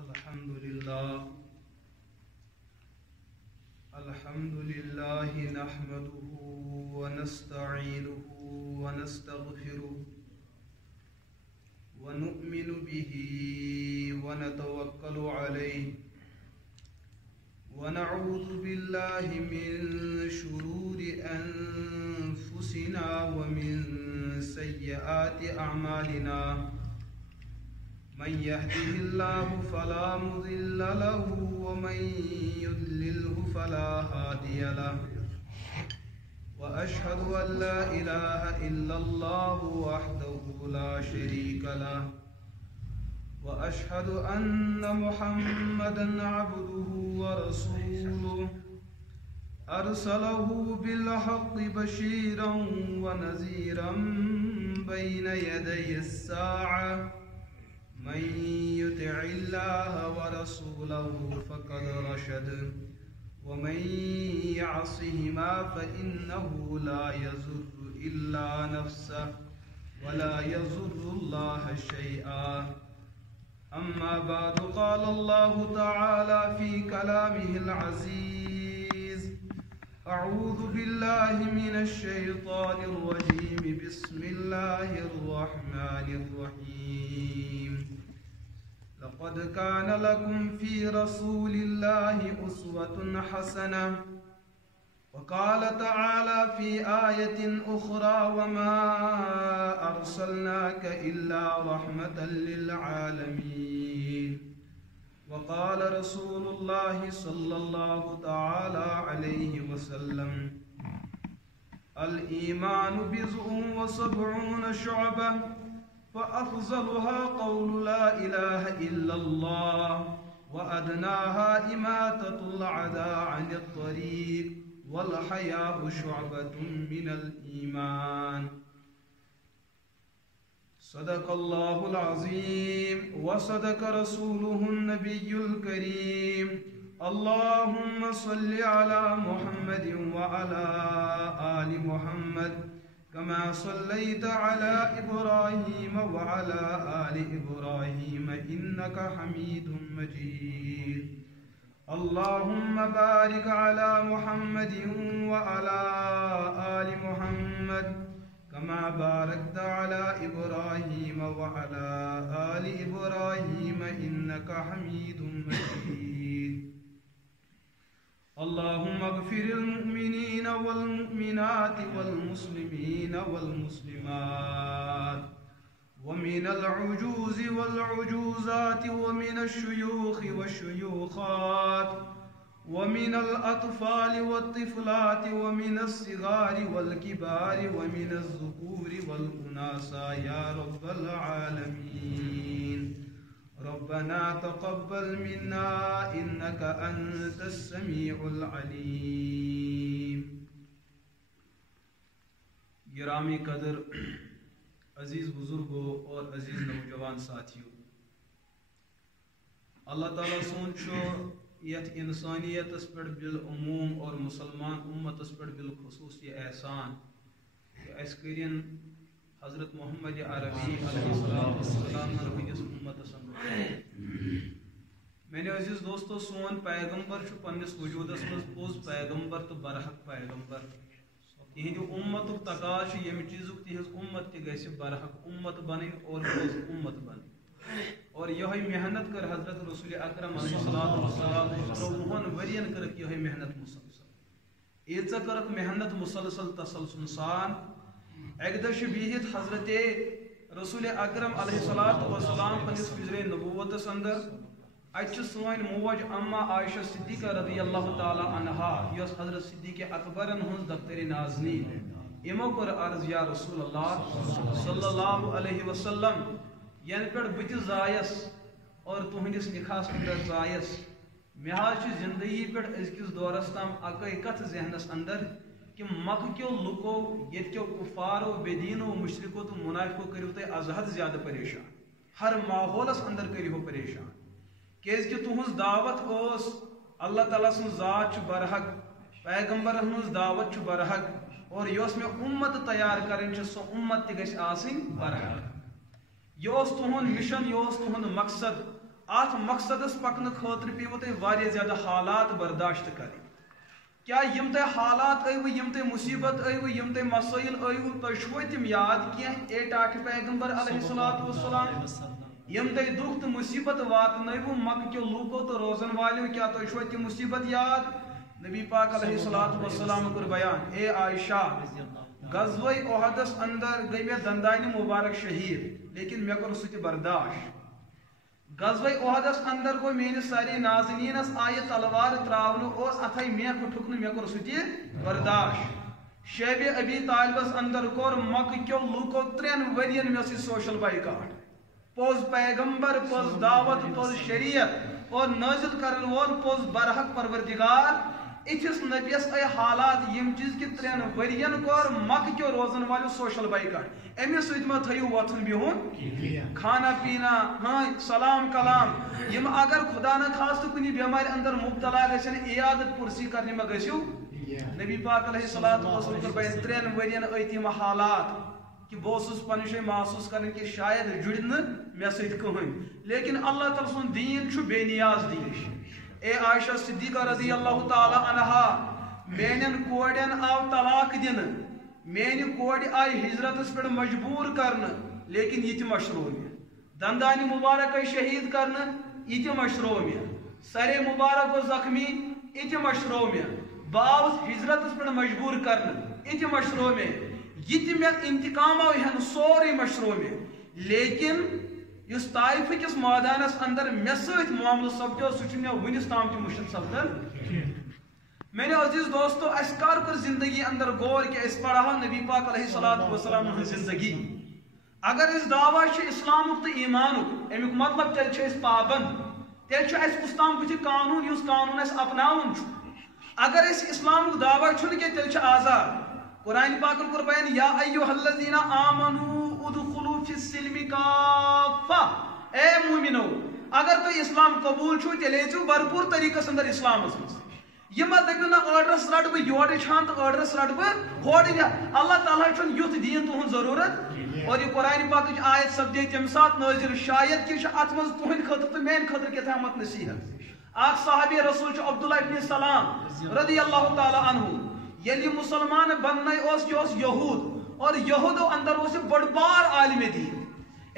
الحمد لله نحمده ونستعينه ونستغفره ونؤمن به ونتوكل عليه ونعوذ بالله من شرور أنفسنا ومن سيئات أعمالنا من يهده الله فلا مضل له ومن يضلله فلا هادي له وأشهد أن لا إله إلا الله وحده لا شريك له وأشهد أن محمدا عبده ورسوله أرسله بالحق بشيرا ونذيرا بين يدي الساعة من يطع الله ورسوله فقد رشد ومن يعصهما فإنه لا يضر إلا نفسه ولا يضر الله شيئا أما بعد قال الله تعالى في كلامه العزيز أعوذ بالله من الشيطان الرجيم بسم الله الرحمن الرحيم لقد كان لكم في رسول الله أسوة حسنة وقال تعالى في آية أخرى وما أرسلناك إلا رحمة للعالمين وقال رسول الله صلى الله تعالى عليه وسلم الإيمان بضع وسبعون شعبة فأفضلها قول لا إله إلا الله وأدناها إماتة الأعداء عن الطريق والحياء شعبة من الإيمان صدق الله العظيم وصدق رسوله النبي الكريم اللهم صل على محمد وعلى آل محمد كما صليت على إبراهيم وعلى آل إبراهيم إنك حميد مجيد اللهم بارك على محمد وعلى آل محمد كما باركت على إبراهيم وعلى آل إبراهيم إنك حميد مجيد اللهم اغفر المؤمنين والمؤمنات والمسلمين والمسلمات ومن العجوز والعجوزات ومن الشيوخ والشيوخات ومن الأطفال والطفلات ومن الصغار والكبار ومن الذكور والأناثى يا رب العالمين ربنا تقبل منا إنك أنت السميع العليم گرامی قدر عزیز بزرگوں اور عزیز نوجوان ساتھیوں اللہ تعالیٰ سون یت انسانیت پر بالعموم اور مسلمان امتس پر بالخصوص یہ احسان کہ اس کرین حضرت محمد عربی علیہ السلام ہندس امتس میں نے عزیز دوستو سون پیغمبر پنس وجودس مز پوز پیغمبر تو برحق پیغمبر تہند امت تقاض یم چیز تہذ امت تہ برحق امت بن اور پوز امت بن اور یہ محنت کر حضرت رسول اکرم علیہ السلام 30 ورین کرک یہ محنت مسلسل ایچ کرک محنت مسلسل تسلسل سان ایک دہ بہت حضرت رسول اکرم علیہ السلام پنس فجر نبوتس اندر اتھ سون موج اما عائشہ صدیقہ رضی اللہ تعالی عنہا یس حضرت صدیق اکبرن ہن دفتر نازنین امو کر عرض یا رسول اللہ صلی اللہ علیہ وسلم ین پہ بت زائس اور تہندس نکاحس اندر زائس مے زندگی پہ ازکس دورس تام اکے کت ذہنس اندر کہ مکہ کیو لکو یت کیو کفارو بدینو مشرکو تو منافقو کریو تے از حد زیادہ پریشان ہر ماحولس اندر کریو پریشان کیز کہ تہذ دعوت اس اللہ تعالیٰ سن ذات برحق پیغمبر ہنز دعوت برحق اور یس میں امت تیار کریں سو امت تہ گژھِ آسٕنۍ برحق یہ تہند مشن یہ تہند مقصد ات مقصدس پکن خاطر پیو تہ واریاہ زیادہ حالات برداشت کریں. کیا یم تہ حالات ایو یم تہ مصیبت ایو یم تہ مسائل ایو تہ چھو تم یاد کینٛہہ اے ٹاٹھ پیغمبر علیہ الصلوۃ والسلام یم تہ دکھ تہ مصیبت واتنٲوٕ مکہ کیو لوٗکو تہ روزن والیو کیا تہ چھو تم مصیبت یاد؟ نبی پاک علیہ الصلوۃ والسلام کور بیان اے عائشہ غزوہ احدس اندر گئی مے دندانہ مبارک شہید لیکن مے کور سہ تہ برداشت. غزوہ احدس اندر گو میٲنِس سارے ناظرینس آیہِ تلوار تراونہٕ اوس اتھے میکھ ٹھُکنہٕ مے کور سہ تہ برداشت. شیبِ ابی طالبس اندر کور مکہ کیو لوٗکو 3 ؤرین مے سۭتۍ سوشل بائیکاٹ. پوز پیغمبر پوز دعوت پوز شریعت اور نازل کرن وول پوز برحق پروردگار اتھس نبیس اے حالات یم چیز کہ 3 ورین کور مکہ کیو روزن والو سوشل بائیکاٹ. امس سۭتۍ ما تھٲیِو وۄتھُن بِہُن کھانا پینا ہاں سلام کلام یم اگر خدا نخواستہ کُنہِ بٮ۪مارِ اندر مبتلا گژھن عیادت پرسی کرنہِ ما گٔژھِو. نبی پاک علیہ الصلوۃ والسلام کور بیان 3 ورین ٲتۍ یِم حالات کہ بہٕ اوسُس پنٕنۍ جایہِ محسوٗس کران کہ شاید جُڑِ نہٕ مےٚ سۭتۍ کٕہٕنۍ لیکن اللہ تعالیٰ سُنٛد دیٖن چھُ بے نیاز دیٖن. اے عائشہ صدیقہ رضی اللہ تعالی عنہا میانن کوڑین آو طلاق دن میانہ کوڑ آئی ہجرتس پہ مجبور کرنا لیکن یہ مشروع مے دندانہ مبارک شہید کرنا یہ مشروع مے سرے مبارک و زخمی یہ مشروع مے باؤس ہجرتس پہ مجبور کرنا یہ مشروع مے یہ مے انتقام آو ہن سورے مشروع مے لیکن اس طائف کس میدانس اندر مے سۭتۍ معاملہ سپدو سہ مے ونس تام تہ مشکل سپدان. میرے عزیز دوستو اس کر زندگی اندر غور کہ اس پڑھا نبی پاک علیہ الصلوۃ والسلام ہن زندگی. اگر اس دعوی چھ اسلامک تو ایمانک امیک مطلب تیل چھ اس پابند تیل چھ اس کستام بتھ قانون اس قانون اس اپناون چھ. اگر اس اسلامک دعوی چھن کہ تیل چھ آزاد. قرآن پاک کور بیان یا ایھا الذین آمنوا ادخلوا فی السلم کافہ اے مومنو اگر تو اسلام قبول چھو تیل ایژو بھرپور طریقس اندر اسلامس مز. یہ مت دپو نا آرڈرس رٹ بہ یور چھان تو آرڈرس رٹ بہ ہور اللہ تعالیٰ چھن یُتھ دین تہذ ضرورت. اور یہ قرآن پاک آیت سپدے تمہ سات نازل شاید کہ ات مز تہند خاطر تو میان خاطر کتامت نصیحت. اخ صحابی رسول عبداللہ ابن سلام رضی اللہ تعالی عنہ یل مسلمان بننے اس یہود اور یہودو اندر اس بڑ بار عالم دین.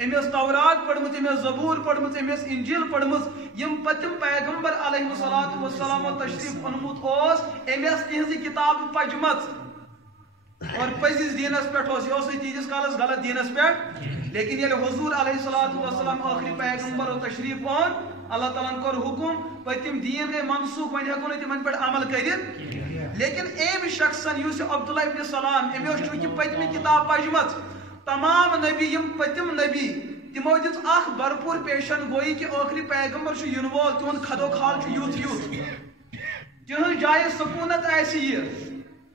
امس تورات پڑھمت امس زبور پڑھمت امس انجیل پڑھمت یم پتم پیغمبر علیہ الصلوۃ والسلام تشریف انمت اس امس تہذ کتاب پجمت اور پزس دینس پہ تیتس کالس غلط دینس پہ لیکن یل حضور علیہ الصلوۃ والسلام آخری پیغمبر و تشریف ان اللہ تعالیٰ کور حکم پتم دین گئی منسوخ ون ہیکو تمن پہ عمل کرت. لیکن ام شخصن یس عبداللہ ابن سلام امس چونکہ پتم کتاب پجمت تمام نبی یم پتم نبی تمو دت اخ بھرپور پیشن گوئی کہ آخری پیغمبر چھ ین وول تہد کھدو کھال چھ یوت یوت تہذ جائے سکونت آسی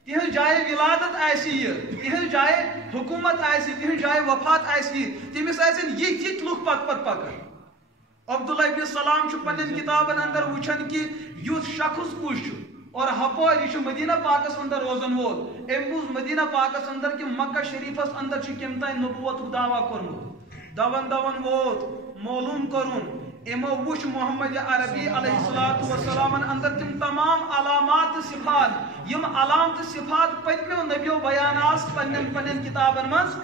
تہذ جائے ولادت آسی تہذ جائے حکومت آسی تہذ جائے وفات آسی تمس آسن یہ لوک پت پت پکان. عبداللہ ابن سلام چھ پنن کتابن اندر وچھن کہ یوت شخص کس اور ہپور یہ مدینہ پاکس اندر روزن وول ام بوز مدینہ پاکس اندر کہ مکہ شریفس اندر کم تین نبوت دعوی کورمت دون دون ووت معلوم کرن امو وچ محمد عربی علیہ الصلوۃ والسلام اندر تم تمام علامات صفات یم علامت صفات پتمو نبیو بیان آس پنن پنن کتابن مز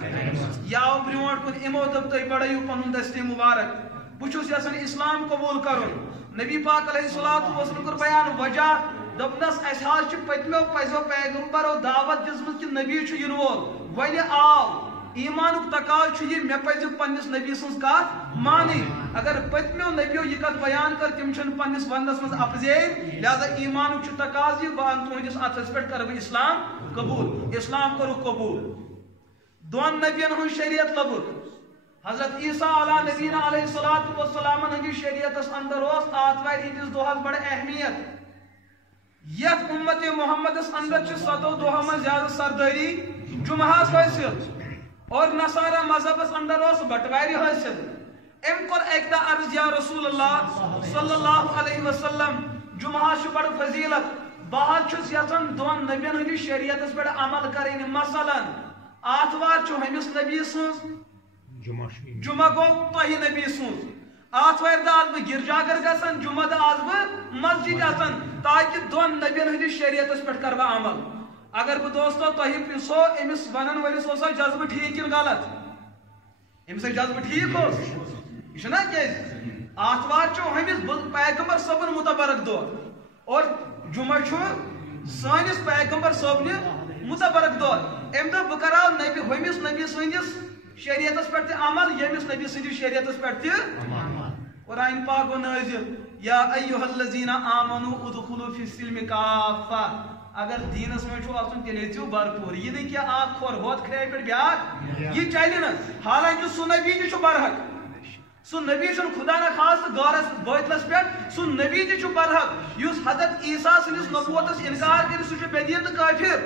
یاو برونٹ کن امو دب تھی بڑیو پنن دستی مبارک بچوس یسن اسلام قبول کرن. نبی پاک علیہ الصلوۃ والسلام کر بیان وجہ دپنس اس پتمو پزو پیغمبر و دعوت دزمت کہ نبی چھ ین وول ون آو ایمانک تقاض یہ مے پز پنس نبی سن کت مانی. اگر پتمو نبیو یہ کت بیان کر تم چھ پنس ونس مز افزین لہذا ایمانک تقاض یہ بہن تہندس اتھس پہ کر اسلام قبول. اسلام کرو قبول. دون نبین ہن شریعت لبک حضرت عیسیٰ علیہ نبینا علیہ الصلوۃ والسلام ہندس شریعتس اندر اس آتوار ہندس دہس بڑ اہمیت. یت امت محمدس اندر چھ 7 دہو من زیادہ سرداری جمعہس حیثیت اور نصارہ مذہبس اندر اس بٹواری حیثیت. ام کور ایک دہ عرض یا رسول اللہ صلی اللہ علیہ وسلم جمعہ چھ بڑ فضیلت بہت چھس یژھان دون نبین ہندس شریعتس پہ عمل کریں. مثلا آتوار چھ ہمس نبی سن جمعہ گو تہ نبی سن آتھوار دہ آس بہ گرجا گھر گژھان جمعہ دہ آس بہ مسجد اژان تاکہ دون نبین ہندس شریعتس پہ کر بہ عمل اگر بہ دوستو تہ پرژھو امس ونن ولس اوسا جذبہ ٹھیک کن غلط امس جذبہ ٹھیک ہو یہ نا کیازِ آتھوار چھُ ہمس پیغمبر صٲبُن متبرک دۄہ اور جمعہ چھُ سٲنِس پیغمبر صٲبنہِ متبرک دۄہ امہِ دۄہ بہٕ کراو نبی ہُمِس نبی سٕنٛدِس شریعتس پٮ۪ٹھ تہِ عمل ییٚمِس نبی سٕنٛدِس شریعتس پٮ۪ٹھ تہِ قرآن پاک گوٚو نٲزِل یا ایُّہا الذین آمنوا ادخلوا فی السلم کافہ اگر دینس میں چھو آسن تیلے چھو بھرپور یہ نہیں کہ آپ کھور ہوت کھڑے پہ بیاک یہ چاہیے نا حالانکہ سو نبی جی چھو برحق سو نبی چھو خدا نہ خاص گارس بویتلس پہ سو نبی جی چھو برحق یوس حضرت عیسیٰ سنس نبوتس انکار کر سو چھو بدین تو کافر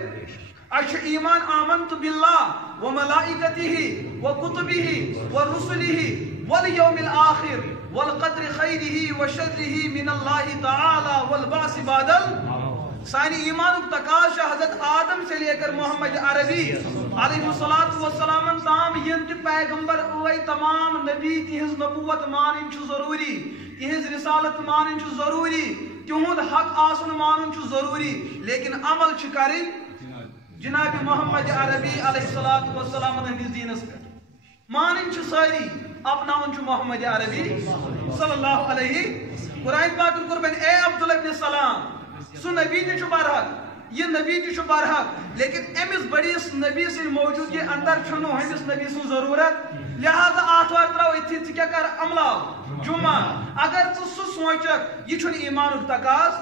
اچھ ایمان آمنت باللہ وملائکتہ وکتبہ ورسلہ والیوم الآخر والقدر خیرہ وشرہ من اللہ تعالی والبعث بعد سانی ایمان تقاضا حضرت آدم سے لے کر محمد عربی علیہ السلام تام یم تہ پیغمبر اوے تمام نبی تہذ نبوت مانن چھ ضروری تہذ رسالت مانن چھ ضروری تہند حق آسن مانن چھ ضروری لیکن عمل چھ کرن جناب محمد عربی علیہ السلام ہندس دینس پہ مانن چھ ساری اپناون چھ محمد عربی صلی اللہ علیہ قرآن پاک قربان اے عبداللہ ابن سلام سو نبی جی چھو برحق یہ نبی جی چھو برحق لیکن امس بڑیس نبی سے موجودگی اندر چھنو ہمس نبی سے ضرورت لہذا آتھوار تراو اتھی ژٕ کیا کر عملہ جمعہ اگر ژٕ سو سوچک یہ چھن ایمان تقاض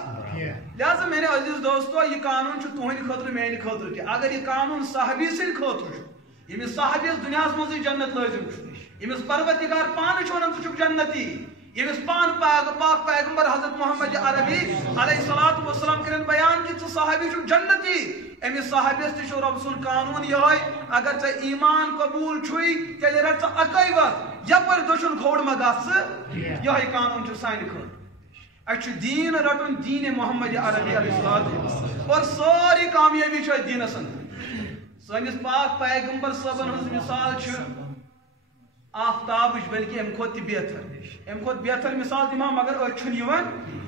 لہذا میرے عزیز دوستو یہ قانون چھو تہند خاطر میانہ خاطر تہ اگر یہ قانون صحابی سند خاطر چھو یمس صحابی دنیاس مز جنت لازم چھو یمس پروردگار پانہ چھو ونان ژٕ چھُکھ جنتی یمس پان پاک پیغمبر حضرت محمد عربی علیہ السلام کرن بیان کہ ژٕ صحابی چھُکھ جنتی امس صحابیس تہ چھُ رب سُنٛد قانون یہے اگر ژےٚ ایمان قبول چھُے تیٚلہِ رٹ ژٕ اکے وقت یپٲرۍ دٔچھُن کھوڑ ما گژھ یہے قانون چھُ سانہِ خٲطرٕ اَسہِ چھُ دیٖن رٹُن دیٖنِ محمد عربی علیہ السلام اور سٲرٕے کامیٲبی چھِ اَتھ دیٖنس انٛدر سٲنِس پاک پیغمبر صٲبن ہٕنٛز مثال چھِ آفتابٕچ بلکہ امہِ کھۄتہٕ تہِ بہتر مثال دِمہا مگر أسۍ چھُنہٕ یِوان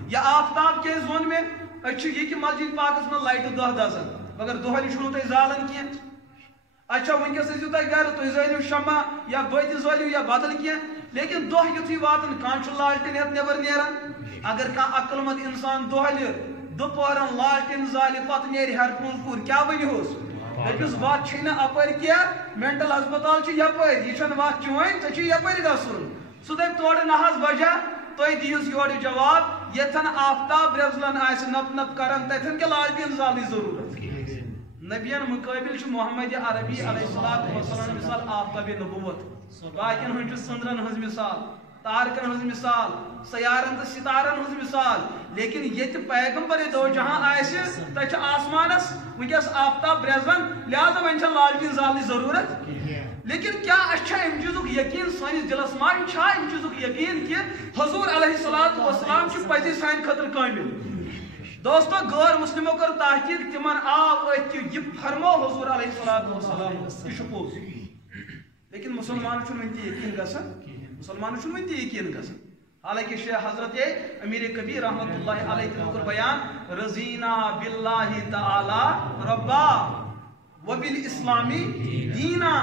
یہِ آفتاب کیازِ ووٚن مےٚ أسۍ چھِ یہِ کہِ مسجد پاکس منٛز لایٹہٕ دہ دزان مگر دۄہلہِ چھُنہٕ تُہۍ زالان کینٛہہ اچھا وٕنکیٚس ٲسِو تُہۍ گرِ تُہۍ زٲلِو شمع یا بٔتۍ زٲلِو یا بدل کینٛہہ لیکن دۄہ یُتھُے واتان کانٛہہ چھُ لالٹیٖن ہٮ۪تھ نٮ۪بر نیران اگر کانٛہہ عقل منٛد اِنسان دۄہلہِ دُپہرن لالٹیٖن زالہِ پتہٕ نیرِ ہر کُن کُن کیٛاہ ؤنِہوس دٔپِس وتھ چھے نہٕ اپٲرۍ کینٛہہ مینٹل ہسپتال چھُ یپٲرۍ یہِ چھنہٕ وتھ چٲنۍ ژےٚ چھُے یپٲرۍ گژھُن سُہ دپہِ تورٕ نہ حظ وجہ تُہۍ دِیِوُس یورٕ جواب ییٚتھن آفتاب برٛٮ۪زلن آسہِ نپ نپ کران تتھٮ۪ن کیٛاہ لالٹیٖن زالنٕچ ضروٗرت نبین مقٲبل چھُ محمد عربی علیہ السلام مثال آفتاب نبوت باقین ہٕنٛز چھِ سٔنٛدرن ہٕنٛز مثال تارکن ہٕنٛز مثال سیارن تہٕ ستارن ہٕنٛز مثال لیکن ییٚتہِ پیغمبر دو جہاں آسہِ تتہِ چھُ آسمانس ونکیٚس آفتاب برٛٮ۪زلان لہذا وۄنۍ چھنہٕ لالٹیٖن زالنٕچ ضروٗرت لیکن کیا اَسہِ چھا امہِ چیٖزُک یقیٖن سٲنِس دِلس منٛز چھا امہِ چیٖزُک یقیٖن کہِ حضوٗر علیہ السلام چھُ پزی سانہِ خٲطرٕ کٲمِل دوستو غٲر مسلمو کٔر تحقیٖق تِمن آو أتھۍ کہِ یہِ فرمو حضوٗر علیہ السلام یہِ چھُ پوٚز لیکن مسلمانن چھُنہٕ وُنہِ تہِ یقیٖن گژھان مسلمانن چھُنہٕ وُنہِ تہِ یقیٖن گژھان حالانکہ شیخ حضرت امیر کبیر رحمۃ اللہ علیہ تِمو کوٚر بیان رضینا باللہ تعالی ربا وبالاسلام دینا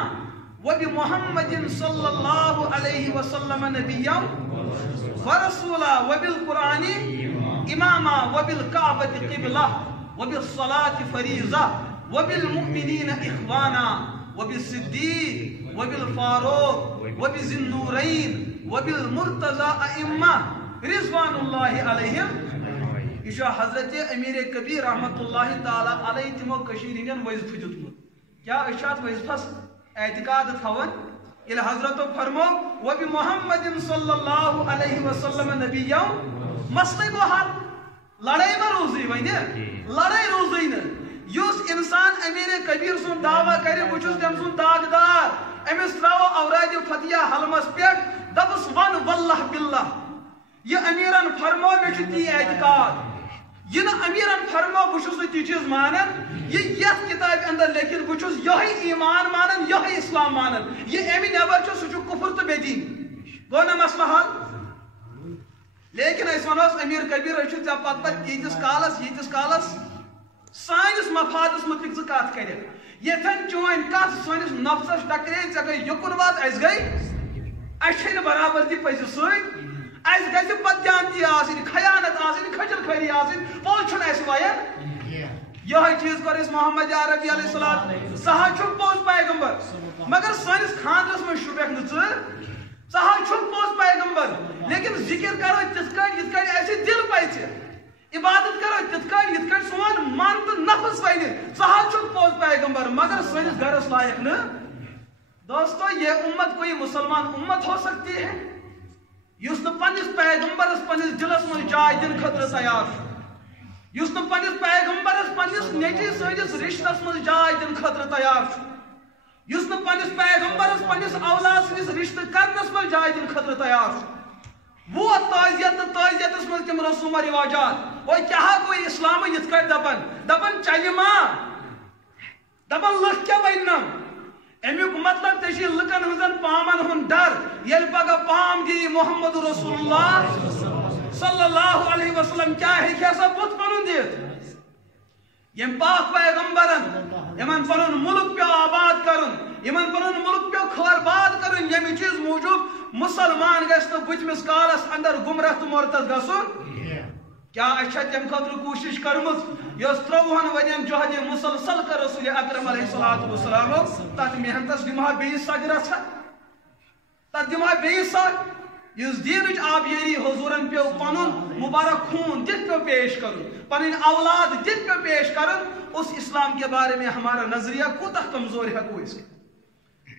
وبمحمد صلی اللہ علیہ وسلم نبیا ورسولا وبالقرآن اماما وبالکعبۃ قبلہ وبالصلاۃ فریضہ وبالمؤمنین اخوانا وبالصدیق وبالفاروق وبذی النورین وبالمرتضی ائمہ رضوان اللہ علیہم یہ حضرت امیر کبیر رحمۃ اللہ تعالی علیہ تمو کشیر ہندین وظیفہ دیتمت کیا اشاعت وظیفس اعتقاد تھاون یل حضرت فرمو وبمحمد صلی اللہ علیہ وسلم نبیا مسئلہ گو حل لڑائی ما روزی ونہ لڑائی روزی نا یس انسان امیر کبیر سن دعویٰ کرے بہ چھس تم سن داغدار امس تراو اوراد فتح حلمس پہ دبس ون واللہ باللہ یہ امیرن فرمو مے چھ تی اعتقاد یہ نہ امیرن فرمو بہ چھس تی چیز مانن یہ یت کتاب اندر لیکن بہ چھس یہی ایمان مانن یہی اسلام مانن یہ امی نیبر چھ سہ چھ کفر تو بے دین گو نا مسئلہ حل لیکن اس ونوس امیر کبیر اچھو ژےٚ پتہ ییٖتِس کالس سٲنِس مفادس متعلق ژٕ کتھ کٔرِتھ ییٚتٮ۪ن چٲنۍ کتھ سٲنِس نفسس ٹکرے ژےٚ گٔے یُکُن وات اَسہِ گٔے اَسہِ چھے نہٕ برابردی پٔزِ سۭتۍ اَسہِ گژھِ بددیانتی آسٕنۍ خیانت آسٕنۍ کھجل خٲری آسٕنۍ پوٚز چھُنہٕ اَسہِ وَیَن یہے چیز کر اس محمد عربی علیہ السلام سہا چھُکھ پوٚز پیغمبر مگر سٲنِس خاندرس منٛز شوٗبٮ۪کھ نہٕ ژٕ سہا چھُکھ پوٚز پیغمبر لیکن ذکر کرو تِتھ کٔنۍ یِتھ کٔنۍ اَسہِ دِل پَژِ عبادت کرو تِتھ کٔنۍ یِتھ کٔنۍ سون من تہٕ نفس وَنہِ ژٕ حظ چھُکھ پوٚز پیغمبر مگر سٲنِس گرس لایق نہٕ دوستو یہ امت کوئی مسلمان امت ہو سکتی ہے یُس نہٕ پننِس پیغمبرس پننِس دلس منٛز جاے دِنہٕ خٲطرٕ تیار چھُ یُس نہٕ پننِس پیغمبرس پننِس نیٚچی سٕنٛدِس رشتس منٛز جاے دِنہٕ خٲطرٕ تیار چھُ یُس نہٕ پننِس پیغمبرس پننِس اولاد سٕنٛدِس رشتہٕ کرنس منٛز جاے دِنہٕ خٲطرٕ تیار چھُ ووت تعزیت تہٕ تعزیتس منٛز تِم رسوم و رواجات وۄنۍ کیٛاہ گوٚو اسلامہٕ یِتھ کٔنۍ دپان چلہِ ما دپان لُکھ کیٛاہ وننم امیُک مطلب ژےٚ چھی لُکن ہٕنٛزن پامن ہُنٛد ڈر ییٚلہِ پگاہ پام دِیہِ محمد رسول اللہ صلی اللہ علیہ وسلم کیٛاہ ہیٚکہِ سا بُتھ پنُن دِتھ یم پاک پیغمبرن یمن پنُن ملک پیو آباد کرُن یمن پنُن ملک پیو خٲرباد کرُن ییٚمہِ چیٖز موٗجوٗب مسلمان گژھِ نہٕ بُتھمِس کالس اندر گمراہ تہٕ مرتد گژھُن کیا اَسہِ چھا تمہِ خٲطرٕ کوٗشش کٔرمٕژ یۄس 30 ؤرین جوہدِ مسلسل کٔر رسول اکرم علیہ الصلوۃ والسلامو تتھ محنتس دِمہا بیٚیہِ سۄ رژھا تتھ دِمہا بیٚیہِ سۄ یُس دیٖنٕچ آبیٲری حضوٗرن پیو پنُن مبارک خوٗن دِتھ پیو پیش کرُن پنٕنۍ اولاد دِتھ پیو پیش کرُن اس اسلام کے بارے میں ہمارا نظریہ کوٗتاہ کمزور ہٮ۪کو أسۍ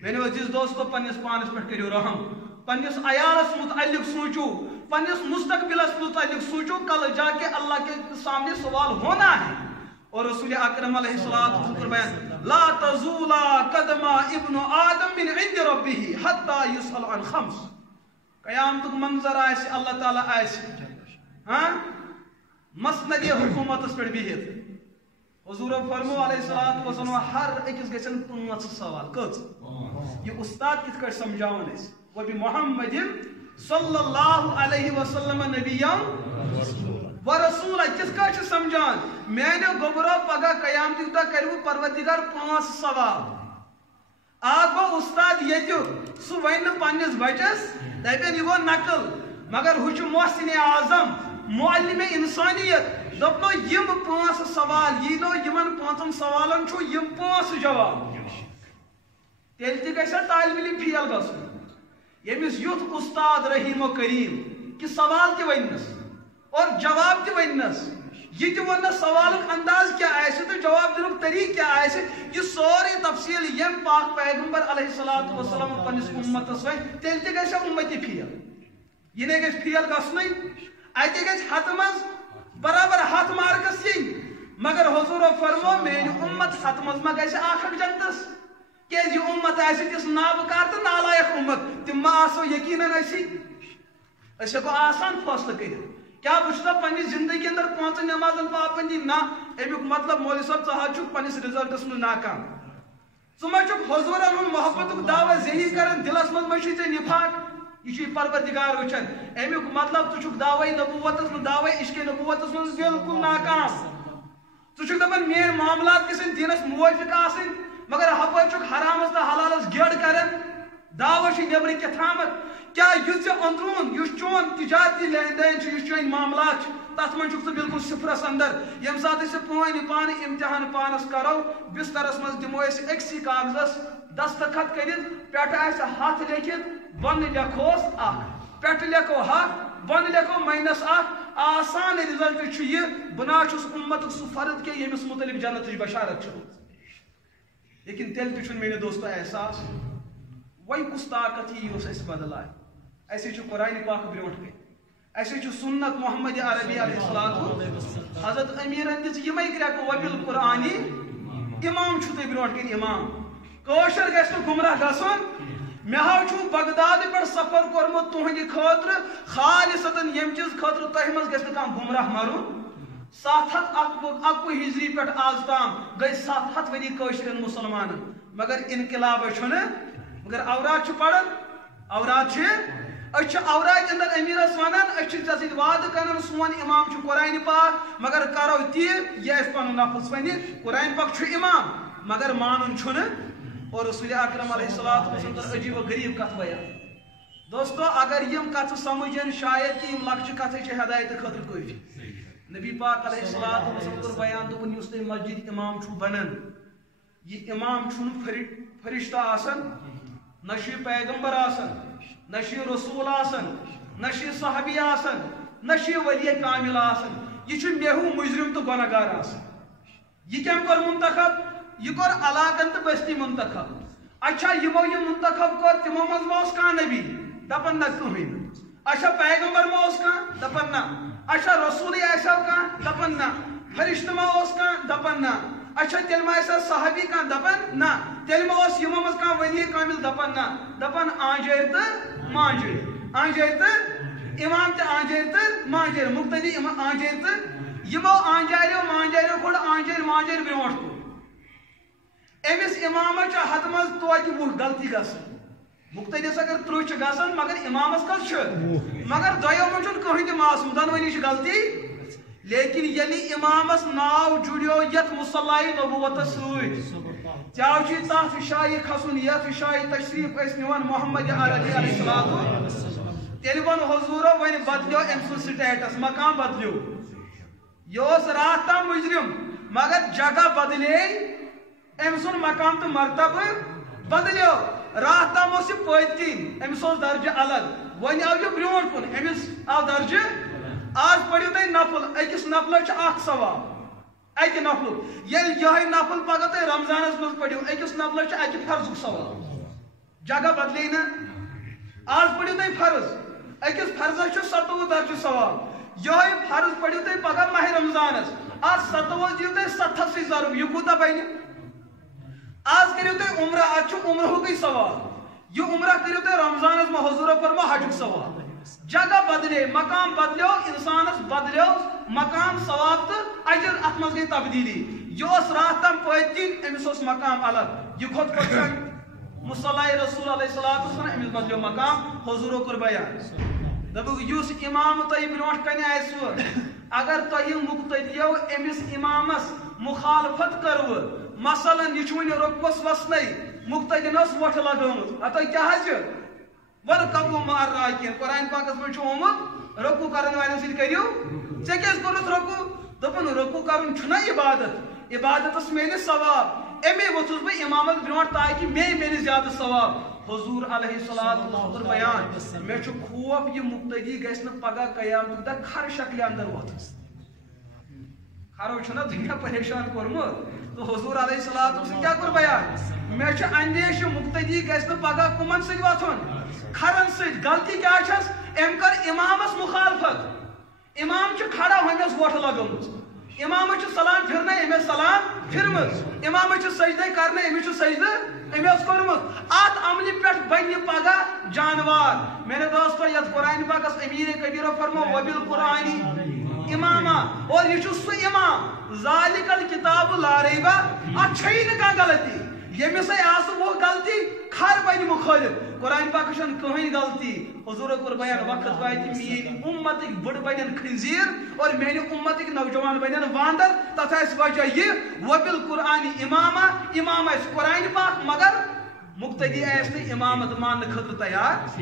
میٲنِو عزیٖز دوستو پننِس پانس پٮ۪ٹھ کٔرِو رحم پننِس عیالس متعلق سوٗنچو پننِس مستقبلس متعلق سوٗنچو کل جا کے اللہ کے سامنے سوال ہونا ہے اور رسول اکرم علیہ الصلوۃ والسلام لا تزولا قدم ابن آدم من عند ربه حتى يسأل عن خمس قیامتک منظر آسہِ اللہ تعالیٰ آسہِ مسند حکومتس پٮ۪ٹھ بِہِتھ حضور فرمو علیہ الصلوۃ والسلام ہر أکِس گژھن 5 سوال کٔژ یہ استاد کِتھ کٲٹھۍ سمجھاوان أسۍ وبمحمد صلی اللہ علیہ وسلم نبیًا ورسولہ کِتھ کٲٹھۍ چھِ سمجھان میانیو گوبرو پگاہ قیامتٕکۍ دۄہ کرِ پروردگار 5 سوال اکھ گوٚو استاد ییٚتیُک سُہ وَنہِ نہٕ پننِس بچس دپن یہِ گوٚو نقل مگر ہُہ چھُ محسن اعظم معلم انسانیت دوٚپنو یِم 5 سوال یی نو یِمن 5 سوالن چھُ یِم 5 جواب تیٚلہِ تہِ گژھِ طالبہِ علم فیل گژھُن ییٚمِس یُتھ استاد رحیم و کریم کہِ سوال تہِ وننس اور جواب تہِ وننس یہ تہِ وننس سوالُک انداز کیٛاہ آسہِ تہٕ جواب دِنُک طریٖقہٕ کیٛاہ آسہِ یہِ سورُے تفصیٖل ییٚمہِ پاک پیغمبر علیہ الصلوۃ والسلام پننِس اُمتس وَنہِ تیٚلہِ تہِ گژھِ اُمتی فیل یہِ نے گژھِ فیل گژھنُے اَتہِ گژھِ ہتہٕ منٛز برابر 100 مارکس یِنۍ مگر حضوٗرو فرمو میٲنۍ اُمت 100 منٛز ما گژھِ 1 جنتس کیٛازِ یہِ اُمت آسہِ تِژھ نابکار تہٕ نالایق اُمت تِم ما آسو یقیٖنن أسی أسۍ ہٮ۪کو آسان فٲصلہٕ کٔرِتھ کیا بہٕ چھُسا پننہِ زندگی اندر 5 نٮ۪مازن پابنٛدی نہ امیُک مطلب مولوی صٲب ژٕ حظ چھُکھ پننِس رِزلٹس منٛز ناکام ژٕ ما چھُکھ حضوٗرن ہُنٛد محبتُک دعوا ذہنی کران دلس منٛز ما چھُے ژےٚ نفاق یہ چھُے پروردگار وٕچھان امیُک مطلب ژٕ چھُکھ دعوے نبوتس منٛز دعوے عشقِ نبوتس منٛز بالکل ناکام ژٕ چھُکھ دپان میٲنۍ معاملات گژھن دیٖنس موٲفِق آسٕنۍ مگر ہپٲرۍ چھُکھ حرامس تہٕ حلالس گیڈ کران دعوا چھُے نیبرٕ کیٛاتھامتھ کیا یُس ژےٚ أنٛدروٗن یُس چون تجارتی لین دین چھُ یُس چٲنۍ معاملات چھِ تتھ منٛز چھُکھ ژٕ بالکل صفرس اندر ییٚمہِ ساتہٕ أسۍ پٲنۍ پانہٕ امتحان پانس کرو بسترس منٛز دِمو أسۍ أکسٕے کاغذس دستخط کٔرِتھ پٮ۪ٹھٕ آسہِ 100 لیکھِتھ بۄنہٕ لیکھوس 1 پٮ۪ٹھٕ لیکھو 100 بۄنہٕ لیکھو -1 آسان رِزلٹ چھُ یہِ بہٕ نہ چھُس اُمتُک سُہ فرد کینٛہہ ییٚمِس متعلق جنتٕچ بشارت چھِ لیکن تیٚلہِ تہِ چھُنہٕ میٲنِو دوستو احساس وۄنۍ کُس طاقت یی یُس اَسہِ بدلایہِ اَسے چھُ قرآنِ پاک برونٛٹھ کَنہِ اَسے چھُ سُنت محمد عربی علیہ الصلوۃ حضرت امیٖرن دِژ یِمے کرٛٮ۪کہٕ وبِل قرآنی اِمام چھُو تۄہہِ برونٛٹھ کَنہِ اِمام کٲشُر گژھِ نہٕ گُمراہ گژھُن مےٚ حظ چھُو بغدادٕ پٮ۪ٹھ سفر کوٚرمُت تُہنٛدِ خٲطرٕ خالصتن ییٚمہِ چیٖز خٲطرٕ تۄہہِ منٛز گژھِ نہٕ کانٛہہ گُمراہ مرُن 791 ہجری پٮ۪ٹھ آز تام گٔے 700 ؤری کٲشرٮ۪ن مُسلمانن مگر انقلاب چھُنہٕ مگر اوراد چھُ پران اوراد چھِ اچھا اورائج اندر امیرس ونان اچھا جسد وعد کرن سون امام چھ قرآن پاک مگر کرو تیر یہ اس پانو نفس ونی قرآن پاک چھ امام مگر مانن چھن اور رسول اکرم علیہ الصلوۃ والسلام عجیب و غریب کت بیان دوستو اگر یم کت سمجھن شاید کہ یم لکچ کت چھ ہدایت خاطر کافی نبی پاک علیہ الصلوۃ والسلام کر بیان دپن یس تہ مسجد امام چھ بنن یہ امام چھن فرشتہ آسن نہ چھ پیغمبر آسن نہ چھ رسول آسن نہ چھ صحابی آسن نہ چھ ولی کامل آسن یہ چھ میہو مجرم تو گناہگار آسن یہ کم کر منتخب یہ کر علاقن تو بستی منتخب اچھا یمو یہ منتخب کر تمو مز موس کان نبی دپن نہ کہین اچھا پیغمبر موس کان دپن نہ اچھا رسول ایسا کان دپن نہ فرشتہ موس کان دپن نہ اچھا تیل ما ایسا صحابی کان دپن نہ تیل ما اس یمو مز کان ولی کامل دپن نہ دپن آنجیر تو مانجیر آنجیر تو امام تے آنجیر تو مانجیر مقتدی امام آنجیر تو یمو آنجیرو مانجیرو کھڑ آنجیر مانجیر برونٹ کو امس امام حد مز توتہ وہ غلطی گسن مقتدس اگر ترہ گسن مگر امامس کس مگر دو من کہیں تہ معصوم دونونی غلطی لیکن یلی امامس ناو جڑیو یت مصلی نبوت ساو تات شاہی کھسن یت شاہی تشریف اس نوان محمد علیہ السلام تیل ون حضورو ون بدلیو ام سن سٹیٹس مقام بدلیو یہ رات تام مجرم مگر جگہ بدلے ام سن مقام تو مرتبہ بدلیو رات تام اس پتین امس درجہ الگ ون آو یہ برونٹ کن امس آو درجہ آج پڑھو تھی نفل اکس نفلس اخ ثواب اکہ نفل یل یہ نفل پگہ تھی رمضانس مز پڑھو اکس نفلس اکہ فرض ثواب جگہ بدلے نا آج پڑھو تھی فرض اکس فرضس 27 درجہ ثواب یہ فرض پڑھو تھی پگہ ماہ رمضانس آج 27 دیو تھی 7 سی ضرب یہ کوتا بنہ آج کریو تھی عمرہ آج عمرہ گئی ثواب یہ عمرہ کریو تھی رمضانس میں حضور فرما حج ثواب جگہ بدلے مقام بدلیو انسانس بدلیو مقام ثواب تو اجر ات مز گئی تبدیلی یہ اس رات تم پتین امس مقام الگ یہ خود پتن مصلی رسول علیہ السلام امس بدلیو مقام حضور کر بیان دبو یوس امام تہ برونٹ کن آسو اگر تہ مقتدیو امس امامس مخالفت کرو مثلا یہ ون رقبس وسنے مقتدین وٹ لگومت اتہ کیا ورکبو مار راکین قرآن پاکس میں آمت رکو کرن والن سۭتۍ کٔرِو ژےٚ کیٛازِ کوٚرُتھ رکو دوٚپُن رکو کرُن چھُنا عبادت عبادتس میلہِ ثواب امی ووٚتھُس بہٕ امامس برونٛٹھ تاکہِ مے میلہِ زیادٕ ثواب حضور علیہ الصلوۃ بیان مےٚ چھُ خوف یہِ مقتدی گژھِ نہٕ پگاہ قیامتُک دۄہ کھر شکلہِ اندر وۄتھُس کھرو چھُنا دُنیا پریشان کوٚرمُت تو حضور علیہ الصلوۃ کیا کوٚر بیان مےٚ چھُ اندیش مقتدی گژھِ نہٕ پگاہ کٕمن سۭتۍ وۄتھُن کھرن سۭتۍ غلطی کیا چھس ام کر امامس مخالفت امام چھ کھڑا ہومس ووٹ لگمت امام چھ سلام پھرنے امس سلام پھرمت امام چھ سجدہ کرنے امس چھ سجدہ امس کرمت ات عمل پٹھ بن پگہ جانوار میرے دوستو یت قرآن پاکس امیر کبیر فرمو وبالقرآن اماما اور یہ چھ سو امام ذالک الکتاب لا ریب ات چھئی نہ کانٛہہ غلطی یمس آس وہ غلطی کھر بن مخالف قرآن پاک چھن کہیں غلطی حضور کور بیان وقت واتہ میری امتک بڑ بنن خنزیر اور میری امتک نوجوان بنن واندر تتھ آس وجہ یہ وبالقرآن اماما امام آس قرآن پاک مگر مقتدی آس نہ امامت مان خاطر تیار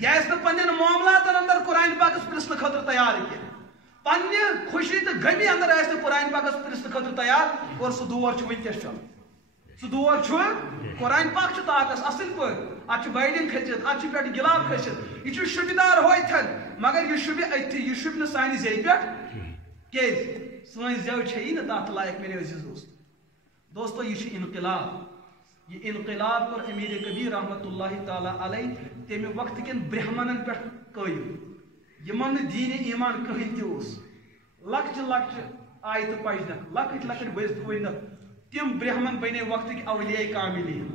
یہ آس نہ پنن معاملات اندر قرآن پاکس پرسن خاطر تیار کی پنہ خوشی تو غمی اندر آس نہ قرآن پاکس پرسن خاطر تیار اور سہ دور چھ ونکس چل سہ دور چھ قرآن پاک چھ تاکس اصل پہ ات بائڈنگ کھچت ات پہ گلاب کھچت یہ شبدار ہوتن مگر یہ شب اتھی یہ شب نا سانہ زی پہ کیز سن زو چھ نا تات لائق میرے عزیز دوستو یہ انقلاب یہ انقلاب کر امیر کبیر رحمت اللہ تعالی علیہ تمہ وقت کن برہمنن پہ قائم یمن دین ایمان کہیں تہ لکچ لکچ آیت پجنک لکٹ لکٹ بز پھوینک تم برہمن بنے وقت کی اولیاء کاملین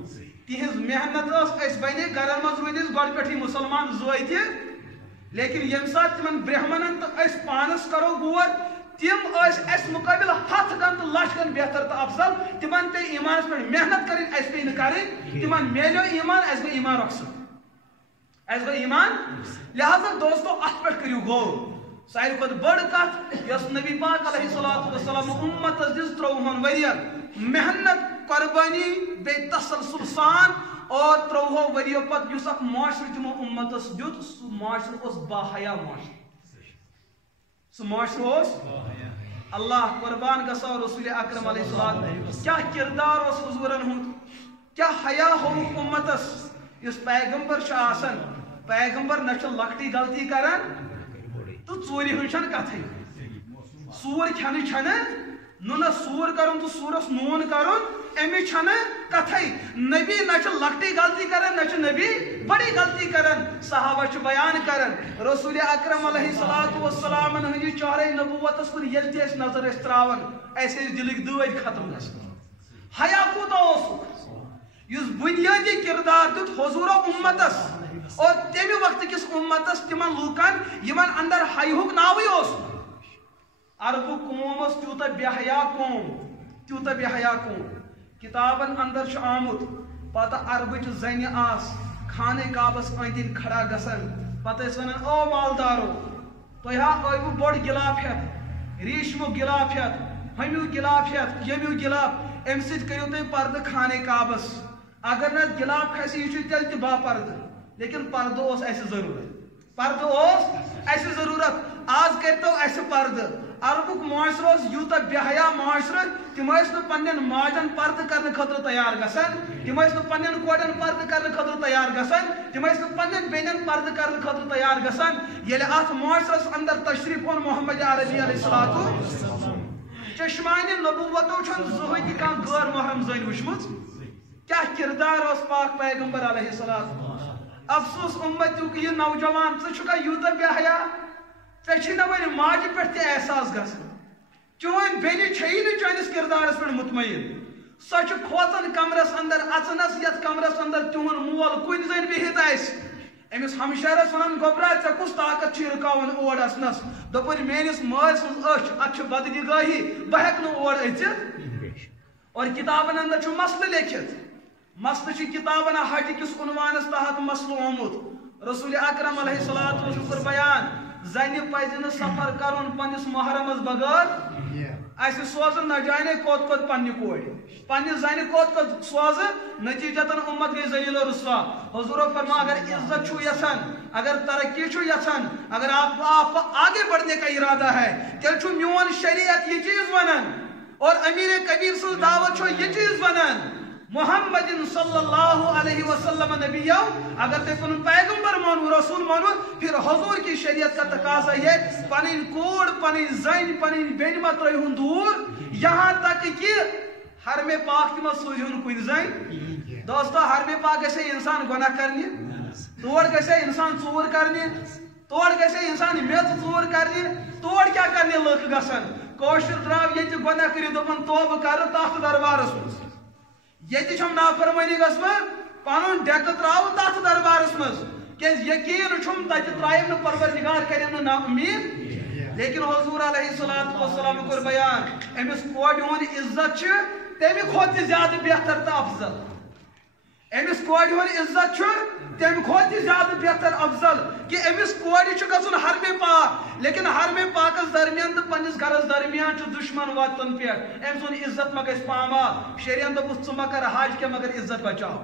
تہذ محنت اس بنے گھر مز روز گۄڈٕ پٮ۪ٹھٕے مسلمان زٲے تہِ لیکن یم سات تمن برہمنن تو اس پانس کرو غور تم اس مقابل ہتھ گن تو لچھ گن بہتر تو افضل تمن پہ ایمانس پہ محنت کریں اس پہ کریں تمن میلو ایمان اس گو ایمان رخصت اس گو ایمان لہذا دوستو ات پہ کریو غور ساروی کھت بڑ کت یس نبی پاک علیہ الصلوۃ والسلام امتس دس 30 ورین محنت قربانی بے تسلسل سان اور 30 وریو پت یس اک معاشرہ تمو امتس دیت سہ معاشرہ اس با حیا معاشرہ سہ معاشرہ اس اللہ قربان گسا رسول اکرم علیہ الصلوۃ کیا کردار اس حضورن ہند کیا حیا ہو امتس اس پیغمبر آسان پیغمبر نہ لکٹی غلطی کران تو ژوٗرِ ہٕنٛز چھنہٕ کتھٕے سور کھٮ۪نٕچ چھنہٕ نُنس سور کرُن تہٕ سورس نوٗن کرُن امِچ چھنہٕ کتھٕے نبی نہ چھُ لکٹی غلطی کران نہ چھُ نبی بڑی غلطی کران صحابہ چھِ بیان کران رسول اکرم علیہ الصلوۃ والسلام ہٕنٛدِ چہرے نبوتس کُن ییٚلہِ تہِ أسۍ نظر ٲسۍ تراوان اَسہِ ٲسۍ دِلٕکۍ دٲدۍ ختم گژھان حیا کوٗتاہ اوسُکھ یُس بنیٲدی کردار دیُت حضورو امتس اور تمہِ وقتہٕ کِس امتس تمن لوٗکن یمن اندر حیہُک ناوٕے اوس عربُک قوم اوس تیوٗتاہ بے حیا قوم تیوٗتاہ بے حیا قوم کتابن اندر چھُ آمُت پتہٕ عربٕچ زنہِ آس خانہ کعبس أنٛدۍ أنٛدۍ کھڑا گژھان پتہٕ ٲسۍ ونان او مالدارو تُہۍ ہا ٲیوٕ بوٚڑ گِلاف ہٮ۪تھ ریٖشمُک گِلاف ہٮ۪تھ ہُمیُک گِلاف ہٮ۪تھ ییٚمیُک گِلاف امہِ سۭتۍ کٔرِو تُہۍ پردٕ خانہ کعبس اگر نہ گِلاف کھسہِ یہِ چھُ تیٚلہِ تہِ باپردٕ لیکن پردٕ اوس اَسہِ ضروٗرت پردٕ اوس اَسہِ ضروٗرت آز کٔرتو اَسہِ پردٕ عربُک معاشرٕ اوس یوٗتاہ بے حیا معاشرٕ تِم ٲسۍ نہٕ پننٮ۪ن ماجن پردٕ کرنہٕ خٲطرٕ تیار گژھان تِم ٲسۍ نہٕ پننٮ۪ن کورٮ۪ن پردٕ کرنہٕ خٲطرٕ تیار گژھان تِم ٲسۍ نہٕ پننٮ۪ن بیٚنٮ۪ن پردٕ کرنہٕ خٲطرٕ تیار گژھان ییٚلہِ اتھ معاشرس اندر تشریف اوٚن محمد عربی علیہ الصلوۃ چشمانہِ نبوتو چھنہٕ زٕہٕنۍ تہِ کانٛہہ غٲر محرم زٔنۍ وٕچھمٕژ کیا کردار اوس پاک پیغمبر علیہ الصلوۃ افسوس امتیُک یہِ نوجوان ژٕ چھُکھا یوٗتاہ بے حیا ژےٚ چھِ نہٕ وۄنۍ ماجہِ پٮ۪ٹھ تہِ احساس گژھان چٲنۍ بیٚنہِ چھیی نہٕ چٲنِس کردارس پٮ۪ٹھ مطمعین سۄ چھِ کھوژان کمرس اندر اژنس یتھ کمرس اندر تِہُنٛد مول کُنہِ زٔنۍ بِہِتھ آسہِ أمِس ہمشیرس ونان گوبرا ژےٚ کُس طاقت چھُے رُکاوان اور اژنس دوٚپُن میٲنِس مٲلۍ سٕنٛز أچھ اتھ چھِ بدنگٲہی بہٕ ہٮ۪کہٕ نہٕ اور أژِتھ اور کتابن اندر چھُ مسلہٕ لیکھِتھ مسلہٕ چھُ کتابن حج کِس عنوانس تحت مسلہٕ آمُت رسول اکرم علیہ الصلوۃ والسلام کوٚر بیان زنہِ پزِ نہٕ سفر کرُن پننِس محرمس بغٲر اسہِ سوزن نہ جانے کوٚت کوٚت پننہِ کورِ پننہِ زنہِ کوٚت کوٚت سوزٕ نتیجتن امت گٔے ذلیل و رسوا حضورو فرما اگر عزت چھُو یژھان اگر ترقی چھُو یژھان اگر آپ آگے بڑھنے کا ارادہ ہے تیٚلہِ چھُ میون شریعت یہِ چیٖز ونان اور امیر کبیر سٕنٛز دعوت چھُ یہِ چیٖز ونان محمد صلی اللہ علیہ وسلم نبیو اگر تُہۍ پنُن پیغمبر مانو رسول مانو پھر حضور کی شریعت کا تقاضا یہ پنٕنۍ کوٗر پنٕنۍ زنۍ پنٕنۍ بیٚنہِ ما ترٲیہُن دوٗر یہاں تک کہ حرم پاک تہِ ما سوٗزہُن کُنہِ زنۍ دوستو حرم پاک گژھِ انسان گۄناہ کرنہِ تور گژھِ انسان ژوٗر کرنہِ تور گژھِ انسان میٚژ ژوٗر کرنہِ تور کیٛاہ کرنہِ لُکھ گژھان کٲشُر درٛاو ییٚتہِ گۄناہ کٔرِتھ دوٚپُن توبہٕ کرٕ تتھ دربارس منٛز ییٚتہِ چھم نافرمٲنی گژھمٕژ پنُن ڈیکہٕ تراو تتھ دربارس منٛز کیٛازِ یقیٖن چھُم تتہِ ترٛایِم نہٕ پروردگار کرٮ۪م نہٕ نا اُمید لیکن حضور علیہ الصلوۃ والسلام کوٚر بیان أمِس کورِ ہُنٛد عزت چھُ تمہِ کھۄتہٕ تہِ زیادٕ بہتر تہٕ افضل أمِس کورِ ہُنٛد عزت چھُ تمہِ کھۄتہٕ تہِ زیادٕ بہتر افضل کہ أمِس کورِ چھُ گژھُن حرمِ پاک لیکن حرمِ پاکس درمیان تہٕ پننِس گرس درمیان چھُ دُشمن وتن پٮ۪ٹھ أمۍ سُنٛد عزت ما گژھِ پامال شریعن دوٚپُس ژٕ ما کر حج کینٛہہ مگر عزت بچاو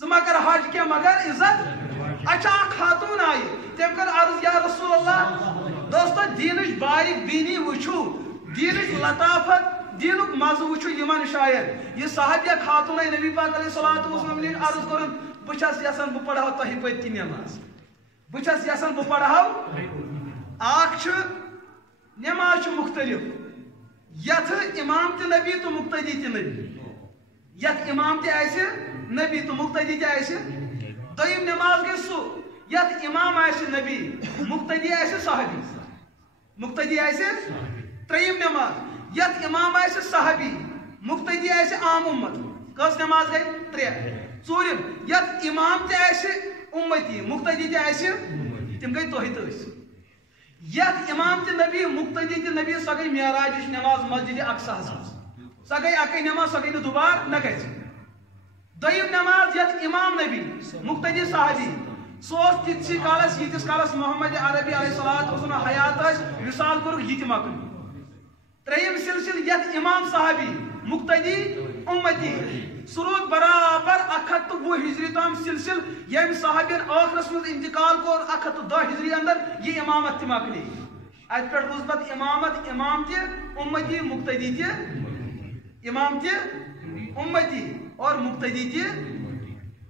ژٕ ما کر حج کینٛہہ مگر عزت اچھا اکھ خاتوٗن آیہِ تٔمۍ کٔر عرض یا رسول اللہ دوستو دیٖنٕچ باریک بیٖنی وٕچھو دیٖنٕچ لطافت دیٖنُک مزٕ وٕچھو یِمن شاید یہِ صحابیہ خاتوٗن آیہِ نبی پاک علیہ الصلوۃ والسلام نِش عرض کوٚرُن بہٕ چھس یژھان بہٕ پرہو تۄہہِ پٔتۍ کِنۍ نٮ۪ماز بہٕ چھس یژھان بہٕ پرہو اکھ چھُ نٮ۪ماز چھُ مختلف یتھ امام تہِ نبی تہٕ مقتدی تہِ نبی یتھ امام تہِ آسہِ نبی تہٕ مقتدی تہِ آسہِ دوٚیِم نٮ۪ماز گژھِ سُہ یتھ امام آسہِ نبی مقتدی آسہِ صحابی مقتدی آسہِ ترٛیٚیِم نٮ۪ماز یتھ امام آسہِ صحابی مقتدی آسہِ عام امت کٔژ نٮ۪ماز گٔے 3 ژوٗرِم یتھ امام تہِ آسہِ اُمتی مقتدی تہِ آسہِ تِم گٔے تُہۍ تہٕ أسۍ یتھ امام تہِ نبی مقتدی تہِ نبی سۄ گٔے معراجٕچ نٮ۪ماز مسجدِ اقصاہس منٛز سۄ گٔے اکٕے نٮ۪ماز سۄ گٔے نہٕ دُبارٕ نہ گژھِ دوٚیِم نٮ۪ماز یتھ امام نبی مقتدی صحابی سوس تتسی کالس یتس کالس محمد عربی علیہ الصلوۃ والسلام حیات اس وصال کور یت مکن تریم سلسل یت امام صحابی مقتدی امتی سرود برابر 110 ہجری تام سلسل یم صحابین آخرس مز انتقال کور 110 ہجری اندر یہ امامت مکلی ات پہ روز پتہ امامت امام تہ امتی مقتدی تہ امام تہ امتی اور مقتدی تہ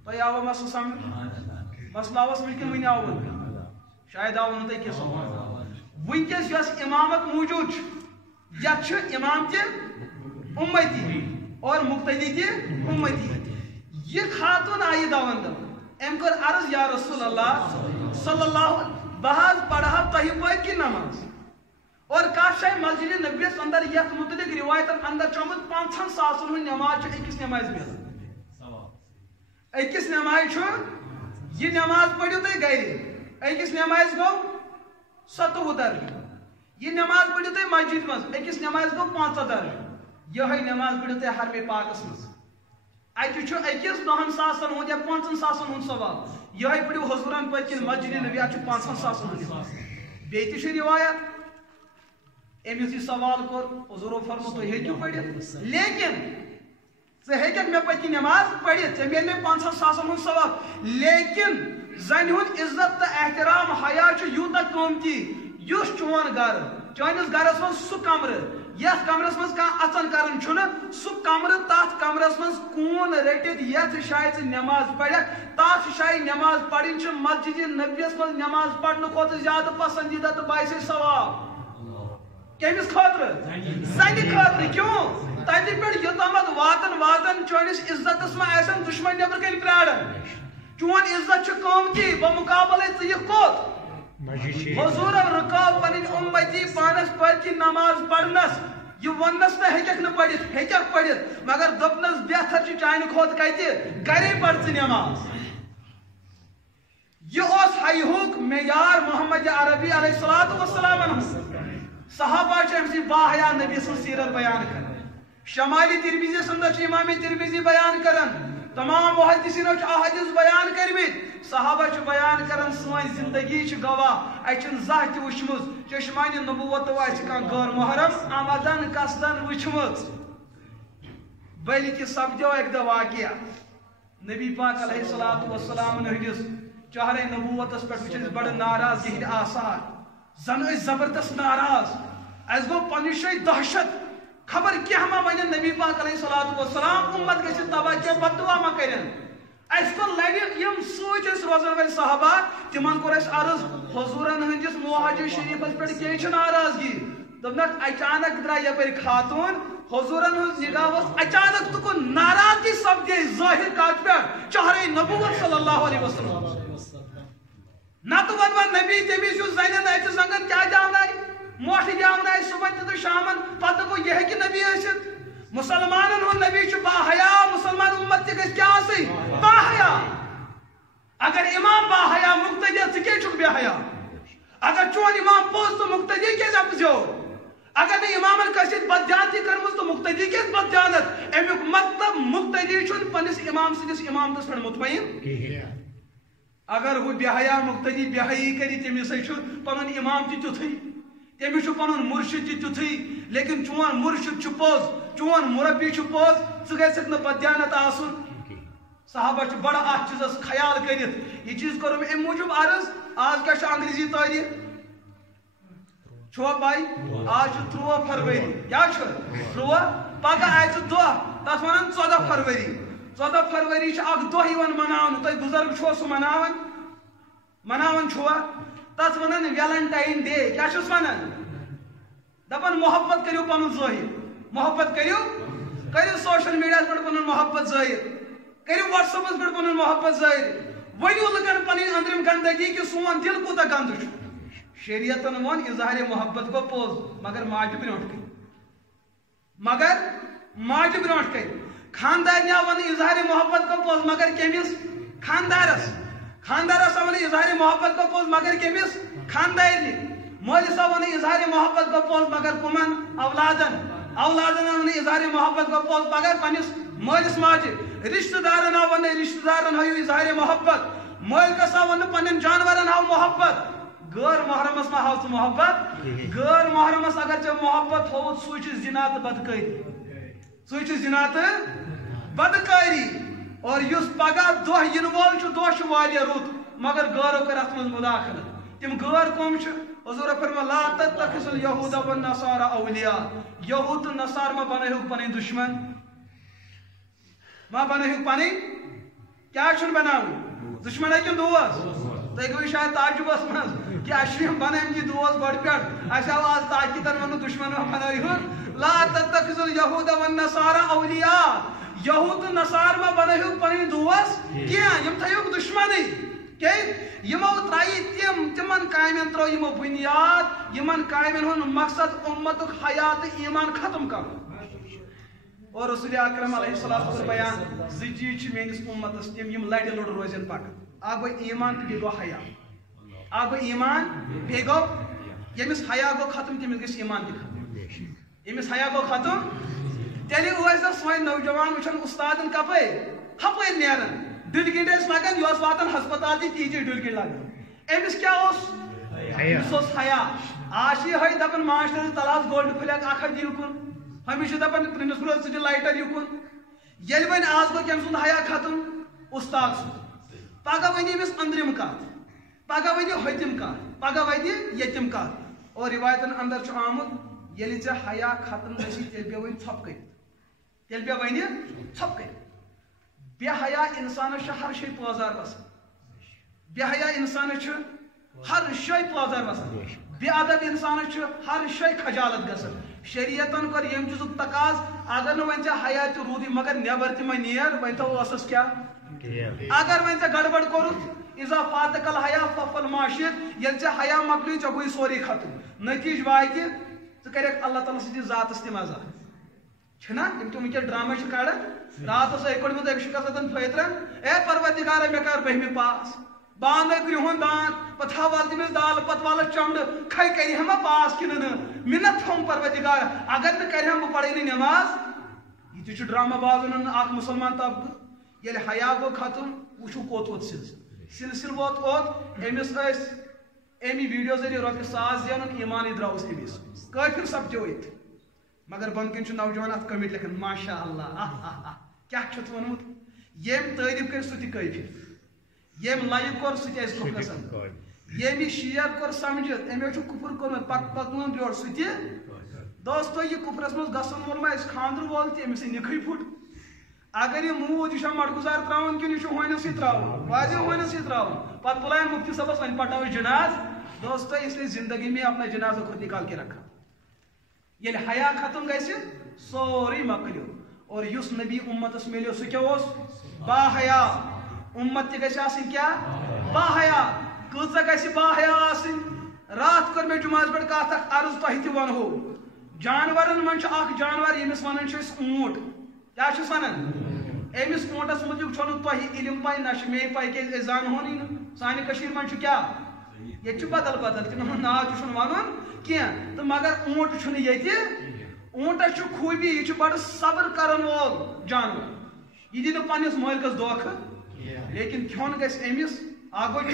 تو آو مسل سمجھ مسئلہ آوس ونکن ون آو شاید آو نہ تہ کس ونکس یس امامت موجود یت امام تہ امتی اور مقتدی تہ امتی یہ خاتون آئی دون ام کر عرض یا رسول اللہ صلی اللہ بہت پڑھا تہ پہ کی نماز اور کاش مسجد نبیس اندر یت متعلق روایتن اندر چومت 500 ساسن ہن نماز اکس نماز مل اکس نماز یہ نماز پڑھو تھی گھر اکس نماز گو 70 درجہ یہ نماز پڑھو تھی مسجد مز اکس نماز گو 500 درجہ یہ نماز پڑھو تھی حرم پاکس مز اتہ اکس 10 ساسن ہند یا 5 ساسن ہند ثواب یہ پڑھو حضورن پتکن مسجد نبی 500 ساسن ہند بیت روایت امس یہ سوال کور حضور فرمو تھی ہیکو پڑھت لیکن ژٕ مے پتہ نماز پڑھت ژے مل مے 500 ساسن ہند ثواب لیکن زن ہند عزت تو احترام حیا یوتہ قیمتی یس چون گھر چانس گھرس من سہ کمر یس کمرس من کھانا اچن کران چھُنہٕ سہ کمر تات کمرس من کون رٹت یتھ جایہِ ژٕ نماز پڑھکھ تات جایہِ نماز پڑھن چھ مسجد نبیس من نماز پڑھنے کھۄتہٕ زیادٕ پسندیدہ تو باعث ثواب کمس خاطر زنہِ خاطر کیوں تتہ پہ یوتامت واتن واتن چونس عزتس من آسن دشمن نبر کن پرارن چون عزت قیمتی بمقابلے ژٕ کوت حضور رکاو پن امتی پانس پتہ نماز پڑھنس یہ ونس نا ہیکھ نہ پڑھت ہیکھ پڑھت مگر دپنس بہتر چانہ کھوت کتہ گرے پڑھ ژٕ نماز یہ حیہُک معیار محمد عربی علیہ الصلوۃ والسلام صحابہ امسی باحیا نبی سن سیرت بیان کر شمالی ترمذی سندر امام ترمذی بیان کرن تمام محدثینو احادیث بیان کرمت صحابہ بیان کرن سون زندگی گواہ اچھن زہ تہ وچھمز چشمانہ نبوت آسہ کان غیر محرم آمدن قصدن وچھمز بلکہ سپدیو ایک دہ واقعہ نبی پاک علیہ الصلوۃ والسلام ہندس چہرے نبوتس پہ وچھ بڑے ناراض یہ آثار زن زبردست ناراض اس گو پنہ جائے دہشت خبر کیا ما ون نبی پاک علیہ الصلوۃ والسلام امت گھس تباہ کیا بد دعا ما کرن اس کو لگے یم سوچ اس روزن ول صحابہ تمن کور اس عرض حضورن ہندس موحج شریفس پہ کی ناراضگی دپنک اچانک درا یپر خاتون حضورن ہز نگاہ اچانک تو کو ناراضگی سپدے ظاہر کات پہ چہرے نبوت صلی اللہ علیہ وسلم نہ تو ون نبی تمی زنن اتہ زنگن کیا جاونائی موٹھ جاونائی صبح تو شامن پتہ گو یہ کہ نبی ٲسِتھ مسلمانن ہن نبی باحیا مسلمان امت تہ گژھِ کیا آسٕنۍ باحیا اگر امام باحیا مقتدی ژٕ کیٛازِ چھُکھ بے حیا اگر چون امام پوٚز تہٕ مقتدی کیٛازِ اپزیو اگر نہٕ امامن کٲنٛسہِ سۭتۍ بدجانتی کٔرمٕژ تہٕ مقتدی کیٛازِ بدجانت امیُک مطلب مقتدی چھُنہٕ پننس امام سٕنٛدِس امامتس پٮ۪ٹھ مطمئن اگر وہ بے حیا مقتدی بے حیی کری تمس پن امام تہ تیتھے تمس پن مرشد تہ تیتھے لیکن چون مرشد پوز چون مربی پوز ژٕ گژھکھ نہٕ بدیانت آسن صحابہ بڑا ات چیزس خیال کرت یہ چیز کور ام موجود عرض آج کیا انگریزی تاریخ چھو پائی آج 13 فروری کیا 13 پگہ آئے دہ تک ونان 14 فروری 14 فروری اخ دہ مناون تھی بزرگ چھو سہ مناون چھوا تس ونان ویلنٹائن ڈے کیا ونان دپان محبت کرو پن ظاہر محبت کرو سوشل میڈیا پہ پن محبت ظاہر کرو واٹس ایپس پہ پن محبت ظاہر ونو لکن پن اندرم گندگی کہ سون دل کوتا گند شریعتن ون اظہار محبت گو پوز مگر ماجہ برونٹ کر خاندارنیا ون اظہار محبت کو پوز مگر کمس خاندارس ون اظہار محبت کو پوز مگر کمس خاندارنہ مالسا ون اظہار محبت کو پوز مگر کمن اولادن ون اظہار محبت کو پوز مگر پنس مالس ماجہ رشتہ دارن ون رشتہ دارن ہو اظہار محبت مالکس آو پن جانورن ہاو محبت غیر محرمس ما ہاو محبت غیر محرمس اگر ژے محبت ہوت سوئی چھ زنا تو بدکاری سوئی چھ زنا تو بدکاری اور یس پگہ دہ ین وول چھ دہ چھ واریاہ رُت مگر غیرو کر اتھ منٛز مداخلت تم غیر قوم چھ حضور فرما لا تتخذوا اليهود والنصارى اولیاء یہود تو نصار ما بنٲیہُکھ پنٕنۍ دشمن ما بنٲیہُکھ پنٕنۍ کیا چھُنہٕ بناوُن دشمن ہے کِنہٕ دوست تُہۍ گٔیِو شاید تعجُبس منٛز کہ اَسہِ چھِ یِم بنٲیمٕتۍ دوس گۄڈٕ پٮ۪ٹھ اَسہِ آو آز تاکیٖدن ووٚنُن دشمن ما بنٲیہُن لا تتخذوا اليهود والنصارى اولیاء یہود تو نصار ما بنٲیہُکھ پنٕنۍ دوس کینٛہہ یِم تھٲیہُکھ دشمنٕے یمو ترائی تمن کامین ترو یمو بنیاد یمن کامین ہن مقصد امتک حیات ایمان ختم کر اور رسول اکرم علیہ الصلوۃ والسلام بیان زی چیز میانس امتس تم یم لڑ لڑ روزن پکان اکھ گو ایمان تو بیٚیہِ گو حیا اکھ گو ایمان بیٚیہِ گو یمس حیا گو ختم تمس گژھِ ایمان تہِ ختم یمس حیا گو ختم تیٚلہِ ٲسۍ نہٕ سٲنۍ نوجوان وٕچھان استادن کپٲرۍ ہپٲرۍ نیران ڈل گنڈس لگان یہ واتان ہسپتال تھی تیجی ڈل گنڈ لگان امس کیا اس حیا آج یہ دپان ماسٹر تلاس گولڈ پھلیک اخ یوکن ہمیشہ دپان پرنسپل ثہ لائٹر یوکن یل ون آز گو کم سند حیا ختم استاد سند پگہ ون امس اندرم کت پگہ ون ہوتم کت پگہ ون یتم کت اور روایتن اندر آمت یل ژے حیا ختم گژھی تیل پے ون ژھپ کر تیل پے ون ژھپ کر بے حیا انسانس ہر شے پٲزار بسان بے حیا انسانس ہر شے پٲزار بسان بے ادب انسانس ہر شے خجالت گژھان شریعتن کر یم چیزک تقاض اگر نہ ون ژےٚ حیا تہِ روٗدی مگر نیبر تہِ مہ نیر ون تھو ٲسس کیا اگر ون ژےٚ گڑبڑ کوٚرُتھ اذا فاتک الحیا ففل معاشیت ییٚلہِ ژےٚ حیا مۄکلہِ ژےٚ گوٚوُے سورُے ختم نتیج واتہِ ژٕ کریکھ اللہ تعالیٰ سٕنٛدِس ذاتس تہِ مزاق چھنا یم تم ونکس ڈرامہ کڑان رات کڑمت ایک شکستن فیترن اے پروردگار مے کر بہمہِ پاس باندھ کرہن دان پتہ حوال تمس دال پتہ والس چمڑ کھے کری ہم پاس کن منت تھوم پروردگار اگر نہ کرہم بہ پڑھے نماز یہ تہ ڈرامہ بازن اخ مسلمان طبقہ یل حیا گو ختم وچھو کوت ووت سلسل ووت اوت امس امی ویڈیو ذریعہ رۄپیہِ 100 زینن ایمانے دراوس امس کافر سپدیو ات مگر بن کن نوجوان ات کمنٹ لکھان ماشاء اللہ کیا چھت ونمت یم تعریف کر سہ تہ کافر یم لائک کور سہ تہ برونٛہہ گژھان یم شیئر کور سمجھت امے چھ کفر کورمت پکون بیور سہ تہ دوستو یہ کفرس مز گژھن وول ما خاندر وول تہ امس نکھے پھٹ اگر یہ موت یہ مڑگزار تراون کن یہ ہونس سی تراون واضح ہونس سی تراون پتہ بلائن مفتی صاحبس ون پٹاو جناز دوستو اس لیے زندگی میں اپنا جنازہ خود نکال کے رکھا یل حیا ختم گژھِ سورُے مۄکلیو اور یُس نبی امتس ملیو سُہ کیٛاہ اوس با حیا امت تہِ گژھِ آسٕنۍ کیٛاہ با حیا کۭژاہ گژھِ با حیا آسٕنۍ راتھ کٔر مےٚ جُمعس پٮ۪ٹھ کتھ اکھ عرض تۄہہِ تہِ ونہو جانورن منٛز چھُ اکھ جانور ییٚمِس ونان چھِ أسۍ اوٗنٹ کیٛاہ چھِس ونان أمِس اوٗنٹس مُتعلق چھو نہٕ تۄہہِ علم پاے نہ چھِ مے پاے کیٛازِ أسۍ زانہونٕے نہٕ سانہِ کٔشیٖرِ منٛز چھُ کیٛاہ ییٚتہِ چھُ بدل بدل تِمن ہُنٛد ناو تہِ چھُنہٕ ونُن کینٛہہ تہٕ مگر اوٗنٹ چھُنہٕ ییٚتہِ اوٗنٹس چھُ خوٗبی یہِ چھُ بڑٕ صبر کرن وول جانور یہِ دِی نہٕ پننس مٲلکس دھوکہٕ لیکن کھیوٚن گژھِ أمِس اکھ گوٚو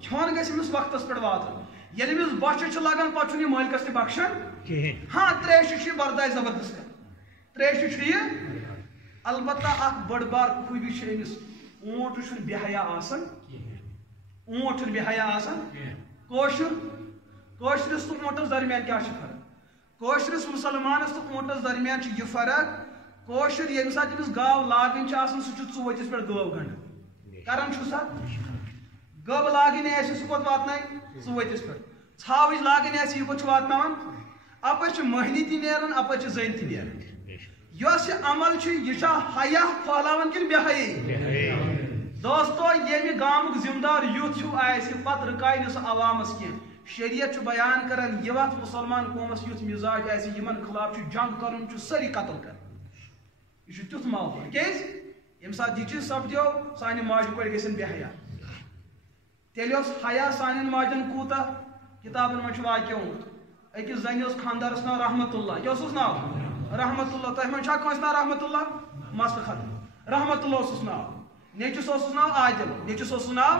کھیوٚن گژھِ أمِس وقتس پٮ۪ٹھ واتُن ییٚلہِ أمِس بۄچھِ چھِ لگان پتہٕ چھُنہٕ یہِ مٲلکس تہِ بخشان ہاں تریشہِ چھُ یہِ برداش زبردست کران تریشہِ چھُ یہِ البتہ اکھ بٔڑ بار خوٗبی چھِ أمِس اوٗنٹ چھُنہٕ بے حیا آسان اوٗنٹ چھُنہٕ بے حیا آسان کٲشرِس تہٕ اوٗنٹس درمیان کیٛاہ چھِ فرق کٲشرِس مُسلمانس تہٕ اوٗنٹس درمیان چھِ یہِ فرق کٲشُر ییٚمہِ ساتہٕ أمِس گاو لاگٕنۍ چھِ آسان سُہ چھُ ژوٗنٛٹھِس پٮ۪ٹھ گٲو گنٛڈان کران چھُ سا گٲو لاگٕنۍ آسہِ سُہ کوٚت واتنایہِ ژوٗنٛٹھِس پٮ۪ٹھ ژھاوٕج لاگٕنۍ آسہِ یہِ کوٚت چھُ واتناوان اپٲرۍ چھِ مٔہنی تہِ نیران اپٲرۍ چھِ زٔنۍ تہِ نیران یۄس یہِ عمل چھُ یہِ چھا حیا پھہلاوان کِنہٕ بے حیٲیی دوستو ییٚمہِ گامُک ذمہٕ دار یُتھ ہیوٗ آسہِ پتہٕ رُکایہِ نہٕ سُہ عوامس کینٛہہ شریعت چھُ بیان کران یہِ وقت مُسلمان قومس یُتھ مزاج آسہِ یِمن خلاف چھُ جنگ کرُن چھُ سٲری قتل کران یہ چھُ تیُتھ ماحول کیازِ ییٚمہِ ساتہٕ یہِ چیٖز سپدیو سانہِ ماجہِ کورِ گژھن بے حیا تیٚلہِ اوس حیا سانٮ۪ن ماجٮ۪ن کوٗتاہ کِتابن منٛز چھُ واقعہ اومُت أکِس زنہِ اوس خانٛدارس ناو رحمت اللہ کیٛاہ اوسُس ناو رحمت اللہ تۄہہِ منٛز چھا کٲنٛسہِ ناو رحمت اللہ مسلہٕ ختم رحمت اللہ اوسُس ناو نیچس اوسس ناو عادل نیچس اوسس ناو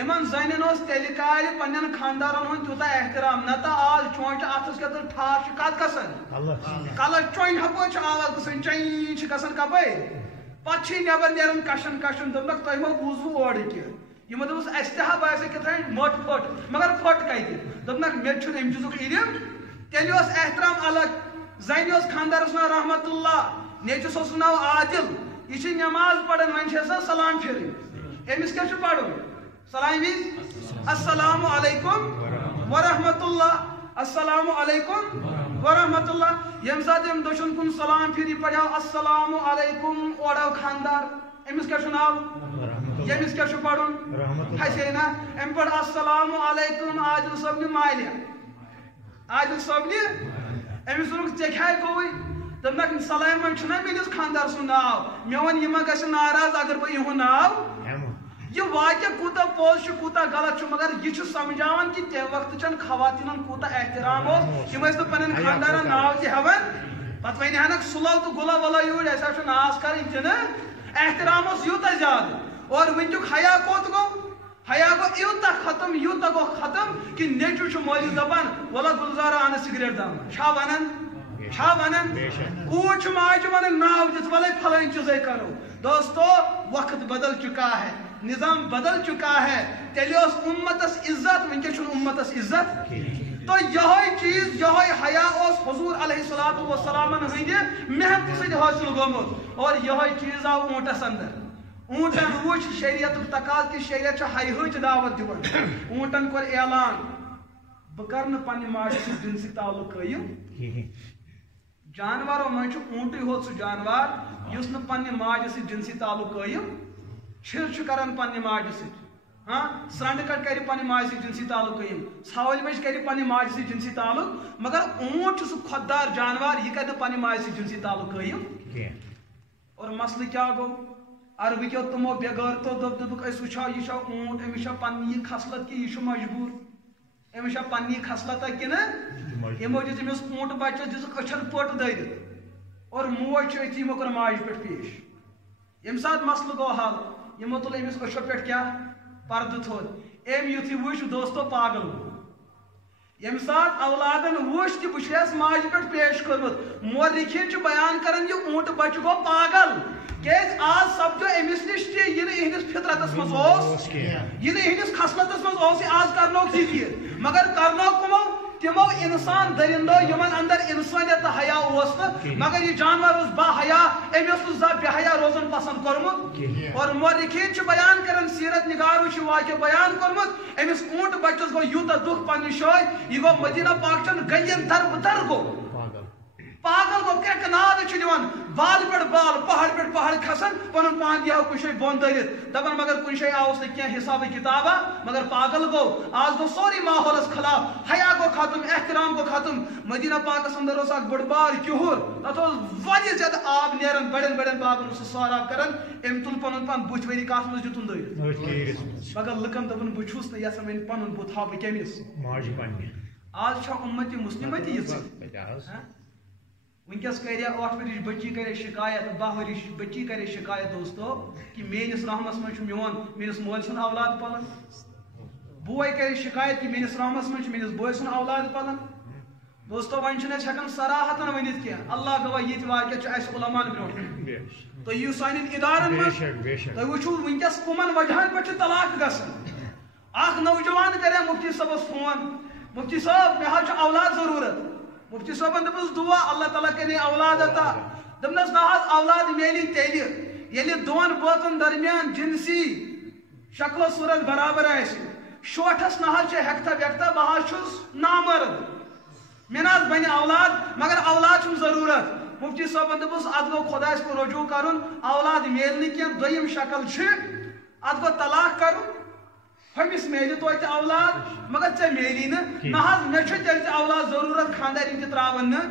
امن زنن اوس تیل کالہِ پنن خاندارن ہُنٛد تیوٗتاہ احترام نتہٕ آز چونچہِ اتھس کیٛاہ ٹھار چھِ کتھ گژھان کلس چۄنہِ ہپٲرۍ چھِ آواز گژھان چی چھِ گژھان کپٲرۍ پتہٕ چھِ نیبر نیران کشن کشن دوٚپنکھ تۄہہِ ما بوٗزوٕ اورٕ کینٛہہ یِمو دوٚپُس اَسہِ تہِ ہا باسہِ کیٛاہ مٔٹ پھٔٹ مگر پھٔٹ کتہِ دوٚپنکھ مےٚ تہِ چھُنہٕ امہِ چیٖزُک علم تیٚلہِ اوس احترام الگ زنہِ اوس خاندارس ناو رحمت اللہ نیچس اوس ناو عادل یہ چھِ نماز پران وۄنۍ چھِ آسان سلام پھِرٕنۍ أمِس کیٛاہ چھُ پرُن سلام وِز السلام علیکم ورحمۃ اللہ السلام علیکم ورحمۃ اللہ ییٚمہِ ساتہٕ أمۍ دٔچھُن کُن سلام پھِرِ یہِ پڑیو السلام علیکم اورٕ آو خاندار أمِس کیٛاہ چھُ ناو ییٚمِس کیٛاہ چھُ پرُن ہسے نا أمۍ پوٚر السلام علیکم عادل صٲبنہِ مالہِ عادل صٲبنہِ أمِس ووٚنُکھ ژےٚ کیٛاہ گوٚوُے دوٚپنکھ سلامہِ منٛز چھُنہ میٲنِس خاندار سُنٛد ناو مےٚ ووٚن یہِ ما گژھِ ناراض اگر بہٕ یِہُنٛد ناو یہ واقعہ کوٗتاہ پوٚز چھُ کوٗتاہ غلط چھُ مگر یہِ چھُ سمجھاوان کہ تمہِ وقتہٕ چٮ۪ن خواتیٖنن کوٗتاہ احترام اوس یِم ٲسۍ نہٕ پنٕنٮ۪ن خاندارن ناو تہِ ہٮ۪وان پتہٕ وَنہِ ہانکھ سُلو تہٕ گُلا وُلا یوٗرۍ اَسہِ حظ چھُ ناز کَرٕنۍ تہِ نہٕ احترام اوس یوٗتاہ زیادٕ اور وٕنیُک حیا کوٚت گوٚو حیا گوٚو یوٗتاہ گوٚو ختم کہ نیٚچوٗ چھُ مٲلِس دپان وَلا گُلزارا اَنہٕ سِگریٹ دامہ چھا وَنان کوٗر چھُ ماجہِ وَنان ناو دِتھ وَلے پھلٲنۍ چیٖزے کرو دوستو وقت بدل چُکا ہے نظام بدل چکا ہے تیلے اس امتس عزت ونکے چھُنہٕ امتس عزت تو یہوے چیز یہوے حیا اوس حضور علیہ الصلوۃ والسلامن ہٕنٛدِ محنت سۭتۍ حٲصِل گوٚمُت اور یہوے چیز آو اونٹس اندر اونٹن وٕچھ شریعتُک تقاضہٕ کہِ شریعت چھُ حیہٕچ دعوت دِوان اونٹن کوٚر اعلان بہٕ کرٕ نہٕ پننہِ ماجہِ سۭتۍ جنسی تعلق قٲیِم جانورو منٛز چھُ اونٹٕے ہوت سُہ جانور یُس نہٕ پننہِ ماجہِ سۭتۍ جنسی تعلق قٲیِم چھِر چھُ کران پننہِ ماجہِ سۭتۍ ہاں سرٛنٛڈٕ کٹ کرِ پننہِ ماجہِ سۭتۍ جنسی تعلق قٲیِم ژھاوٕلۍ مٔجۍ کرِ پننہِ ماجہِ سۭتۍ جنسی تعلق مگر اونٹ چھُ سُہ خۄددار جانور یہِ کرِ نہٕ پننہِ ماجہِ سۭتۍ جنسی تعلق قٲیِم اور مسلہٕ کیٛاہ گوٚو عربٕکیو تِمو بے غٲرتو دوٚپُکھ أسۍ وٕچھو یہِ چھا اونٹ أمِس چھا پننہِ یہِ خصلت کہِ یہِ چھُ مجبوٗر أمِس چھا پننہِ خصلتا کِنہٕ یِمو دِژ أمِس اونٹ بچس دِژٕکھ أچھن پٔٹ دٲرِتھ اور موج چھِ أتھی یِمو کوٚر ماجہِ پٮ۪ٹھ پیش ییٚمہِ ساتہٕ مسلہٕ گوٚو حل یِمو تُل أمِس أچھو پٮ۪ٹھ کیٛاہ پردٕ تھوٚد أمۍ یُتھُے وٕچھ دوستو پاگل گوٚو ییٚمہِ ساتہٕ اولادن وٕچھ کہِ بہٕ چھُس ماجہِ پٮ۪ٹھ پیش کوٚرمُت مورخیٖن چھِ بیان کران یہِ اونٹ بچہِ گوٚو پاگل کیٛازِ آز سپدیو أمِس نِش تہِ یہِ نہٕ یِہنٛدِس فطرتس منٛز اوس یہِ نہٕ یِہنٛدِس خصلتس منٛز اوس یہِ آز کرنوکھ یہِ چیٖز مگر کرنوکھ کٕمو تِمو انسان درندو یِمن اندر انسٲنیت تہٕ حیا اوس نہٕ مگر یہِ جانور اوس با حیا أمۍ اوس نہٕ زانٛہہ بے حیا روزُن پسنٛد کوٚرمُت اور مورخیٖن چھِ بیان کران سیرت نگارو چھُ واقعہٕ بیان کوٚرمُت أمِس اونٹ بچس گوٚو یوٗتاہ دُکھ پننہِ جایہِ یہِ گوٚو مدینہ پاک چٮ۪ن گلین دربٕدر گوٚو پاگل گوٚو کرٛٮ۪کہٕ ناد چھُ دِوان بالہِ پٮ۪ٹھ بال پہاڑ پٮ۪ٹھ پہاڑ کھسان پنُن پان دِیاو کُنہِ جایہِ بۄن دٲرِتھ دپان مگر کُنہِ جایہِ آوُس نہٕ کینٛہہ حسابہٕ کِتابہ مگر پاگل گوٚو آز گوٚو سورُے ماحولس خلاف حیا گوٚو ختم احترام گوٚو ختم مدینہ پاکس اندر اوس اکھ بٔڑ بار کِہُر تتھ اوس واریاہ زیادٕ آب نیران بڑٮ۪ن بڑٮ۪ن باغن اوس سُہ سہلاب کران أمۍ تُل پنُن پان بُتھِ ؤری کتھ منٛز دِتُن دٲرِتھ مگر لُکن دوٚپُن بہٕ چھُس نہٕ یژھان وۄنۍ پنُن بُتھ ہاو بہٕ کٔمِس آز چھا اُمتِ مُسلِمہ تہِ یِژھ ونکس کرے 8 ؤرِش بچی کرے شکایت 10 ؤرِش بچی کرے شکایت دوستو کہ میٲنِس رحمس منٛز چھُ میٲنِس مٲلۍ سُنٛد اولاد پلان بوے کرے شکایت کہ میٲنِس رحمس منٛز چھُ میٲنِس بٲے سُنٛد اولاد پلان دوستو وۄنۍ چھِنہٕ أسۍ ہٮ۪کان صراحتن ؤنِتھ کینٛہہ اللہ گواہ ییٚتہِ واقعہ چھُ اَسہِ عُلماہن برونٛٹھ تُہۍ یِیِو سانٮ۪ن اِدارن منٛز تُہۍ وٕچھِو ونکس کٕمن وجہن پٮ۪ٹھ چھِ طلاق گژھان اکھ نوجوان کرے مفتی صٲبس فون مفتی صٲب مےٚ حظ چھُ اولاد ضروٗرت مفتی صٲبن دوٚپُس دُعا اللہ تعالیٰ کرے اولاد عطا دوٚپنس نہ حظ اولاد میلہِ تیٚلہِ ییٚلہِ دۄن بٲژن درمیان جنسی شکل و صوٗرت برابر آسہِ شوٹھس نہ حظ چھِ ہٮ۪کتھا وٮ۪کتھا بہٕ حظ چھُس نامرد مےٚ نہ حظ بنہِ اولاد مگر اولاد چھُم ضروٗرت مفتی صٲبن دوٚپُس اتھ گوٚو خۄدایس کُن رجوٗع کرُن اولاد میلہِ نہٕ کینٛہہ دوٚیِم شکل چھِ اتھ گوٚو طلاق کرُن ہُمِس میلہِ توتہِ اولاد مگر ژےٚ میلی نہ حظ مےٚ چھُ تیٚلہِ تہِ اولاد ضروٗرت خاندارِنۍ تہِ تراون نہٕ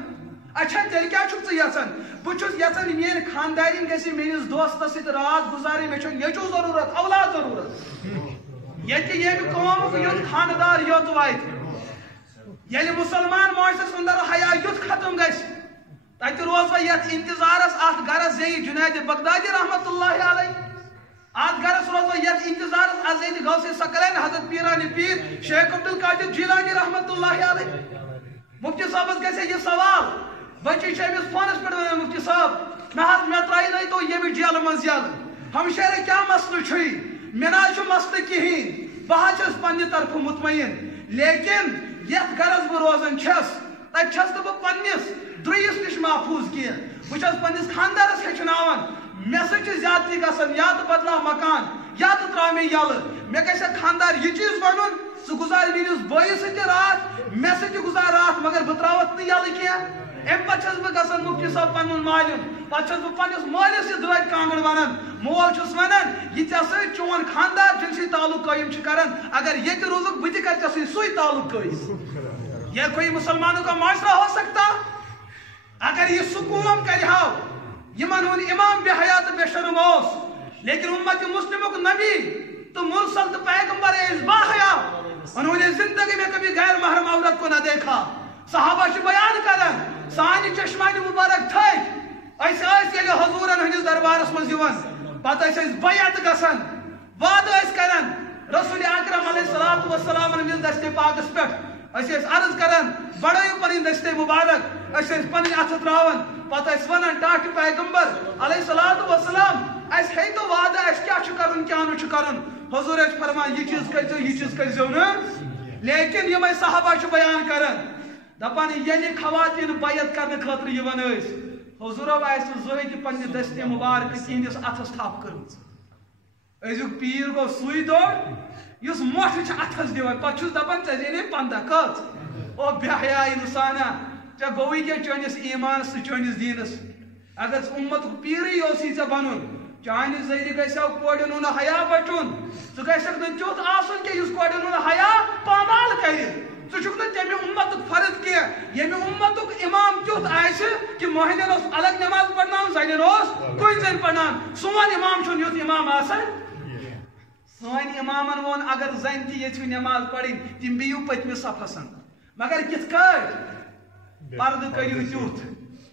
اچھا تیٚلہِ کیٛاہ چھُکھ ژٕ یژھان بہٕ چھُس یژھان میٲنۍ خاندارِنۍ گژھِ میٲنِس دوستس سۭتۍ رات گُزارٕنۍ مےٚ چھُ نیٚچوٗ ضروٗرت اولاد ضروٗرت ییٚتہِ ییٚمہِ قومُک یُتھ خاندار یوٚت واتہِ ییٚلہِ مُسلمان معاشرس اندر حیا یُتھ ختم گژھِ تتہِ روزوا یتھ انتظارس اتھ گرس زیٚیہِ جُنید بغدادی رحمتہ اللہ علیہ آج گرس روزو یت انتظار عزیز غوث ثقلین حضرت پیران پیر شیخ عبد القادر جیلانی رحمت اللہ علیہ مفتی صاحب گژھِ یہ سوال بچی امس فونس پہ ونان مفتی صاحب مے ترائی نہیں تو یہ بھی جیل مز یل ہمشیرے کیا مسئلہ چھ مے نا مسئلہ کہین بہت پنہ طرف مطمئن لیکن یت گرس بہ روزان تب چھس بہ پنس درئیس نش محفوظ کی بہت پنس خاندارس ہچناوان مے سۭتۍ زیادتی گژھان یا تو بدلاو مکان یا تو ترا مے یل مے گژھِ خاندار یہ چیز ونُن ژٕ گزار میٲنِس بٲیِس سۭتۍ رات مے سۭتۍ گزار رات مگر بہٕ تراوتھ نہٕ یلہٕ کینٛہہ امہِ پتہٕ چھس بہٕ گژھان مفتی صٲب پنُن مالِم پتہٕ چھس بہٕ پننِس مٲلِس یہِ دٲدۍ کانٛگٕر ونان مول چھُس ونان یہِ ژےٚ سۭتۍ چون خاندار جن سۭتۍ تعلق قٲیِم چھُ کران اگر ییٚتہِ روٗزُکھ بہٕ تہِ کرٕ ژےٚ سۭتۍ سُے تعلق قٲیِم یہ کوئی مسلمانوں کا معاشرہ ہو سکتا اگر یہ سکوم کرہاو یمن ہن امام بے حیات بے شرم اوس لیکن امت مسلمک نبی تو مرسل تو پیغمبر اس با حیا انہوں نے زندگی میں کبھی غیر محرم عورت کو نہ دیکھا صحابہ سے بیان کرن سانی چشمانی مبارک تھے ایسے ایسے حضورن ہندس دربارس مز یوان پتہ ایسے بیعت گسن وعدہ ایس کرن رسول اکرم علیہ الصلوۃ والسلام نے دست پاکس پہ ایسے عرض کرن بڑھائیو پنن دست مبارک ایسے پنن اتھ تراون پتہ ایس ونن ٹاٹ پیغمبر علیہ الصلوۃ والسلام ایس ہے تو وعدہ ایس کیا چھ کرن کیا نہ چھ کرن حضور ایس فرمان یہ چیز کرزو یہ چیز کرزو نا لیکن یہ صحابہ چھ بیان کرن دپان یلی خواتین بیعت کرنے خاطر یوان ٲسۍ حضورو آسہِ زٕہٕنۍ تہِ پننہِ دستہِ مبارک تِہنٛدِس اتھس تھپھ کٔرمٕژ أزیُک پیٖر گوٚو سُے دور یُس مۄٹھ چھُ اتھس دِوان پتہٕ چھُس دپان ژےٚ زینے 15 کٔژ او بے حیا انسانا ژےٚ گوٚوٕے کیٛاہ چٲنِس ایٖمانس تہٕ چٲنِس دیٖنس اگر اُمتُک پیٖرٕے اوسُے ژےٚ بنُن چانہِ ذٔریعہٕ گژھیو کورٮ۪ن ہُنٛد حیا بچُن ژٕ گژھکھ نہٕ تیُتھ آسُن کینٛہہ یُس کورٮ۪ن ہُنٛد حیا پامال کرِ ژٕ چھُکھ نہٕ تمہِ اُمتُک فرد کینٛہہ ییٚمہِ اُمتُک اِمام تیُتھ آسہِ کہِ مۄہنین اوس الگ نٮ۪ماز پرناوان زنٮ۪ن اوس کُنۍ زٔنۍ پرناوان سون اِمام چھُنہٕ یُتھ اِمام آسان سٲنۍ اِمامن ووٚن اگر زنہِ تہِ یژھِو نٮ۪ماز پرٕنۍ تِم بِہِو پٔتمِس صفس مگر کِتھ کٲٹھۍ پردٕ کٔرِو تیُتھ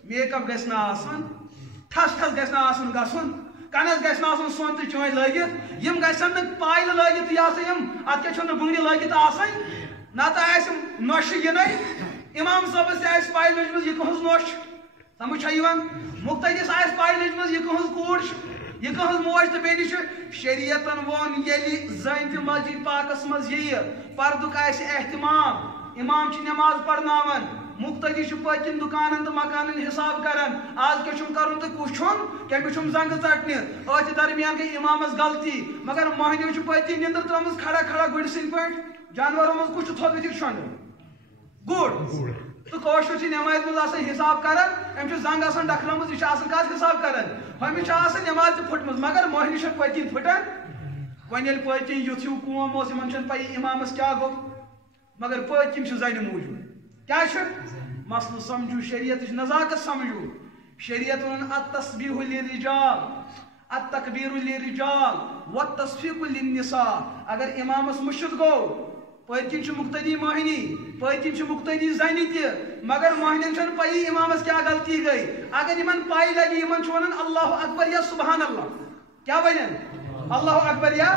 میک اپ گژھِ نہٕ آسُن ٹھس ٹھس گژھِ نہٕ آسُن گژھُن کنس گژھِ نہٕ آسُن سۄن تہٕ چٲنۍ لٲگِتھ یِم گژھن نہٕ پایلہٕ لٲگِتھ یہِ ہسا یِم اتھ کیٛاہ چھُ نہٕ بٕنٛگرِ لٲگِتھ آسٕنۍ نتہٕ آسہِ نۄشہِ یِنٕے امام صٲبس تہِ آسہِ پاے لٔجمٕژ یہِ کٕہٕنٛز نۄش چھِ سمجھ چھا یِوان مُقتدِس آسہِ پاے لٔجمٕژ یہِ کٕہٕنٛز کوٗر چھِ یہِ کٕہٕنٛز موج تہٕ بیٚنہِ چھِ شریعتن ووٚن ییٚلہِ زٔنۍ تہِ مسجد پاکس منٛز یِیہِ پردُک آسہِ احتمام امام چھِ نٮ۪ماز پرناوان مُقتدی چھُ پٔتۍ کِنۍ دُکانن تہٕ مکانن حساب کران آز کیٛاہ چھُم کرُن تہٕ کُس چھُم کٔمِس چھُم زنٛگہٕ ژٹنہِ أتھۍ درمیان گٔے امامس غلطی مگر مۄہنیو چھِ پٔتۍ کِنۍ نِندٕر ترٲومٕژ کھڑا کھڑا گُرۍ سٕنٛدۍ پٲٹھۍ جانورو منٛز کُس چھُ تھوٚد ؤتھِتھ شۄنٛگان گُر تہٕ کٲشُر چھِ نٮ۪مازِ منٛز آسان حساب کران أمۍ چھُ زنٛگ آسان ڈکھرٲومٕژ یہِ چھُ آسان کتھ حساب کران ہُمِس چھِ آسان نٮ۪ماز تہِ پھٕٹمٕژ مگر مۄہنیو چھِ پٔتۍ کِنۍ پھٕٹان وۄنۍ ییٚلہِ پٔتۍ کِنۍ یُتھ ہیوٗ قوم اوس یِمن چھنہٕ پیی امامس کیٛاہ گوٚو مگر پٔتۍ کِنۍ چھُ زنہِ موٗجوٗد کیٛاہ چھُ مسلہٕ سمجھو شریعتٕچ نزاکت سمجھو شریعت ووٚنُن التسبیح للرجال التکبیر للرجال والتصفیق للنساء اگر امامس مشِد گوٚو پٔتۍ کِنۍ چھُ مُقتدی مۄہنی پٔتۍ کِنۍ چھُ مُقتدی زنہِ تہِ مگر مۄہنین چھنہٕ پیی امامس کیٛاہ غلطی گٔے اگر یِمن پاے لگہِ یِمن چھُ ونان اللہ اکبر یا سبحان اللہ کیٛاہ ونن اللہ اکبر یا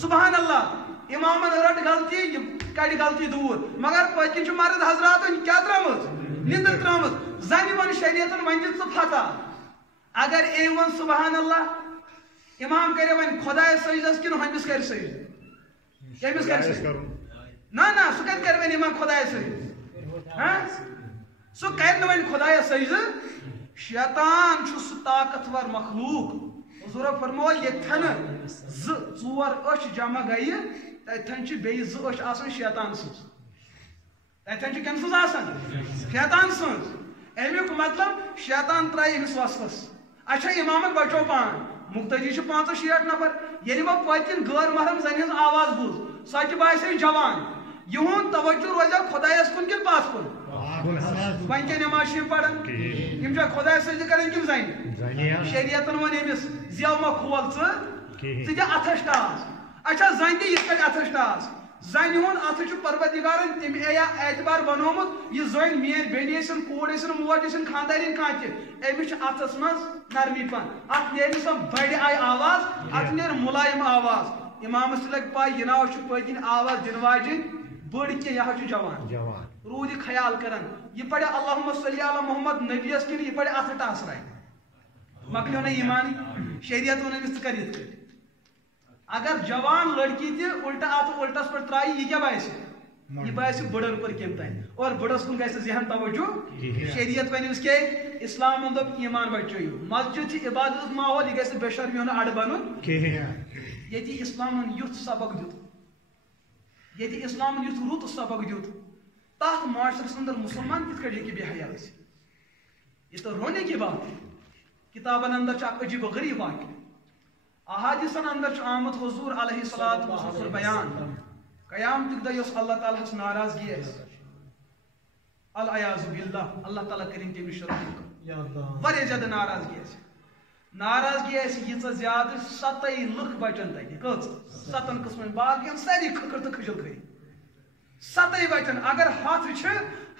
سبحان اللہ امامن رٹ غلطی یہِ کڑِ غلطی دوٗر مگر پٔتۍ کِنۍ چھُ مرد حضراتن کیٛاہ ترٲومٕژ نِندٕر ترٲومٕژ زنہِ ووٚن شریعتن وۄنۍ دِ ژٕ فتح اگر أمۍ ووٚن سبحان اللہ امام کرِ وۄنۍ خۄدایس سجدس کِنہٕ ہُمِس کرِ سجدٕ کٔمِس کرِ سجدٕ نہ نہ سُہ کتہِ کرِ وۄنۍ امام خۄدایس سجدٕ سُہ کرِ نہٕ وۄنۍ خۄدایس سجدٕ شیطان چھُ سُہ طاقتور مخلوق حضورو فرموو ییٚتھن زٕ ژور أچھ جمع گٔیہِ تتھن چھِ بیٚیہِ زٕ أچھ آسان شیطان سٕنٛز تتھن چھِ کٔمۍ سٕنٛز آسان شیطان سٕنٛز امیُک مطلب شیطان ترایہِ أمِس وسوس اچھا امامن بچو پان مُقتدی چھِ 65 نفر ییٚلہِ وۄنۍ پٔتۍ کِنۍ غٲر محرم زنہِ ہٕنٛز آواز بوٗز سۄ تہِ باسے جوان یِہُنٛد توجہ روزیو خۄدایس کُن کِنہٕ پتھ کُن وۄنۍ کیٛاہ نٮ۪ماز چھِ یِم پران یِم چھا خۄدایس سجدٕ کران کِنہٕ زنہِ شریعتن ووٚن أمِس زیو مہ کھول ژٕ دِ اتھس ٹاس اچھا زنہِ دِ یِتھ کٔنۍ اتھس ٹاس زن ہن ات پروردگارن تم اعتبار بنومت یہ زن مین بین ٲسِن کوٗر ٲسِن موج ٲسِن خاندارین کانٛہہ تہِ أمِس چھِ اتھس منٛز نرمی پن ات نیرِ سۄ بڑِ آیہِ آواز ات نیرِ مُلایِم آواز امامس تہِ لگہِ پاے یہِ ناو چھُ پٔتۍ کِنۍ آواز دِنہٕ واجیٚنۍ بٔڑ کینٛہہ یہِ حظ چھُ جوان روٗد یہِ خیال کران یہِ پرِ اللہُمہ صلی علی محمد نبیس کِنہٕ یہِ پرِ اتھٕ ٹاسراے مکلیو نہ ایمان شریعت ون أمِس ژٕ کر یِتھ کٔٹھۍ اگر جوان لڑکی تہِ الٹا اتھ الٹس پہ ترایہِ یہ کیا باسہِ یہ باسہِ بڑن پر کم تین اور بڑس کن گژھِ ذہن توجہ شریعت ونس کہ اسلام دوٚپ ایمان بچٲیِو مسجد چھِ عبادت ماحول یہ گژھِ بے شرمی ہُنٛد اڑ بنُن ییٚتہِ اسلامن یُتھ سبق دیُت ییٚتہِ اسلامن یُتھ رُت سبق دیُت تتھ معاشرس اندر مسلمان کِتھ کٔٹھۍ ہیٚکہِ بے حیا ٲسِتھ یہ تو رونے کی بات ہے کتابن اندر چھُ اکھ عجیب و غریب واقعہ احادیثن اندر چھُ آمُت حضور علیہ الصلوۃ والسلام بیان قیامتک دۄہ یۄس اللہ تعالیٰ ہس ناراضگی آسہِ العیاذ باللہ اللہ تعالیٰ کٔرِنۍ تٔمِس شرک واریاہ زیادٕ ناراضگی آسہِ ییٖژاہ زیادٕ 7 لُکھ بچن تتہِ کٔژ 7 قٕسمن باقین سٲری کھٕکر تہٕ کھٕجل کھٔرۍ 7 بچن اگر ہتھ چھِ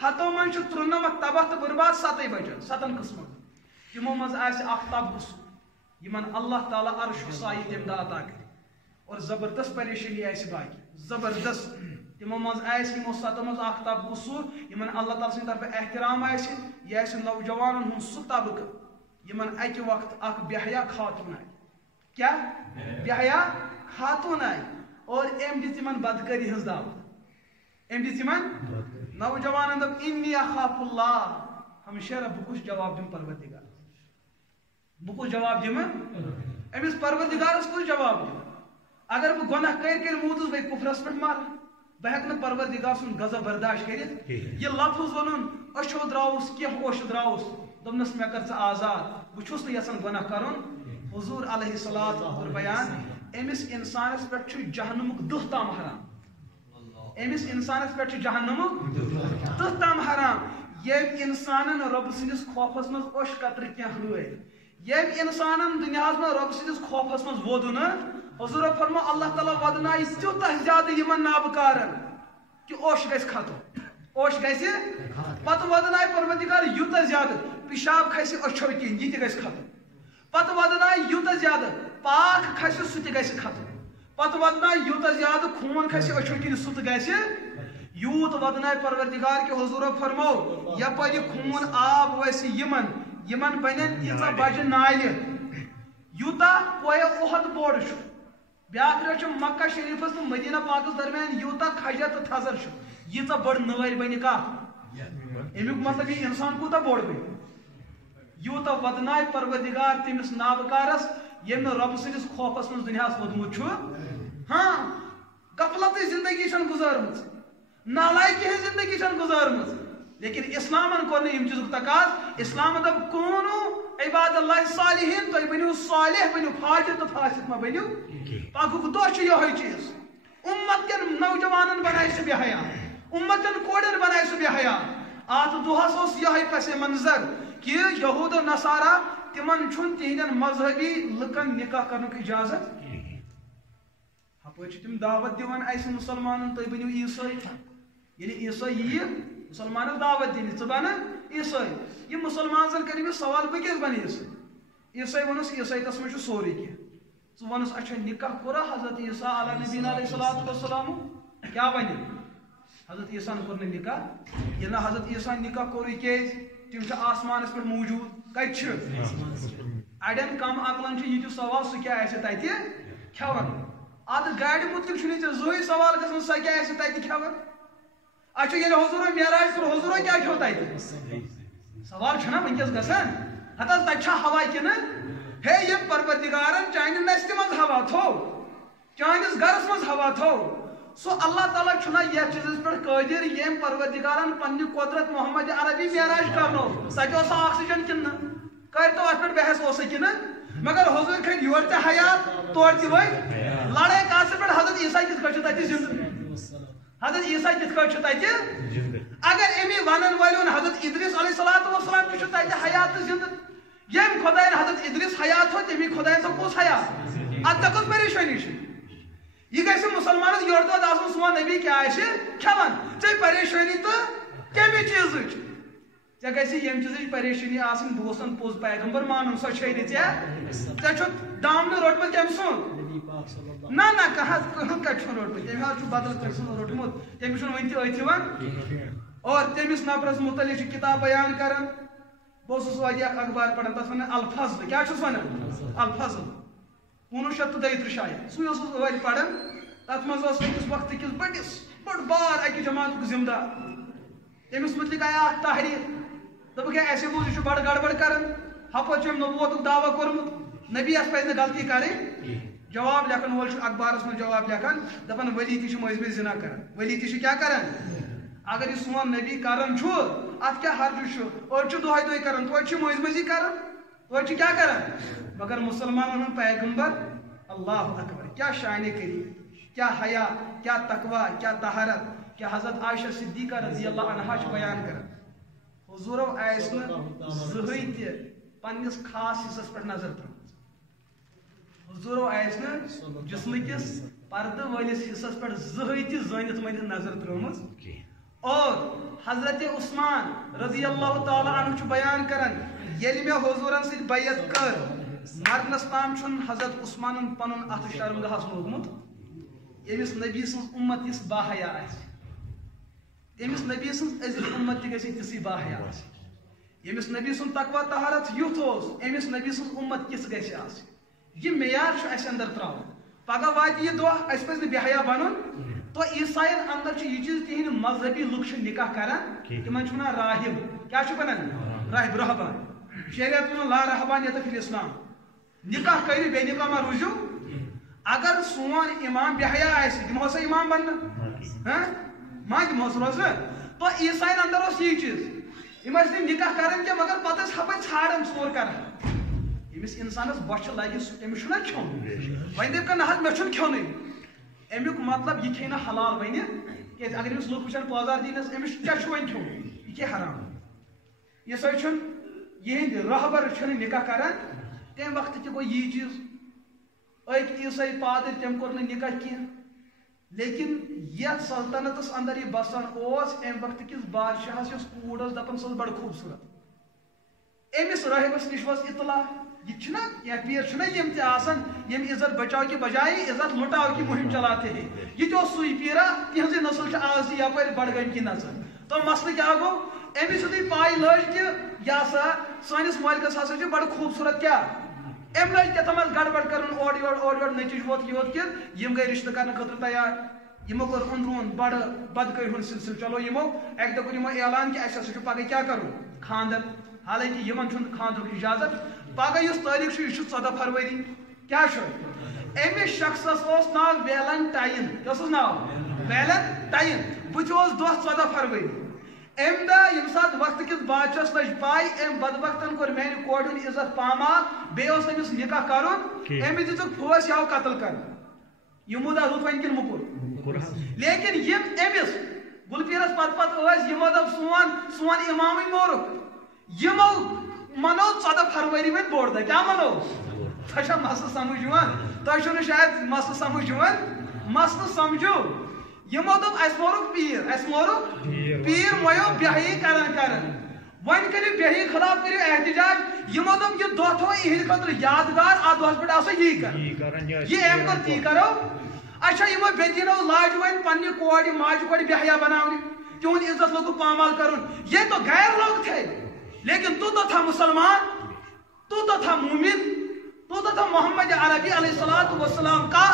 ہتو منٛز چھُ 93 تباہ تہٕ برباد 7 بچن 7 قٕسمن تِمو منٛز آسہِ اکھ تبہٕ سُہ یمن اللہ تعالیٰ عرشُک سایہِ تمہِ دۄہ عطا کرِ اور زبردست پریشانی آسہِ باقی زبردست تمو منٛز آسہِ یِمو 7 منٛز اکھ طبقہٕ سُہ یمن اللہ تعالیٰ سٕنٛدِ طرفہٕ احترام آسہِ یہِ آسہِ نوجوانن ہُنٛد سُہ طبقہٕ یمن اکہِ وقت اکھ بے حیا خاتوٗن آیہِ کیٛاہ بے حیا خاتوٗن آیہِ اور أمۍ دِژ یمن بدکٲری ہٕنٛز دعوت أمۍ دِژ یمن نوجوانن دوٚپ اِنی اخاف اللہ ہمشیرہ بہٕ کُس جواب دِمہٕ پروردگار بہٕ کُس جواب دِمہٕ أمِس پروردگارس کُس جواب دِمہٕ اگر بہٕ گۄناہ کٔرۍ موٗدُس بہٕ کُفرس پٮ۪ٹھ مر بہٕ ہٮ۪کہٕ نہٕ پروردگار سُنٛد غضب برداشت کٔرِتھ یہِ لفظ ووٚنُن أچھو درٛاوُس کینٛہہ اوٚش درٛاوُس دوٚپنس مےٚ کر ژٕ آزاد بہٕ چھُس نہٕ یژھان گۄناہ کرُن حضور علیہ الصلوۃ کوٚر بیان أمِس انسانس پٮ۪ٹھ چھُ جہنمُک 10 تام حرام أمِس انسانس پٮ۪ٹھ چھُ جہنمُک 10 تام حرام ییٚمۍ انسانن رۄبہٕ سٕنٛدِس خوفس منٛز اوٚش قطرٕ کینٛہہ رٲے ییٚمۍ انسانن دُنیاہس منٛز رۄبہٕ سٕنٛدِس خوفس منٛز ووٚد نہٕ حضور فرمو اللہ تعالیٰ ودنایہِ تیوٗتاہ زیادٕ یمن نابکارن کہ اوٚش گژھِ ختم اوٚش گژھِ پتہٕ ودنایہِ پروردگار یوٗتاہ زیادٕ پِشاب کھسہِ أچھو کِنۍ یہِ تہِ گژھِ ختم پتہٕ ودنایہِ یوٗتاہ زیادٕ پاک کھسہِ سُہ تہِ گژھِ ختم پتہٕ ودنایہِ یوٗتاہ زیادٕ خوٗن کھسہِ أچھو کِنۍ سُہ تہِ گژھِ یوٗت ودنایہِ پروردگار کہ حضور فرمو یپٲرِ خوٗن آب وسہِ یمن بنن تیٖژاہ بجہِ نالہِ یوٗتاہ کویہ اُحد بوٚڑ چھُ بیاکھ ریٹ چھُ مکہ شریفس تہٕ مدینہ پاکس درمیان یوٗتاہ کھجر تہٕ تھزر چھُ ییٖژاہ بٔڑ نٲرۍ بنہِ کتھ امیُک مطلب یہِ انسان کوٗتاہ بوٚڑ بنہِ یوٗتاہ ودنایہِ پروردگار تٔمِس نابکارس ییٚمۍ نہٕ رۄبہٕ سٕنٛدِس خوفس منٛز دُنیاہس ووٚدمُت چھُ ہاں غفلتٕچ زندگی چھنہٕ گُزٲرمٕژ نالایکی ہٕنٛز زندگی چھنہٕ گُزٲرمٕژ لیکن اسلامن کوٚر نہٕ ییٚمہِ چیٖزُک تقاضہٕ اسلامن دوٚپ کوٗنوٗ عباد اللہ صالحین تُہۍ بٔنِو صالح بٔنِو فاجر تہٕ فاسق مہ بٔنِو پگہُک دۄہ چھُ یِہوٚے چیٖز اُمت کٮ۪ن نوجوانن بنایہِ سُہ بے حیا اُمت کٮ۪ن کورٮ۪ن بنایہِ سُہ بے حیا اتھ دۄہس اوس یِہوٚے پس منظر کہ یہوٗد و نصارا تِمن چھُنہٕ تِہنٛدٮ۪ن مذہبی لُکن نکاح کرنُک اجازت ہپٲرۍ چھِ تِم دعوت دِوان اسہِ مُسلمانن تُہۍ بٔنِو عیٖسٲے ییٚلہِ عیٖسٲے یِیہِ مسلمانس دعوت دِنہِ ژٕ بنہٕ عیٖسٲے یہِ مسلمان زن کٔرِ أمِس سوال بہٕ کیٛازِ بنہٕ عیٖسٲے عیٖسٲے ووٚنُس عیٖسٲیتس منٛز چھُ سورُے کینٛہہ ژٕ وَنُس اچھا نکاح کوٚرا حضرت عیٖسیٰ علیٰ نبیٖنہ علیہ الصلوۃ والسلام کیٛاہ بنہِ حضرت عیٖسیٰ ہن کوٚر نہٕ نکاح ییٚلہِ نہٕ حضرت عیٖسیٰ نکاح کوٚرُے کیٛازِ تِم چھِ آسمانس پٮ۪ٹھ موٗجوٗد کتہِ چھِ اڑٮ۪ن کم عقلن چھُ یہِ تہِ سوال سُہ کیٛاہ آسہِ تتہِ کھٮ۪وان اتھ گاڑِ مُتعلق چھُنہٕ ژےٚ زٕہٕنۍ سوال گژھان سۄ کیٛاہ آسہِ تتہِ کھٮ۪وان اچھا ییٚلہِ حضوٗرو معراج کوٚر حضوٗرو کیٛاہ کھیوٚو تتہِ سوال چھُنہ ؤنکیٚس گژھان ہتہٕ حظ تتہِ چھا ہوا کِنہٕ ہے ییٚمۍ پروردگارن چانہِ نستہِ منٛز ہوا تھوٚو چٲنِس گرس منٛز ہوا تھوٚو سُہ اللہ تعالیٰ چھُنہ یتھ چیٖزس پٮ۪ٹھ قٲدِر ییٚمۍ پروردگارن پننہِ قۄدرت محمد عربی معراج کرنوو تتہِ اوسا آکسیجن کِنہٕ نہٕ کٔرۍتو اتھ پٮ۪ٹھ بحث اوسا کِنہٕ مگر حضوٗر کھٔتۍ یورٕ تہِ حیات تورٕ تہِ ؤتھۍ لڑٲے کتھ پٮ۪ٹھ حضرت عیٖسیٰ کِتھ کٔنۍ چھُ تتہِ زندٕ حضرت عیٖسیٰ کِتھ کٔنۍ چھُ تتہِ اگر امی ونن وٲلۍ حضرت ادریٖس علیہ الصلوۃ والسلام تہِ چھُ تتہِ حیات تہٕ زندٕ ییٚمۍ خۄداین حضرت ادریٖس حیات تھوٚو تمی خۄداین سا کُس حیات اتھ کۄس پریشٲنی چھِ یہ گژھِ مسلمانس یورٕ دۄد آسُن سون نبی کیٛاہ آسہِ کھٮ۪وان ژےٚ پریشٲنی تہٕ کمہِ چیٖزٕچ ژےٚ گژھِ ییٚمہِ چیٖزٕچ پریشٲنی آسٕنۍ بہٕ گوٚژھ پوٚز پیغمبر مانُن سۄ چھے نہٕ ژےٚ چھُتھ دامنہٕ روٚٹمُت کٔمۍ سُنٛد نہ کٕہٕنۍ کتہِ چھُنہٕ روٚٹمُت تٔمۍ حظ چھُ بدل کٲنٛسہِ سُنٛد روٚٹمُت تٔمِس چھُنہٕ وٕنہِ تہِ أتھۍ یِوان اور تٔمِس نفرس متعلق چھِ کِتاب بیان کران بہٕ اوسُس وادی اکھ اخبار پران تتھ ونان الفضل کیٛاہ چھُس ونان الفضل 1932 شاید سُے اوسُس ٲدۍ پران تتھ منٛز اوس أکِس وقتہٕ کِس بٔڑ بار اکہِ جماعتُک ذمہٕ دار تٔمِس متعلق آیہِ اکھ تحریر دوٚپُکھ ہے اَسے بوٗز یہِ چھُ بڑٕ گڑبڑ کران ہپٲرۍ چھُ أمۍ نبوتُک دعویٰ کوٚرمُت نبیَس پزِ نہٕ غلطی کرٕنۍ جواب لیکھن وول چھُ اخبارس منٛز جواب لیکھان دپان ؤلی تہِ چھِ مٔنٛزۍ مٔنٛزۍ زِنا کران ؤلی تہِ چھِ کیٛاہ کران اگر یہ سون نبی کران چھُ اتھ کیٛاہ حرجہِ چھُ أڑۍ چھِ دۄہے دۄہے کران توتہِ چھِ مٔنٛزۍ مٔنٛزی کران توتہِ چھِ کیٛاہ کران مگر مسلمانن ہُنٛد پیغمبر اللہ اکبر کیٛاہ شانہِ کریم کیٛاہ حیا کیٛاہ تقوا کیٛاہ طہارت کیٛاہ حضرت عائشہ صدیقہ رضی اللہ عنہا چھِ بیان کران حضوٗرو آسہِ نہٕ زٕہٕنۍ تہِ پننِس خاص حصس پٮ۪ٹھ نظر ترٲومٕژ حضوٗرو آسہِ نہٕ جسمہٕ کِس پردٕ وٲلِس حصس پٮ۪ٹھ زٕہٕنۍ تہِ زٲنِتھ مٲنِتھ نظر ترٲومٕژ اور حضرت عثمان رضی اللہ تعالیٰ عنہ چھُ بیان کران ییٚلہِ مےٚ حضوٗرن سۭتۍ بیعت کٔر مرنس تام چھُنہٕ حضرت عثمانن پنُن اتھٕ شرمگاہس لوگمُت ییٚمِس نبی سٕنٛز اُمت یِژھ باحیا آسہِ تٔمِس نبی سٕنٛز أزِچ اُمت تہِ گژھِ تِژھٕے باحیا آسٕنۍ ییٚمِس نبی سُنٛد تقوا طہارت یُتھ اوس أمِس نبی سٕنٛز اُمت کِژھ گژھِ آسٕنۍ یہِ معیار چھُ اَسہِ اندر تراوُن پگہہ واتہِ یہِ دۄہ اَسہِ پزِ نہٕ بے حیا بنُن تو عیسائین اندر چھُ یہِ چیٖز تِہنٛدۍ مذہبی لُکھ چھِ نکاح کران تِمن چھُ ونان راہب کیٛاہ چھُ ونان راہب رہبان شریعت ونان لا رہبانیت فی الاسلام نکاح کٔرِو بے نکاح ما روٗزِو اگر سون امام بے حیا آسہِ دِمہوسا امام بننہٕ ما دِمہوس روزٕ تو عیسائین اندر اوس یی چیٖز یِم ٲسۍ نہٕ نکاح کران کینٛہہ مگر پتہٕ ٲسۍ ہپٲرۍ ژھانڈان ژور کران ییٚمِس انسانس بۄچھِ لگہِ تٔمِس چھُنہ کھیوٚن وۄنۍ دٔپۍ نہ حظ مےٚ چھُنہٕ کھیوٚنُے امیُک مطلب یہِ کھیٚیہِ نہٕ حلال وۄنۍ کیازِ اگر أمِس لُکھ وٕچھن پٲزار دیٖنس أمِس کیٛاہ چھُ وۄنۍ کھیوٚن یہِ کھیٚیہِ حرام یِژھے چھُنہٕ یِہنٛدۍ رہبر چھِنہٕ نکاح کران تمہِ وقتہٕ تہِ گوٚو یی چیٖز أکۍ عیٖسٲے پادٕرۍ تٔمۍ کوٚر نہٕ نکاح کینٛہہ لیکن یتھ سلطنتس اندر یہِ بسان اوس امہِ وقتہٕ کِس بادشاہس یۄس کوٗر ٲس دپان سۄ ٲس بڑٕ خوٗبصوٗرت أمِس رٲہبس نِش وٲژ اطلاع یہ چھُنہ کینٛہہ پیٖر چھُنہ یِم تہِ آسان یِم عزت بچاو کہِ بجایے عزت لُٹاو کہِ مُہِم چلاتے ہے یہِ تہِ اوس سُے پیٖرا تِہنٛزٕے نسل چھِ آز تہِ یپٲرۍ بڈگٲمۍ کِنۍ نژان تو مسلہٕ کیٛاہ گوٚو أمِس یُتھُے پاے لٔج کہِ یہِ ہسا سٲنِس مٲلکس ہسا چھِ بڑٕ خوٗبصوٗرت کیٛاہ أمۍ لٔج کیٛاہتامَتھ گڑبڑ کرُن اورٕ یورٕ نٔچِج ووت یوت کہِ یِم گٔے رِشتہٕ کرنہٕ خٲطرٕ تیار یِمو کوٚر أنٛدروٗن بڑٕ بدکٲری ہُنٛد سلسلہٕ چلو یِمو اکہِ دۄہ کوٚر یِمو اعلان کہِ اَسہِ ہسا چھُ پگہہ کیٛاہ کرُن خاندر حالانکہِ یِمن چھُنہٕ خاندرُک اِجازت پگہہ یُس تٲریٖخ چھُ یہِ چھُ 14 فروری کیٛاہ چھُ أمِس شخصس اوس ناو ویلنٹاین کیٛاہ اوسُس ناو ویلنٹاین بٕتھِ اوس دۄہ 14 فروری امہِ دۄہ ییٚمہِ ساتہٕ وقتہٕ کِس بادشاہس لٔج پاے أمۍ بدبختن کوٚر میانہِ کورِ ہُنٛد عزت پامال بیٚیہِ اوس أمِس نکاح کرُن أمِس دِژٕکھ پھٲسۍ یہِ آو قتل کرنہٕ یہِ مُدا روٗد وۄنۍ کِنہٕ موٚکُر لیکن یِم أمِس گُلپیٖرس پتہٕ ٲسۍ یِمو دوٚپ سون امامٕے مورُکھ یِمو منو 14 فروری وۄنۍ بوٚڑ دۄہ کیٛاہ منو تۄہہِ چھا مسلہٕ سمجھ یِوان تۄہہِ چھُو نہٕ شاید مسلہٕ سمجھ یِوان مسلہٕ سمجھو یِمو دوٚپ اَسہِ مورُکھ پیٖر مۄیو بے کران وۄنۍ کٔرِو بے خلاف کٔرِو احتجاج یِمو دوٚپ یہِ دۄہ تھاوو یِہنٛدِ خٲطرٕ یادگار اتھ دۄہس پٮ۪ٹھ آسو یی کران یہِ أمۍ کوٚر تی کرو اچھا یِمو بیٚتیٖنو لاجہِ وۄنۍ پننہِ کورِ ماجہِ کورِ بے حیا بناونہِ تِہُنٛد عزت لوگُکھ پامال کرُن یہ تو غیر لوگ تھے لیکن تو تھا مسلمان تو تھا مومن تو تھا محمد عربی علیہ الصلوۃ والسلام کا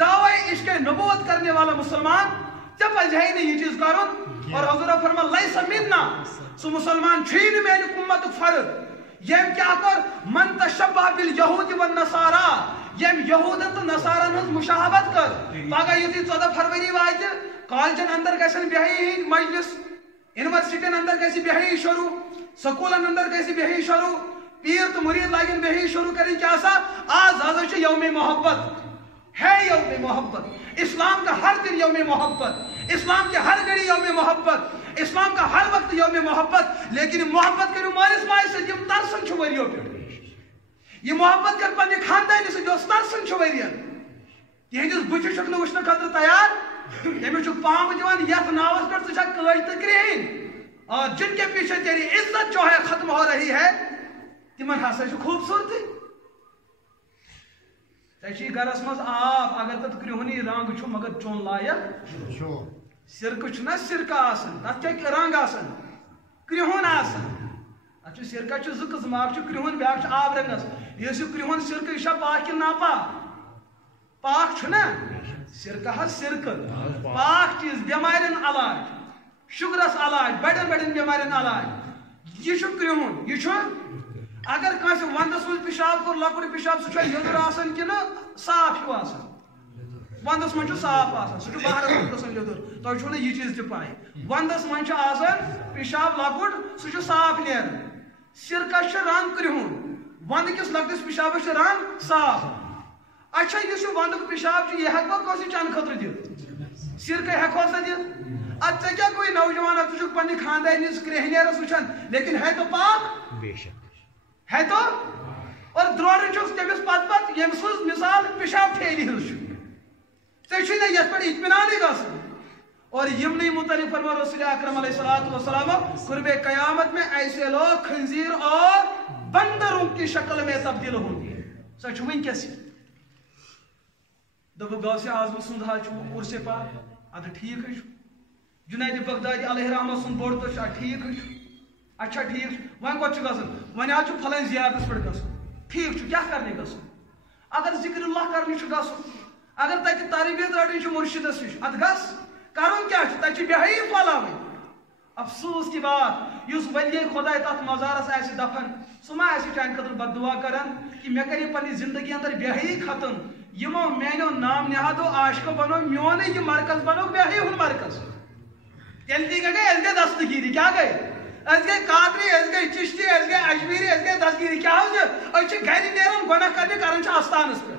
دعوی عشق نبوت کرنے والا مسلمان ژےٚ پزِہے نہٕ یہِ چیٖز کرُن اور حضور فرمان لیس منا سُہ مسلمان چھُی نہٕ میانہِ اُمتُک فرد ییٚمۍ کیٛاہ کوٚر من تشبہ بالیہوٗد والنصارا ییٚمۍ یہوٗدن تہٕ نصارن ہٕنٛز مشاہبت کٔر پگہہ یُتھُے 14 فروری واتہِ کالجن اندر گژھن بے حیاہی ہٕنٛدۍ مجلس یونیورسٹین اندر گژھِ بے حیاہی شروع سکوٗلن اندر گژھِ بے حیاہی شروع پیٖر تہٕ مُریٖد لاگن بے حیاہی شروع کرٕنۍ کیٛاہ سا آز ہسا چھُ یومِ محبت ہے یوم محبت اسلام کا ہر دن یوم محبت اسلام کے ہر گھڑی یوم محبت اسلام کا ہر وقت یوم محبت لیکن محبت کرو مالس ماجہِ سۭتۍ یِم ترسان چھُ ؤرِیو پٮ۪ٹھ یہ محبت کر پننہِ خاندانہِ سۭتۍ یۄس ترسان چھُ ؤرین تہندس بچہ چھک وچھنے خاطر تیار تمس پام دان یت ناوس پہ ثا کج تو کرہن اور جن کے پیچھے تیری عزت جو ہے ختم ہو رہی ہے تمن ہسا خوبصورتی ٹھیک گرس مز آب اگر تک کرہنی رنگ چھ مگر چون لائق سرکہ چھنا سرکہ آسان تک کیا رنگ آسان کرہن آسان اتھ سرکہ زٕ قسم اکھ کرہن بیاکھ آب رنگس یہ کرہن سرکہ یہ پاک کہ ناپاک پاک چھنا سرکہ سرکہ پاک چیز بیمارن علاج شگرس علاج بڑن بڑن بیمارن علاج یہ کرہن یہ اگر کانس وندس مز پیشاب کور لکٹ پیشاب سہ لیدر آسان کہ صاف ہیو آسان وندس من صاف آسان سہ باہر گژھان لیدر تۄہہِ چھو نہٕ یہ چیز تہِ پاے وندس من آسان پیشاب لکٹ سہ صاف نیران سرکہ رنگ کرہن وند کس لکٹس پیشابس رنگ صاف اچھا اس وندک پیشاب یہ ہیکو کس چین خطر دت سرکہ ہیکو سا دت اد ژے کیا کوئی نوجوان ژٕ پنہ خاندارنس کرہنیرس وچھان لیکن ہے تو پاک ہے تو اور درور چھس تمس پت پت یم سز مثال پیشاب ٹھیلی ہز ژے چھ نہ یت پہ اطمینان گژھن اور یمنی متعلق فرما رسول اکرم علیہ الصلوۃ والسلام قرب قیامت میں ایسے لوگ خنزیر اور بندروں کی شکل میں تبدیل ہوں گے سچ ونکس دب غوث اعظم سند عرس پاک اد ٹھیک جنید بغدادی علیہ رحمہ سن بوڑ تو ٹھیک اچھا ٹھیک ون کوت گھن ون پھلن زیارتس پہ گھن ٹھیک کیا کرنے گھن اگر ذکر اللہ کرنے گھن اگر تک تربیت رٹن مرشدس نش ات گس کرن کیا تک بہائی پھلاوی افسوس کی بات اس ولی خدا تر مزارس آس دفن سہ ما چانہ خاطر بد دعا کران کہ مے کر پنہ زندگی اندر بہائی ختم یمو میانو نام نہادو عاشقو بنو میون یہ مرکز بنو بہائی ہن مرکز تیل تھی گئی اس گئی دستگیری کیا گئی اس گئی قادری اس گئی چشتی اس گئی اجمیری اس گئی دستگیری کیا ہو گھر نیران گناہ کرنے کران آستانس پہ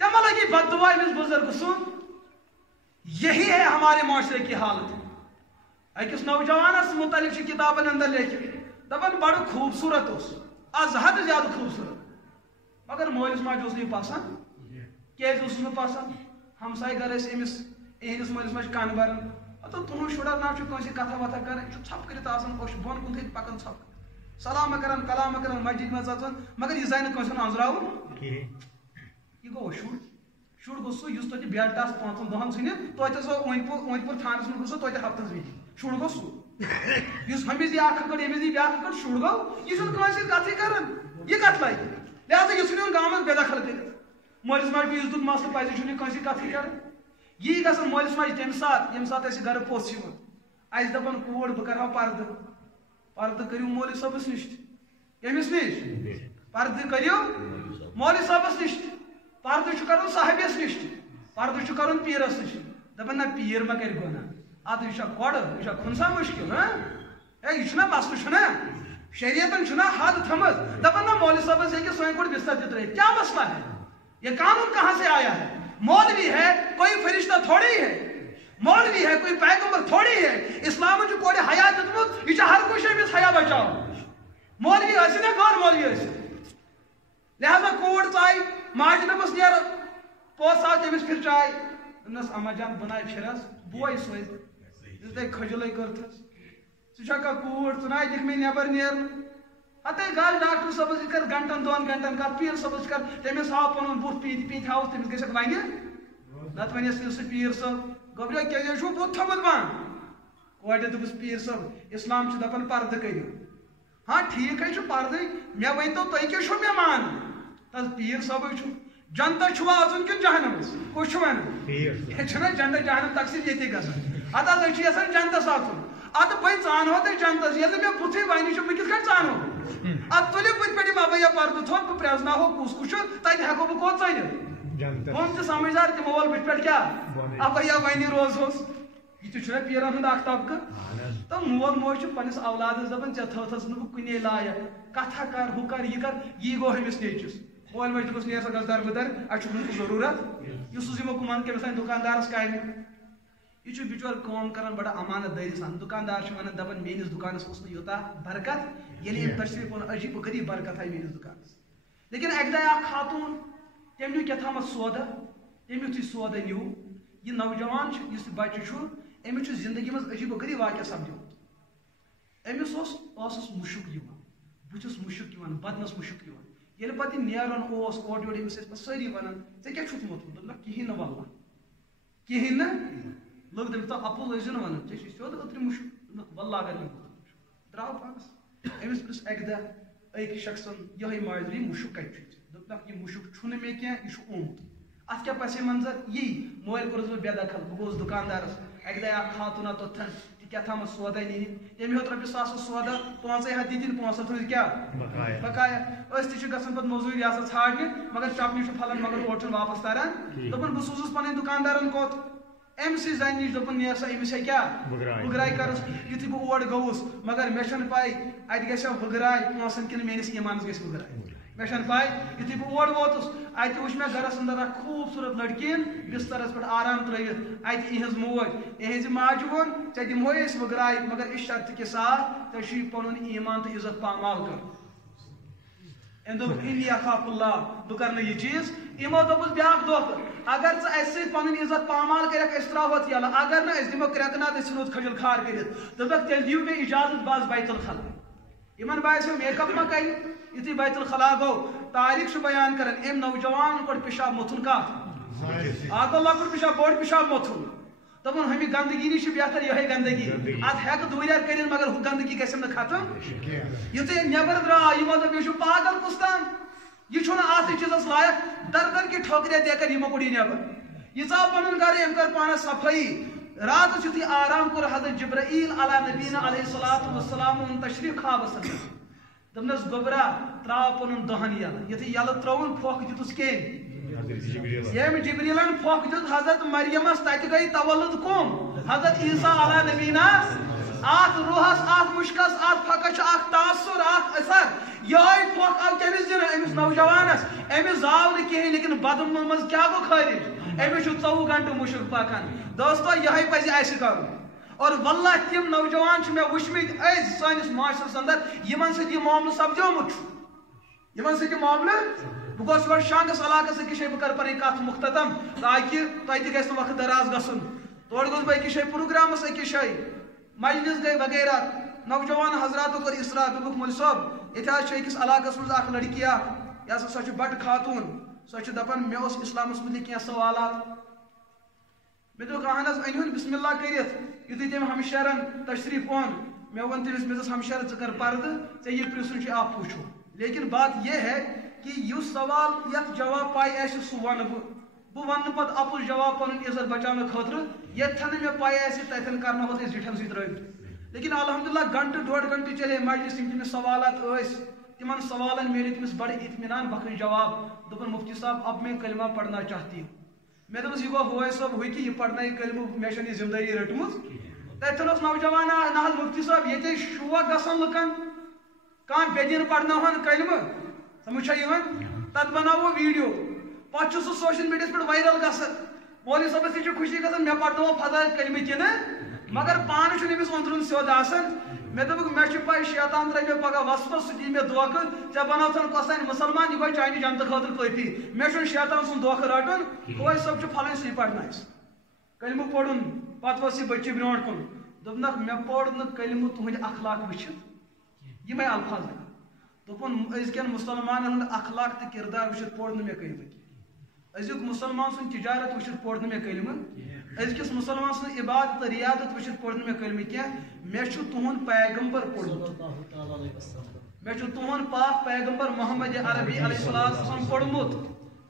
تمہ لگی بد دعا امس بزرگ سن یہی ہے ہمارے معاشرے کی حالت اکس نوجوانس متعلق کتابن اندر لیکھت دپان بڑ خوبصورت از حد زیادہ خوبصورت مگر مولس ماجہ اس پسند کیاز اس پسند ہمسائے گھر امس اہندس مولس ماجہ کن بران تو تہذ شرا نا کنس کتھا وتھا کران ژھپ کرت بن کن پکان ژھپ سلام کران کلام کران مسجد مز اژان مگر یہ زانہ کنس انزراون یہ گو شر گو سہ اس توتہ بیلٹ آس 5 دہن ژھنت توتہ سو اوند پور تھانس من گو توتہ ہفتس وز شر گو سہ اس ہمز یہ اکڑ یمز یہ بیاکھ اکڑ شر گو یہ کنس کتھ کران یہ کت لگہ لہذا یہ ژھنون گامس بے دخل کر مولس ماجہ عزت مسئلہ پزِ چھُنہٕ کنس کتھ کران یہ گھن مولس ماجہ تمہ سات یم سات گھر پوٚژھ یِوان اَسہِ دپان کوٗر بہٕ کرٕ ہا پردٕ کٔرِو مولوی صٲبس نِش کٔمِس نِش پردٕ کٔرِو مولوی صٲبس نِش پردٕ چھُ کرُن صاحبس نِش پردٕ چھُ کرُن پیٖرس نِش دپان نہ پیٖر ما کرِ گۄناہ ادٕ یہِ چھا کۄڑٕ یہِ چھا کھُنسا مُشکل ہے یہِ چھُنہ مسلہٕ چھُنہ شریعتن چھُنہ حد تھٲمٕژ دپان نہ مولوی صٲبس ہیٚکہِ سٲنۍ کوٗر بستر تہِ ترٲیِتھ کیا مسئلہ ہے یہ قانون کہاں سے آیا ہے مولوی ہے کوئی فرشتہ تھوڑی ہے مولوی ہے کوئی پیغمبر تھوڑی ہے اسلام جو کوڑے حیا دتمت یہ ہر کوئی امس حیا بچاؤ مولوی ٲسِن یا غٲر مولوی ٲسِن لہذا کوڑ ژاے ماجہِ دوٚپمَس نیر پوٚژھ آو تٔمِس پھِر چاے دوٚپنَس اما جان بناے پھِرَس بوے سۭتۍ دِژ کھجلے کٔرتھَس ژٕ چھکھا کوٗر ژٕ ناے دِکھ مےٚ نٮ۪بر نیرنہٕ ہتے گژھ ڈاکٹر صٲبس سۭتۍ کر گنٹن 2 گنٹن کر پیٖر صٲبس کر تٔمِس ہاو پنُن بُتھ پیٖنتہِ ہاوُس تٔمِس گژھکھ وَنہِ نتہٕ وَنٮ۪س سُہ پیٖر صٲب گۄبرا کیٛازِ چھُو بُتھ تھوٚمُت بنٛد کورِ دوٚپُس پیٖر صٲب اسلام چھُ دپان پردٕ کٔرِو ہاں ٹھیٖک ہے چھُ پردٕے مےٚ ؤنۍتو تُہۍ کیٛاہ چھُو مےٚ مانُن تَس پیٖر صٲبٕے چھُ جنتس چھُوا اژُن کِنہٕ جہنمس کُس چھُ وَنان ییٚتہِ چھُنہ جنت جہنم تقسیٖم ییٚتی گژھان ادٕ حظ أسۍ چھِ یژھان جنتس اژُن ادٕ بہٕ ژانہو تۄہہِ جنتس ییٚلہِ نہٕ مےٚ بُتھٕے وَنہِ چھُ بہٕ کِتھ کٔنۍ ژانہو اد تُلِو بٕتھِ پٮ۪ٹھ یہِ ببیا پردٕ تھوٚد بہٕ پرٛٮ۪زناوہو کُس کُس چھُ تتہِ ہٮ۪کو بہٕ کوٚت ژٲنِتھ ہُم تہِ سمجھدار تِمو وول بٕتھِ پٮ۪ٹھ کیٛاہ ابیا وَنہِ روزہوس یہ تہِ چھُنہ پیٖرن ہُنٛد اکھ طبقہٕ تہٕ مول موج چھُ پننِس اولادس دپان ژےٚ تھٲوتھس نہٕ بہٕ کُنے لایق کتھا کر ہُہ کر یہِ کر یی گوٚو أمِس نیچوِس مول موج دوٚپُس نیر سا گژھ دربٕدر اَسہِ چھُ وٕنکٮ۪س ضروٗرت یُس حظ یِمو کٕمن کٔمِس تانۍ دُکاندارس کامہِ یہ چھُ بِچور کٲم کران بڑا امانت دٲری سان دُکاندار چھُ ونان دپان میٲنِس دُکانس اوس نہٕ یوٗتاہ برکت ییٚلہِ أمۍ تشریٖف اوٚن عجیٖب و غریٖب برکت آیہِ میٲنِس دُکانس لیکن اکہِ دۄہ اکھ خاتوٗن تٔمۍ نیوٗ کیٛاہ تھامتھ سودا امی سودہ نیو یہ نوجوان اس بچہ امس زندگی مز عجیب و غریب واقعہ سپدو امس مشک بتس مشک بدنس مشک یل پتہ نیران اور یور امس ساری ونان ژے کیا چھُتھ موتمُت دوٚپنکھ کِہیٖنۍ نہٕ واللہ کِہیٖنۍ نہٕ لوگ دٔپِتھ اَپُل ٲسۍ زِ نہٕ وَنان ژےٚ چھُے سیوٚد أترِ مُشُک دوٚپنکھ واللہ اگر مےٚ کوٚرمُت درٛاو پانَس أمِس پرٛژھ اَکہِ دۄہ أکۍ شخصن یِہوٚے ماجری مُشُک کَتہِ چھُے ژےٚ دوٚپنکھ یہِ مُشُک چھُنہٕ مےٚ کینٛہہ یہِ چھُ اومُت اَتھ کیٛاہ پَسے منظر یی مٲلۍ کوٚرُس بہٕ بے دخل بہٕ گوٚوُس دُکاندارَس اَکہِ دۄہ اکھ خاتوٗنا توٚتھن تہِ کیٛاہ تھامَتھ سودا نِنہِ تٔمۍ ہیوٚت رۄپیہِ ساسَس سودا 500 ہَتھ دِتِنۍ 500 تھٲوِتھ کیٛاہ بقایا أسۍ تہِ چھِ گژھان پَتہٕ موٚزوٗرۍ یہِ ہسا ژھانٛڈنہِ مگر چۄپنہِ چھُ پھلان مگر اورٕ چھُنہٕ واپس تران دوٚپُن بہٕ سوٗزُس پَنٕنۍ دُکاندارَن کوٚت أمۍ سٕے زَنہِ نِش دوٚپُن نیر سا أمِس ہے کیٛاہ وٕگراے کَرُس یُتھُے بہٕ اور گوٚوُس مگر مےٚ چھَنہٕ پَے اَتہِ گژھیٛا وٕگراے پونٛسَن کِنہٕ میٲنِس ایٖمانَس گژھِ وٕگراے مےٚ چھَنہٕ پَے یُتھُے بہٕ اور ووتُس اَتہِ وٕچھ مےٚ گرَس اندر اکھ خوٗبصوٗرت لٔڑکِیَن بِسترَس پٮ۪ٹھ آرام ترٲوِتھ اَتہِ یِہٕنٛز موج یِہٕنٛزِ ماجہِ ووٚن ژےٚ دِمہوے أسۍ وٕگراے مگر اِس شرطہِ کے ساتھ ژےٚ چھُے پَنُن ایٖمان تہٕ عزت پامال کَرُن أمۍ دوٚپ اِنی اخاف اللہ بہٕ کَرٕ نہٕ یہِ چیٖز یِمو دوٚپُس بیٛاکھ دھوکہٕ اگر ژٕ اَسہِ سۭتۍ پَنُن عزت پامال کَرٮ۪کھ أسۍ ترٛاوہوتھ یَلہٕ اگر نہٕ أسۍ دِمو کرٛٮ۪کہٕ ناتھ أسۍ ژھٕنوتھ کھجُل کھار کٔرِتھ دوٚپکھ تیٚلہِ دِیِو مےٚ اِجازت بہٕ آسہٕ بیت الخلا یِمن باسیو میک اپ ما کَرِ یُتھُے بیت الخلا گوٚو تاریخ چھُ بیان کران أمۍ نوجوان کوٚڑ پِشاب موٚتھُن کَتھ اکھ گوٚو لۄکُٹ پِشاب بوٚڑ پِشاب موٚتھُن دوٚپُن ہمہِ گنٛدگی نِش چھِ بہتر یِہوٚے گنٛدگی اَتھ ہٮ۪کہٕ دوٗریر کٔرِتھ مگر ہُہ گنٛدگی گژھٮ۪م نہٕ ختم یُتھُے نیبر درٛاو یِمو دوٚپ یہِ چھُ پاگل کُس تام یہِ چھُنہٕ اَتھ چیٖزس لایق در در کی ٹھوکرے دے کر یِمو کوٚڑ یہِ نیبر یہِ ژاو پنُن گرٕ أمۍ کٔر پانس صفٲیی راتس یُتھُے آرام کوٚر حضرت جبرائیل علیٰ نبینا علیہ الصلاۃ والسلام اوٚن تشریٖف خوابس اندر دوٚپنس گوٚبرا ترٛاو پنُن دہن یلہٕ یُتھُے یلہٕ ترٛووُن پھۄکھ دِتُس کٔمۍ ییٚمۍ جبریٖلن پھۄکھ دیُت حضرت مریمس تتہِ گٔے تولُد کُم حضرت عیٖسیٰ علیٰ نبینا اتھ روحس اتھ مُشکس اتھ پھۄکس چھُ اکھ تاثر اکھ اثر یِہوٚے پھۄکھ آو کٔمِس دِنہٕ أمِس نوجوانس أمِس زاو نہٕ کِہیٖنۍ لیکن بدن منٛز کیٛاہ گوٚو خٲرج أمِس چھُ 24 گنٹہٕ مُشک پکان دوستو یِہوٚے پزِ اسہِ کرُن اور واللہ تِم نوجوان چھِ مےٚ وٕچھمٕتۍ أزۍ سٲنِس معاشرس اندر یِمن سۭتۍ یہِ معاملہٕ سپدیومُت چھُ یِمن سۭتۍ یہِ معاملہٕ بہٕ گوٚژھ یور شانٛگس علاقس أکِس جایہِ بہٕ کرٕ پنٕنۍ کتھ مُختتم تاکہِ تۄہہِ تہِ گژھِ نہٕ وقت دراز گژھُن تورٕ گوٚژھ بہٕ أکِس جایہِ پروگرامس أکِس جایہِ مجلس گٔے وغیرہ نوجوان حضراتو کوٚر اصرار دوٚپُکھ مولوی صٲب ییٚتہِ حظ چھِ أکِس علاقس منٛز اکھ لڑکی اکھ یہِ ہسا سۄ چھِ بڑٕ خاتوٗن سۄ چھِ دپان مےٚ اوس اسلامس متعلق کینٛہہ سوالات مےٚ دوٚپُکھ اہن حظ أنۍہُن بسم اللہ کٔرِتھ یُتھُے تٔمۍ ہمشیرن تشریٖف اوٚن مےٚ ووٚن تٔمِس مےٚ دوٚپُس ہمشیر ژٕ کر پردٕ ژےٚ یہِ پرژھُن چھُ آپ پوٗچھو لیکن بات یہ ہے کہ یُس سوال یتھ جواب پاے آسہِ سُہ ونہٕ بہٕ ونہٕ پتہٕ اپُز جواب پنُن عزت بچاونہٕ خٲطرٕ ییٚتھن نہٕ مےٚ پاے آسہِ تتھٮ۪ن کرناوہوس أسۍ زِٹھٮ۪ن سۭتۍ رٲبطہٕ لیکن الحمدللہ گنٹہٕ ڈۄڑ گنٹہٕ چلے مجلس یِم تٔمِس سوالات ٲسۍ تِمن سوالن میلے تٔمِس بڑٕ اطمینان بخش جواب دوٚپُن مفتی صاحب اب میں کلمہ پڑھنا چاہتی ہوں مےٚ دوٚپُس یہِ گوٚو ہوے صٲب ہُہ کہِ یہِ پرنایہِ کلمہٕ مےٚ چھنہٕ یہِ ذمہٕ دٲری رٔٹمٕژ تتھٮ۪ن اوس نوجوان نہ حظ مفتی صٲب ییٚتے شوق گژھان لُکن کانٛہہ بے دِن پرناوہن کلمہٕ سمجھ چھا یِوان تتھ بناوو ویٖڈیو پتہٕ چھُ سُہ سوشل میٖڈیاہس پٮ۪ٹھ وایرل گژھان مولوی صٲبس تہِ چھِ خوشی گژھان مےٚ پرنوو فضایل کلمہٕ کِنہٕ مگر پانہٕ چھُنہٕ أمِس أنٛدروٗن سیوٚد آسان مےٚ دوٚپُکھ مےٚ چھِ پاے شیطان ترٛایہِ مےٚ پگاہ وسپس سُہ دِیہِ مےٚ دھوکہٕ ژےٚ بناوتھن کۄسانۍ مُسلمان یہِ گوٚو چانہِ جنتہٕ خٲطرٕ کٲفی مےٚ چھُنہٕ شیطان سُنٛد دھوکہٕ رٹُن ہوے صٲب چھُ پھلٲنۍ سُے پرنایس کلمہٕ پوٚرُن پتہٕ ؤژھ یہِ بٔچی برونٛٹھ کُن دوٚپنکھ مےٚ پوٚر نہٕ کلمہٕ تُہنٛدِ اخلاق وٕچھِتھ یِمے الفاظ دوٚپُن أزکٮ۪ن مُسلمانن ہُنٛد اخلاق تہٕ کردار وٕچھِتھ پوٚر نہٕ مےٚ کلمہٕ أزیُک مُسلمان سُنٛد تجارت وٕچھِتھ پوٚر نہٕ مےٚ کلمہٕ أزکِس مُسلمان سٕنٛز عبادت تہٕ ریاضت وٕچھِتھ پوٚر نہٕ مےٚ کلمہٕ کینٛہہ مےٚ چھُ تُہُنٛد پیغمبر پوٚرمُت مےٚ چھُ تُہُنٛد پاک پیغمبر محمد عربی علیہ الصلوۃ والسلام پوٚرمُت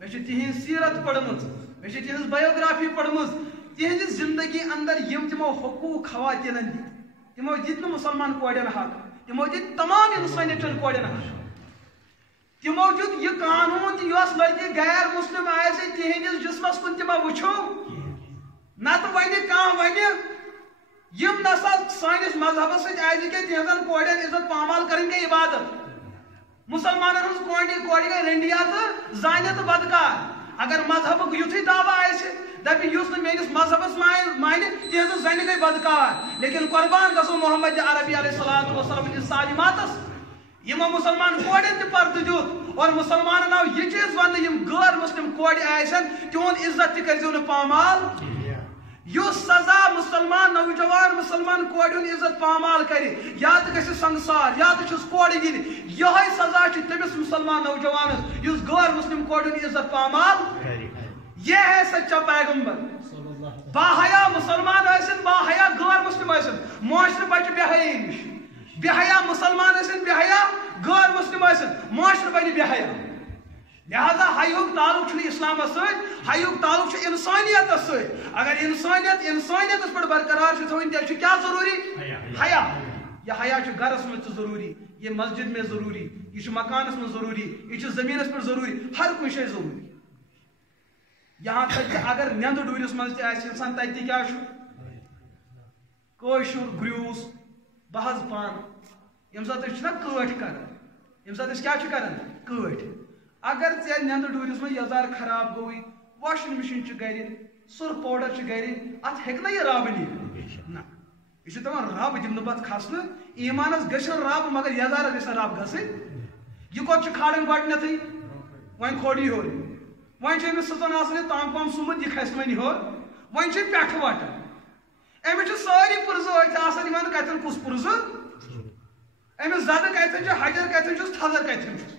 مےٚ چھِ تِہنٛز سیرت پٔرمٕژ مےٚ چھِ تِہنٛز بایوگرافی پٔرمٕژ تِہنٛزِ زندگی اندر یِم تِمو حقوٗق خواتیٖنن دِتۍ تِمو دِتۍ نہٕ مُسلمان کورٮ۪ن حق تِمو دِتۍ تمام انسٲنیتچن کورٮ۪ن حق تِمو دیُت یہِ قانوٗن تہِ یۄس لڑکی غیر مسلم آسہِ تِہنٛدِس جسمس کُن تِمو وٕچھو نتہٕ وۄنۍ کانٛہہ وَنہِ یِم نسا سٲنِس مذہبس سۭتۍ آسہِ کینٛہہ تِہنٛزن کورٮ۪ن عزت پامال کرٕنۍ گٔے عبادت مُسلمانن ہٕنٛز کورِ گٔے رٔنڈیا تہٕ زانہِ تہٕ بدکار اگر مذہبُک یُتھُے دعوا آسہِ دپہِ یُس نہٕ میٲنِس مذہبس مانہِ تِہنٛزٕ زنہِ گٔے بدکار لیکن قۄربان گژھو محمد عربی علیہ الصلوۃ والسلام ہٕنٛدِس تعلیماتس یمو مسلمان کوڑن تہ پردٕ دیُت اور مسلمانن آو یہ چیز وننہٕ یم غٲر مسلم کورِ آسن تِہُنٛد عزت تہِ کٔرۍزیو نہٕ پامال یُس سزا مسلمان نوجوان مسلمان کورِ ہُنٛد عزت پامال کرِ یا تہِ گژھِ سنگسار یا تہِ چھُس کورِ یِنہِ یِہوٚے سزا چھِ تٔمِس مسلمان نوجوانس یُس غٲر مسلم کورِ ہُنٛد عزت پامال یہ ہے سچا پیغمبر باحیا مسلمان ٲسِن باحیا غٲر مسلم ٲسِن معاشرٕ بچہِ بے حیٲیی نِش بے حیا مسلمان ٲسِن بے حیا غٲر مسلم ٲسِن معاشرٕ بنہِ بے حیا لہذا حیُک تعلق چھُنہٕ اسلامس سۭتۍ حیُک تعلق چھُ انسانیتس سۭتۍ اگر انسانیتس پٮ۪ٹھ برقرار چھِ تھاوٕنۍ تیٚلہِ چھُ کیٛاہ ضروٗری حیا یہ حیا چھُ گرس منٛز تہِ ضروٗری یہ مسجد میں ضروٗری یہ چھُ مکانس منٛز ضروٗری یہ چھُ زٔمیٖنس پٮ۪ٹھ ضروٗری ہر کُنہِ جایہِ ضروٗری یہاں تک کہ اگر نیندٕ ڈوٗرِس منٛز تہِ آسہِ اِنسان تتہِ تہِ کیٛاہ چھُ کٲشُر گریوٗس بہٕ حظ پانہٕ ییٚمہِ ساتہٕ أسۍ چھِنا کٲٹھۍ کران ییٚمہِ ساتہٕ أسۍ کیٛاہ چھِ کران کٲٹھۍ اگر ژےٚ نیندٕ ڈوٗرِس منٛز یزار خراب گوٚوٕے واشنگ مشیٖن چھِ گرِ سُرٕ پاوڈر چھِ گرِ اتھ ہیٚکہِ نا یہِ رب نِتھ نہ یہِ چھُ دپان رب دِمہٕ نہٕ پتہٕ کھسنہٕ ایٖمانس گژھِ رب مگر یزارس گژھِ نہٕ رب گژھٕنۍ یہِ کوٚت چھُ کھالان گۄڈٕنیتھٕے وۄنۍ کھوٚر یہِ ہیوٚر وۄنۍ چھِ أمِس سٕژن آسان یہِ تام پام سُمٕت یہِ کھسہِ وۄنۍ ہیوٚر وۄنۍ چھِ پٮ۪ٹھٕ وٹان أمِس چھِ سٲری پٕرزٕ أتھۍ آسان یِمن کتٮ۪ن کُس پٕرزٕ أمِس زدٕ کتٮ۪ن چھُ حجر کتٮ۪ن چھُس تھزر کتٮ۪ن چھُس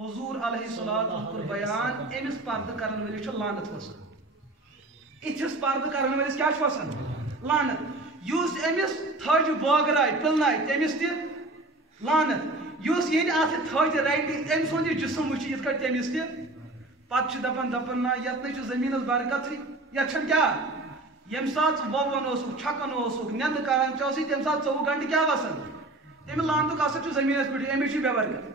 حضور علیہ الصلوۃ کوٚر بیان أمِس پردٕ کرن وٲلِس چھِ لعنت وسان اِتھِس پردٕ کرن وٲلِس کیٛاہ چھُ وسان لعنت یُس أمِس تھٔج بٲگراے پِلناے تٔمِس تہِ لعنت یُس ییٚلہِ اتھ تھٔج رٹہِ أمۍ سُنٛد یہِ جسم وٕچھِ یِتھ کٲٹھۍ تٔمِس تہِ پتہٕ چھِ دپان نہ یتھ نَے چھُ زٔمیٖنس برکتٕے یتھ چھنہٕ کیٛاہ ییٚمہِ ساتہٕ ژٕ ووٚوان اوسُکھ چھکان اوسُکھ نیندٕ کران ژےٚ اوسُے تمہِ ساتہٕ 24 گنٹہٕ کیٛاہ وسان تمہِ لعنتُک اثر چھُ زٔمیٖنس پٮ۪ٹھ أمِس چھِ بے برکت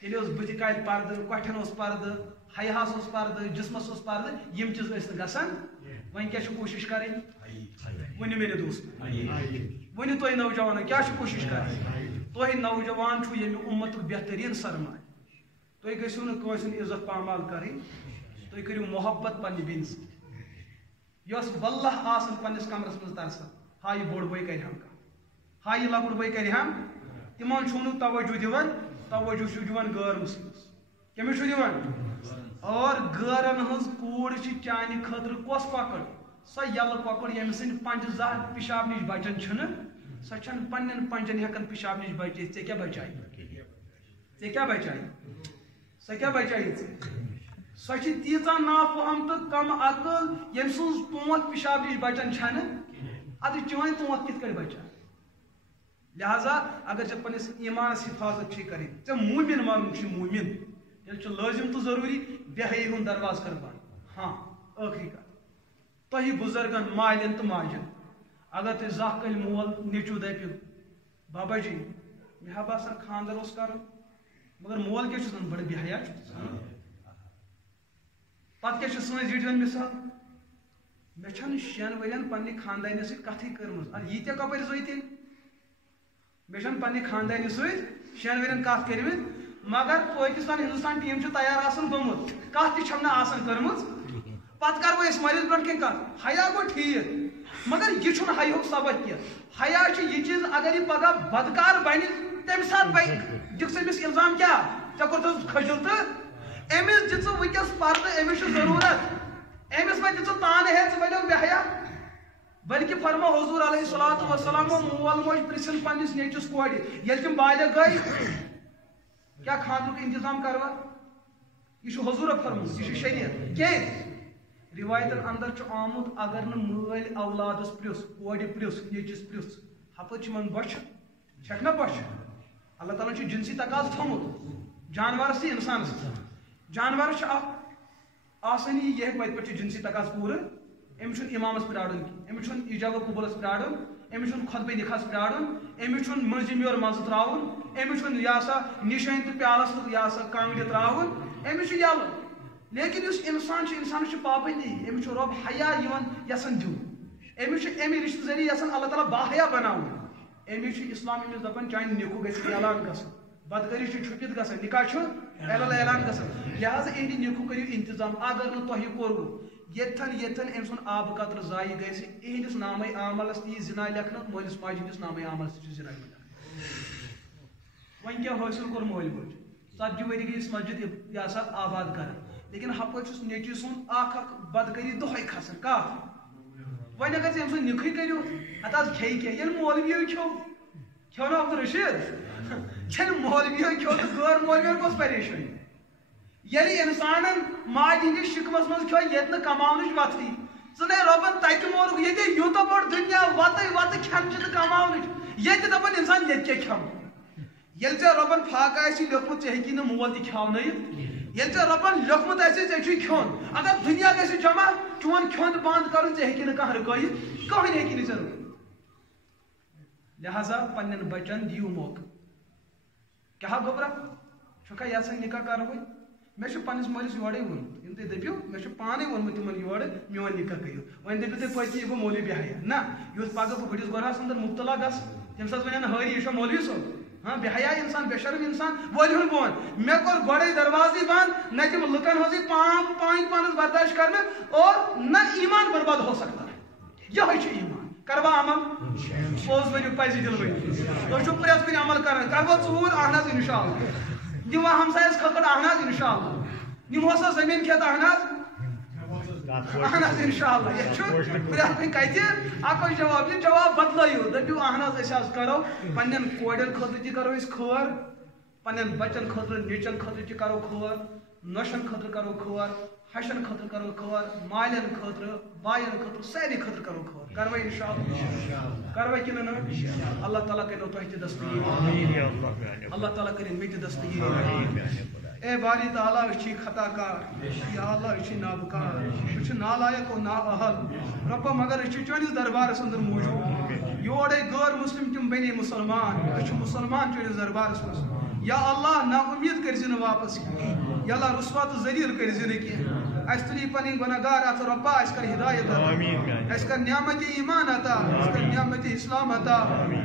تیٚلہِ اوس بٕتھِ کالہِ پردٕ کۄٹھٮ۪ن اوس پردٕ حیاہس اوس پردٕ جسمس اوس پردٕ یِم چیٖز ٲسۍ نہٕ گژھان وۄنۍ کیٛاہ چھِ کوٗشش کرٕنۍ ؤنِو میٲنہِ دوست ؤنِو تُہۍ نوجوانو کیٛاہ چھِ کوٗشش کرٕنۍ تُہۍ نوجوان چھُو ییٚمہِ اُمتُک بہتریٖن سرمایہ تُہۍ گٔژھِو نہٕ کٲنٛسہِ ہُنٛد عزت پامال کرٕنۍ تُہۍ کٔرِو محبت پننہِ بیٚنہِ سۭتۍ یۄس واللہ آسان پننِس کمرس منٛز ترسان ہا یہِ بوٚڑ بٲے کرِ ہم کانٛہہ ہا یہِ لۄکُٹ بٲے کرِ ہم تِمن چھُو نہٕ توجہ دِوان توجہ چھُو دِوان غٲر مسلمس کٔمِس چھُو دِوان اور غٲرن ہٕنٛز کوٗر چھِ چانہِ خٲطرٕ کۄس کۄکر سۄ یلہٕ کۄکر ییٚمہِ سٕنٛدۍ پنجہِ زٕ پِشاب نِش بچن چھِنہٕ سۄ چھنہٕ پننٮ۪ن پنجن ہٮ۪کان پِشاب نِش بچٲیِتھ ژےٚ کیٛاہ بچایہِ سۄ کیٛاہ بچایہِ ژےٚ سۄ چھِ تیٖژاہ نافہم تہٕ کم عقل ییٚمہِ سٕنٛز پونٛت پِشاب نِش بچن چھنہٕ ادٕ چٲنۍ پونٛت کِتھ کٲٹھۍ بچان لہذا اگر ژےٚ پننِس ایٖمانس حفاظت چھِ کرٕنۍ ژےٚ موٗمِن مانُن چھُ موٗمِن تیٚلہِ چھُ لٲزِم تہٕ ضروٗری بے حیٲیی ہُنٛد دروازٕ کر بنٛد ہاں ٲخری کتھ تۄہہِ بُزرگن مالٮ۪ن تہٕ ماجٮ۪ن اگر تُہۍ زانٛہہ کٲلۍ مول نیٚچوٗ دپہِ بابا جی مےٚ ہا باسان خانٛدر اوس کرُن مگر مول کیٛاہ چھُس ونان بڑٕ بے حیا چھُ پتہٕ کیٛاہ چھِ سٲنۍ زِٹھۍ ہُنٛد مثال مےٚ چھنہٕ 6 ؤرین پننہِ خاندانہِ سۭتۍ کتھٕے کٔرمٕژ ادٕ ییٖتیٛاہ کپٲرۍ زٔے تیٚلہِ مےٚ چھنہٕ پننہِ خاندانہِ سۭتۍ 6 ؤرین کتھ کٔرمٕژ مگر پٲکستان ہندوستان ٹیٖم چھُ تیار آسان گوٚمُت کتھ تہِ چھم نہٕ آسان کٔرمٕژ پتہٕ کرو أسۍ مٲلِس برونٛٹھ کَنۍ کتھ حیا گوٚو ٹھیٖک مگر یہِ چھُنہٕ حیاہُک سبق کینٛہہ حیا چھُ یہِ چیٖز اگر یہِ پگاہ بدکار بنہِ تمہِ ساتہٕ بنہِ دِکھ أمِس الزام کیٛاہ ژےٚ کوٚرتھس کھٔجُل تہٕ أمِس دِ ژٕ وٕنکیٚس پردٕ أمِس چھُ ضروٗرت أمِس وۄنۍ دِ ژٕ تانہٕ ہے ژٕ بنیوکھ بے حیا بلکہِ فرمو حضوٗر علیہ الصلوۃ والسلامو مول موج پرژھن پننِس نیٚچوِس کورِ ییٚلہِ تِم بالغ گٔے کیٛاہ خانٛدرُک انتظام کروا یہ حضوٗرو فرمومُت یہ شریعت کیٛازِ رِوایتن اندر چھُ آمُت اگر نہٕ مٲلۍ اولادس پرٛژھ کورِ پرٛژھ نیٚچوِس پرٛژھ ہپٲرۍ چھِ یِمن بۄچھِ چھکھ نا بۄچھِ اللہ تعالیٰ چھُ جنسی تقاضہٕ تھوٚمُت جانورس تہِ انسانس تہِ جانورس چھِ اکھ آسٲنی یہِ ہیٚکہِ وتہِ پٮ۪ٹھ چھُ جنسی تقاضہٕ پوٗرٕ أمِس چھُنہٕ اِمامس پرٛارُن کینٛہہ أمِس چھُنہٕ ایٖجاب قبوٗلس پرٛارُن أمِس چھُنہٕ خۄطبہٕ نِکاحس پرٛارُن أمِس چھُنہٕ مٔنٛزِم یورٕ مزٕ ترٛاوُن أمِس چھُنہٕ یہِ ہسا نِشٲنۍ تہٕ پیالس تہٕ یہِ ہسا کانٛگرِ ترٛاوُن أمِس چھُ یلہٕ لیکن یُس انسان چھُ انسانس چھِ پابندی أمِس چھُ رۄب حیا یِوان یژھان دیُن أمِس چھُ امہِ رشتہٕ ذٔریعہٕ یژھان اللہ تعالیٰ باحیا بناوُن أمِس چھُ اسلام أمِس دپان چانہِ نِکوٗ گژھِ اعلان گژھُن بدکٲری چھُ چھُپِتھ گژھان نِکاح چھُ اعلان گژھان لہٰذا اِہنٛدِ نِکوٗ کٔرِو انتظام اگر نہٕ تۄہہِ کوٚروٕ ییٚتھن أمۍ سُنٛد آبہٕ قطرٕ ضایہِ گژھِ اِہنٛدِس نامے عملس تہِ یی زِنا لیکھنہٕ مٲلِس ماجہِ ہِنٛدِس نامے عملس تہِ چھُ زِنا لیکھنہٕ ون کیا حاصل کور مول موج 40 ؤری گئی مسجد یہ سا آباد کر لیکن ہپٲرۍ چھُس نیٚچی سُنٛد اکھ بدکری دۄہے کھسان کَتھ ون اگر ژٕ أمۍ سُنٛد نِکھٕے کٔرِو ہتہٕ حظ کھیٚیہِ کیٚنٛہہ ییٚلہِ مولوِیو کھیٚو نا عبدالرشیٖد ییٚلہِ مولوِیو کھیٚو تہٕ غٲر مولوِین کۄس پریشٲنی ییٚلہِ اِنسانن ماجہِ ہٕنٛدِس شِکمس منٛز کھیٚو ییٚتہِ نہٕ کماونٕچ وتھٕے ژٕ نے رۄبن تتہِ مورُکھ ییٚتہِ یوٗتاہ بوٚڑ دُنیا وتٕے وتہٕ کھٮ۪نچہِ تہٕ کماونٕچ ییٚتہِ دپان اِنسان ییٚتہِ کیٛاہ کھٮ۪مہٕ ییٚلہِ ژےٚ رۄبن فاقہٕ آسی لیوٚکھمُت ژےٚ ہیٚکی نہٕ مول تہِ کھیٛاونٲیِتھ ییٚلہِ ژےٚ رۄبن لیوٚکھمُت آسی ژےٚ چھُے کھیوٚن اگر دُنیا گژھِ جمع چون کھیوٚن بنٛد کرُن ژےٚ ہیٚکی نہٕ کانٛہہ رُکٲیِتھ کٕہٕنۍ ہیٚکی نہٕ ژےٚ رُکٲیِتھ لہذا پننٮ۪ن بچن دِیِو موقعہٕ کیٛاہ گوٚبرا چھُکھا یژھان نکاح کرو مےٚ چھُ پننِس مٲلِس یورے ووٚنمُت یِم تُہۍ دٔپِو مےٚ چھُ پانے ووٚنمُت تِمن یورٕ میون نکاح کٔرِو وۄنۍ دٔپِو تُہۍ پٔژھۍ یہِ گوٚو مولوی بِحیا نہ یُتھ پگہہ بہٕ بٔڑِس گۄرہس انٛدر مُبتلا گژھٕ تٔمِس حظ ونن ہٲری یہِ چھا مولوی صٲب ہاں بِحیا انسان بے شرم انسان وٲلۍ ہُنٛد بہٕ وَنہٕ مےٚ کوٚر گۄڈے دروازٕے بنٛد نہ تِم لُکن ہٕنٛزٕے پانہٕ پانس برداشت کرنہٕ اور نہ ایمان برباد ہو سکتا یہوے چھُ ایمان کروا عمل پوٚز ؤنِو پزِ دِل ؤنِو تُہۍ چھِو پرٛٮ۪تھ کُنہِ عمل کران کروا ژوٗر اہن حظ انشاء اللہ دِوا ہمسایس کھٔکٕر اہن حظ انشاء اللہ نِمہوس حظ زٔمیٖن کھٮ۪تھ اہن حظ اہن حظ انشاء اللہ یہِ چھُ پرٛٮ۪تھ کُنہِ کتہِ اکوے جواب یہِ جواب بدلٲیِو دٔپِو اہن حظ أسۍ حظ کرو پننٮ۪ن کورٮ۪ن خٲطرٕ تہِ کرو أسۍ خٲر پننٮ۪ن بچن خٲطرٕ نیٚچن خٲطرٕ تہِ کرو خٲر نۄشن خٲطرٕ کرو خٲر ہشن خٲطرٕ کرو خٲر مالٮ۪ن خٲطرٕ باین خٲطرٕ سارنٕے خٲطرٕ کرو خٲر کروے انشاء اللہ کروے کِنہٕ نہٕ اللہ تعالیٰ کٔرِنو تۄہہِ تہِ دستگیٖری اللہ تعالیٰ کٔرِنۍ مےٚ تہِ دستگیٖری اے باری تعالیٰ أسۍ چھِ خطا کار یا اللہ أسۍ چھِ نابکار أسۍ چھِ نالایق و نااہل رۄبا مگر أسۍ چھِ چٲنِس دربارس انٛدر موٗجوٗد یورے غٲر مسلم تِم بنے مُسلمان أسۍ چھِ مُسلمان چٲنِس دربارس منٛز یا اللہ نا اُمید کٔرزِ نہٕ واپس کینٛہہ یا اللہ رُسوا تہٕ ذلیٖل کٔرزِ نہٕ کینٛہہ اَسہِ تُلی پنٕنۍ گۄنہگار اتھ رۄبا اَسہِ کر ہدایت عطا اَسہِ کر نعمتِ ایمان عطا اَسہِ کر نعمتِ اسلام عطا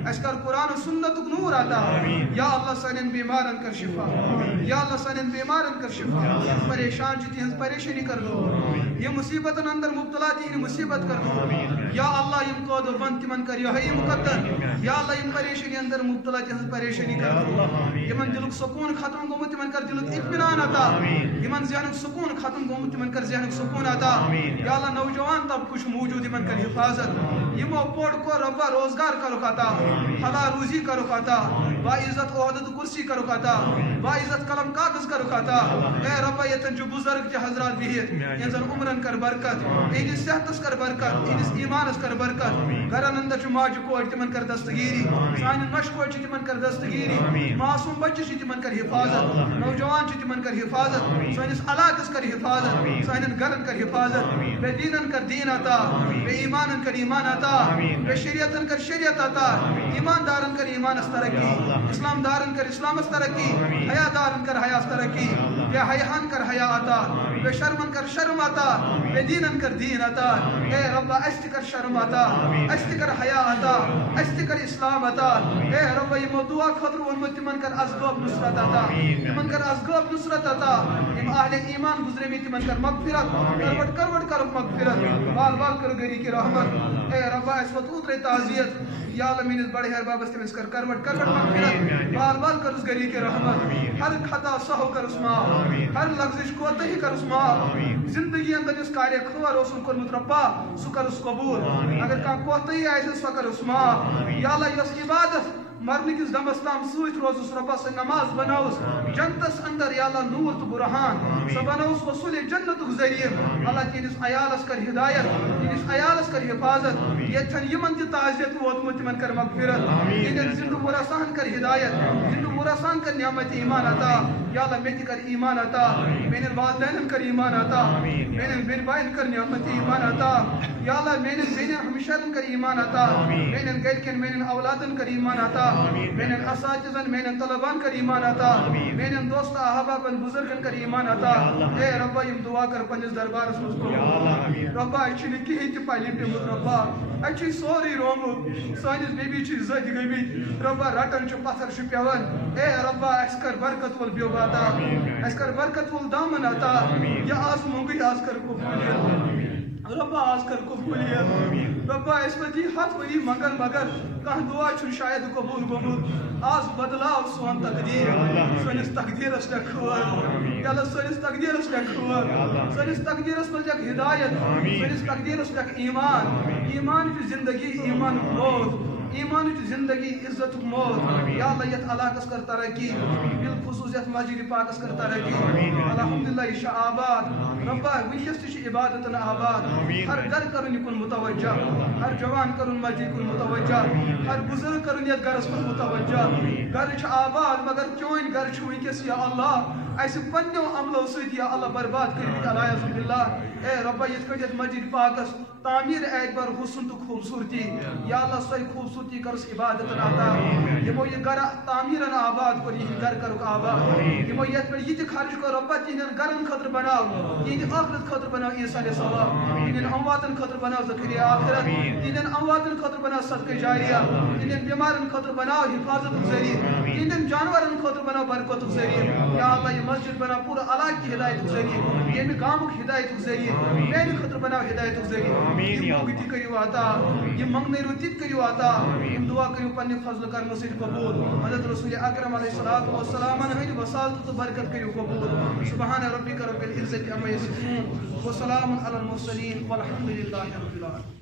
اَسہِ کر قرآن و سنتُک نوٗر عطا یا اللہ سانٮ۪ن بیمارن کر شفا یا اللہ سانٮ۪ن بیمارن کر شفا یِم پریشان چھِ تِہنٛز پریشٲنی کر دوٗر یِم مُصیبتن انٛدر مُبتلا تِہنٛدِ مُصیبت کر دوٗر یا اللہ یِم قٲدٕ بنٛد تِمن کر یِہوٚے مُقدر یا اللہ یِم پریشٲنی انٛدر مُبتلا تِہنٛز پریشٲنی کر دوٗر یِمن دِلُک سکوٗن ختم گوٚمُت تِمن کر دِلُک اطمینان عطا یِمن ذہنُک سکوٗن ختم گوٚمُت تِمن کر ذہنُک سکوٗن عطا یا اللہ نوجوان طبقہٕ چھُ موٗجوٗد یِمن کر حفاظت یِمو پوٚر کوٚر رۄبا روزگار کرُکھ عطا حلال روزی کرُکھ عطا باعزت عہدٕ تہٕ کُرسی کرُکھ عطا باعزت قلم کاغذ کرُکھ عطا اے رۄبا ییٚتٮ۪ن چھِ بُزرگ تہِ حضرات بِہِتھ یِہنٛزن عمرن کر برکت یِہنٛدِس صحتس کر برکت یِہنٛدِس ایمانس کر برکت گرن انٛدر چھُ ماجہِ کورِ تِمن کر دستگیٖری سانہِ نۄشہِ کورِ چھِ تِمن کر دستگیٖری معصوٗم بچہِ چھِ تِمن کر حفاظت نوجوان چھِ تِمن کر حفاظت سٲنِس علاقس کر حفاظت سانٮ۪ن گرن کر حفاظت بے دیٖنن کر دیٖن عطا بے ایمانن کر ایمان عطا بے شریعتن کر شریعت عطا ایماندارن کر ایمانس ترقی اسلام دارن کر اسلامس ترقی حیا دارن کر حیاس ترقی بے حیاہن کر حیا عطا بے شرمن کر شرم عطا بے دیٖنن کر دیٖن عطا اے رۄبا اَسہِ تہِ کر شرم عطا اَسہِ تہِ کر حیا عطا اَسہِ تہِ کر اسلام عطا اے رۄبا یِمو دُعا خٲطرٕ ووٚنمُت تِمن کر اسباب نصرت عطا تِمن کر اسباب نصرت عطا یِم اہلِ ایمان گُزریمٕتۍ تِمن کر مغفرت کروٹ کروٹ کرُکھ مغفرت بال بال کر گری کی رحمت اے رۄبا اَسہِ ووت اوترے تعزیت یا اللہ میٲنِس بڑٕ ہیہر بابس تٔمِس کر کروٹ کروٹ مغفرت بال بال کرُس گری کی رحمت ہر خطا سہو کرُس معاف ہر لفظٕچ کوتٲہی کرُس معاف زندگی انٛدر یُس کارِ خٲر اوسُن کوٚرمُت رۄبا سُہ کرُس قبوٗل اگر کانٛہہ کوتٲہی آسہِ سۄ کرُس معاف یا اللہ یۄس عبادت مرنہٕ کِس دمس تام سۭتۍ روزُس رۄبا سۄ نماز بنٲوٕس جنتس انٛدر یا اللہ نوٗر تہٕ بُرہان سۄ بنٲوٕس وصوٗلِ جنتُک ذٔریعہٕ اللہ تِہنٛدِس عیالس کر ہدایت تِہنٛدِس عیالس کر حفاظت ییٚتٮ۪ن یِمن تہِ تعزیت ووتمُت تِمن کر مغفرت تِہنٛدٮ۪ن زِندٕ وُرثاہن کر ہدایت زِندٕ وُرثاہن کر نعمتِ ایمان عطا یا اللہ مےٚ تہِ کر ایمان عطا میٛانٮ۪ن والدینن کر ایمان عطا میٛانٮ۪ن بیٚنہِ باین کر نعمتِ ایمان عطا یا اللہ میٛانٮ۪ن بیٚنٮ۪ن ہمشیرن کر ایمان عطا میٛانٮ۪ن گرِکٮ۪ن میٛانٮ۪ن اولادن کر ایمان عطا میٛانٮ۪ن اساتذن میٛانٮ۪ن طلبان کر ایمان عطا میٛانٮ۪ن دوستن احبابن بُزرگن کر ایمان عطا اے رۄبا یِم دُعا کر پننِس دربارس منٛز قبوٗل رۄبا اَسہِ چھُنہٕ کِہیٖنۍ تہِ پلہِ پیوٚمُت رۄبا اَسہِ چھُے سورُے روومُت سٲنِس بیبی چھِ زٔدۍ گٔمٕتۍ رۄبا رٹان چھُ پتھر چھُ پیوان اے رۄبا اَسہِ کر برکت وول بیوٚو عطا اَسہِ کر برکت وول دامن عطا یہِ آز مونٛگٕے آز کر قبوٗل ربا آج کر قبولیت ربا اس پتی ہاتھ وری مگر مگر کہاں دعا چھن شاید قبول گومت آج بدلاو سون تقدیر سنس تقدیر اس رکھور یا اللہ سنس تقدیر اس رکھور سنس تقدیر اس پر جگ ہدایت سنس تقدیر اس جگ ایمان کی زندگی ایمان موت ایمان کی زندگی عزت موت یا اللہ یت علاقس کر ترقی بالخصوص مسجد پاکس کر ترقی الحمدللہ یہ آباد ربا ونکس تہ عبادت آباد ہر گھر کرن کن متوجہ ہر جوان کرن مسجد کن متوجہ ہر بزرگ کرن یت گھرس کن متوجہ گھر آباد مگر چون گھر ونکس یا اللہ اس پنو عملو ست یا اللہ برباد کرمت علیہ باللہ اے ربا یت کٹ مسجد پاکس تعمیر اکبر حسن تو خوبصورتی یا اللہ سوئی خوبصورتی کرس عبادت عطا یمو یہ گھر تعمیر آباد کر یہ گھر کرک آباد یمو یت پہ یہ خرچ کر ربا تہندین گھرن خاطر بناو تہندِ آخرت خاطر بناو ایسال ثواب تہندین امواتن خاطر بناو ذخیرہ آخرت تہندین امواتن خاطر بناو صدقہ جاریہ تہندین بیمارن خاطر بناو حفاظت ذریعہ تہندین جانورن خاطر بناو برکت ذریعہ یا اللہ یہ مسجد بناو پورا علاقہ کی ہدایت ذریعہ یہ گامک ہدایت ذریعہ میرے خاطر بناو ہدایت ذریعہ یہ موگتی کریو آتا یہ منگنے رو تیت کریو آتا یہ دعا کریو پنی فضل کر مسجد قبول حضرت رسول اکرم علیہ السلام ہمیں وصالت تو برکت کریو قبول سبحان ربک رب العزت عما یصفون وسلام علی المرسلین والحمد للہ رب العالمین.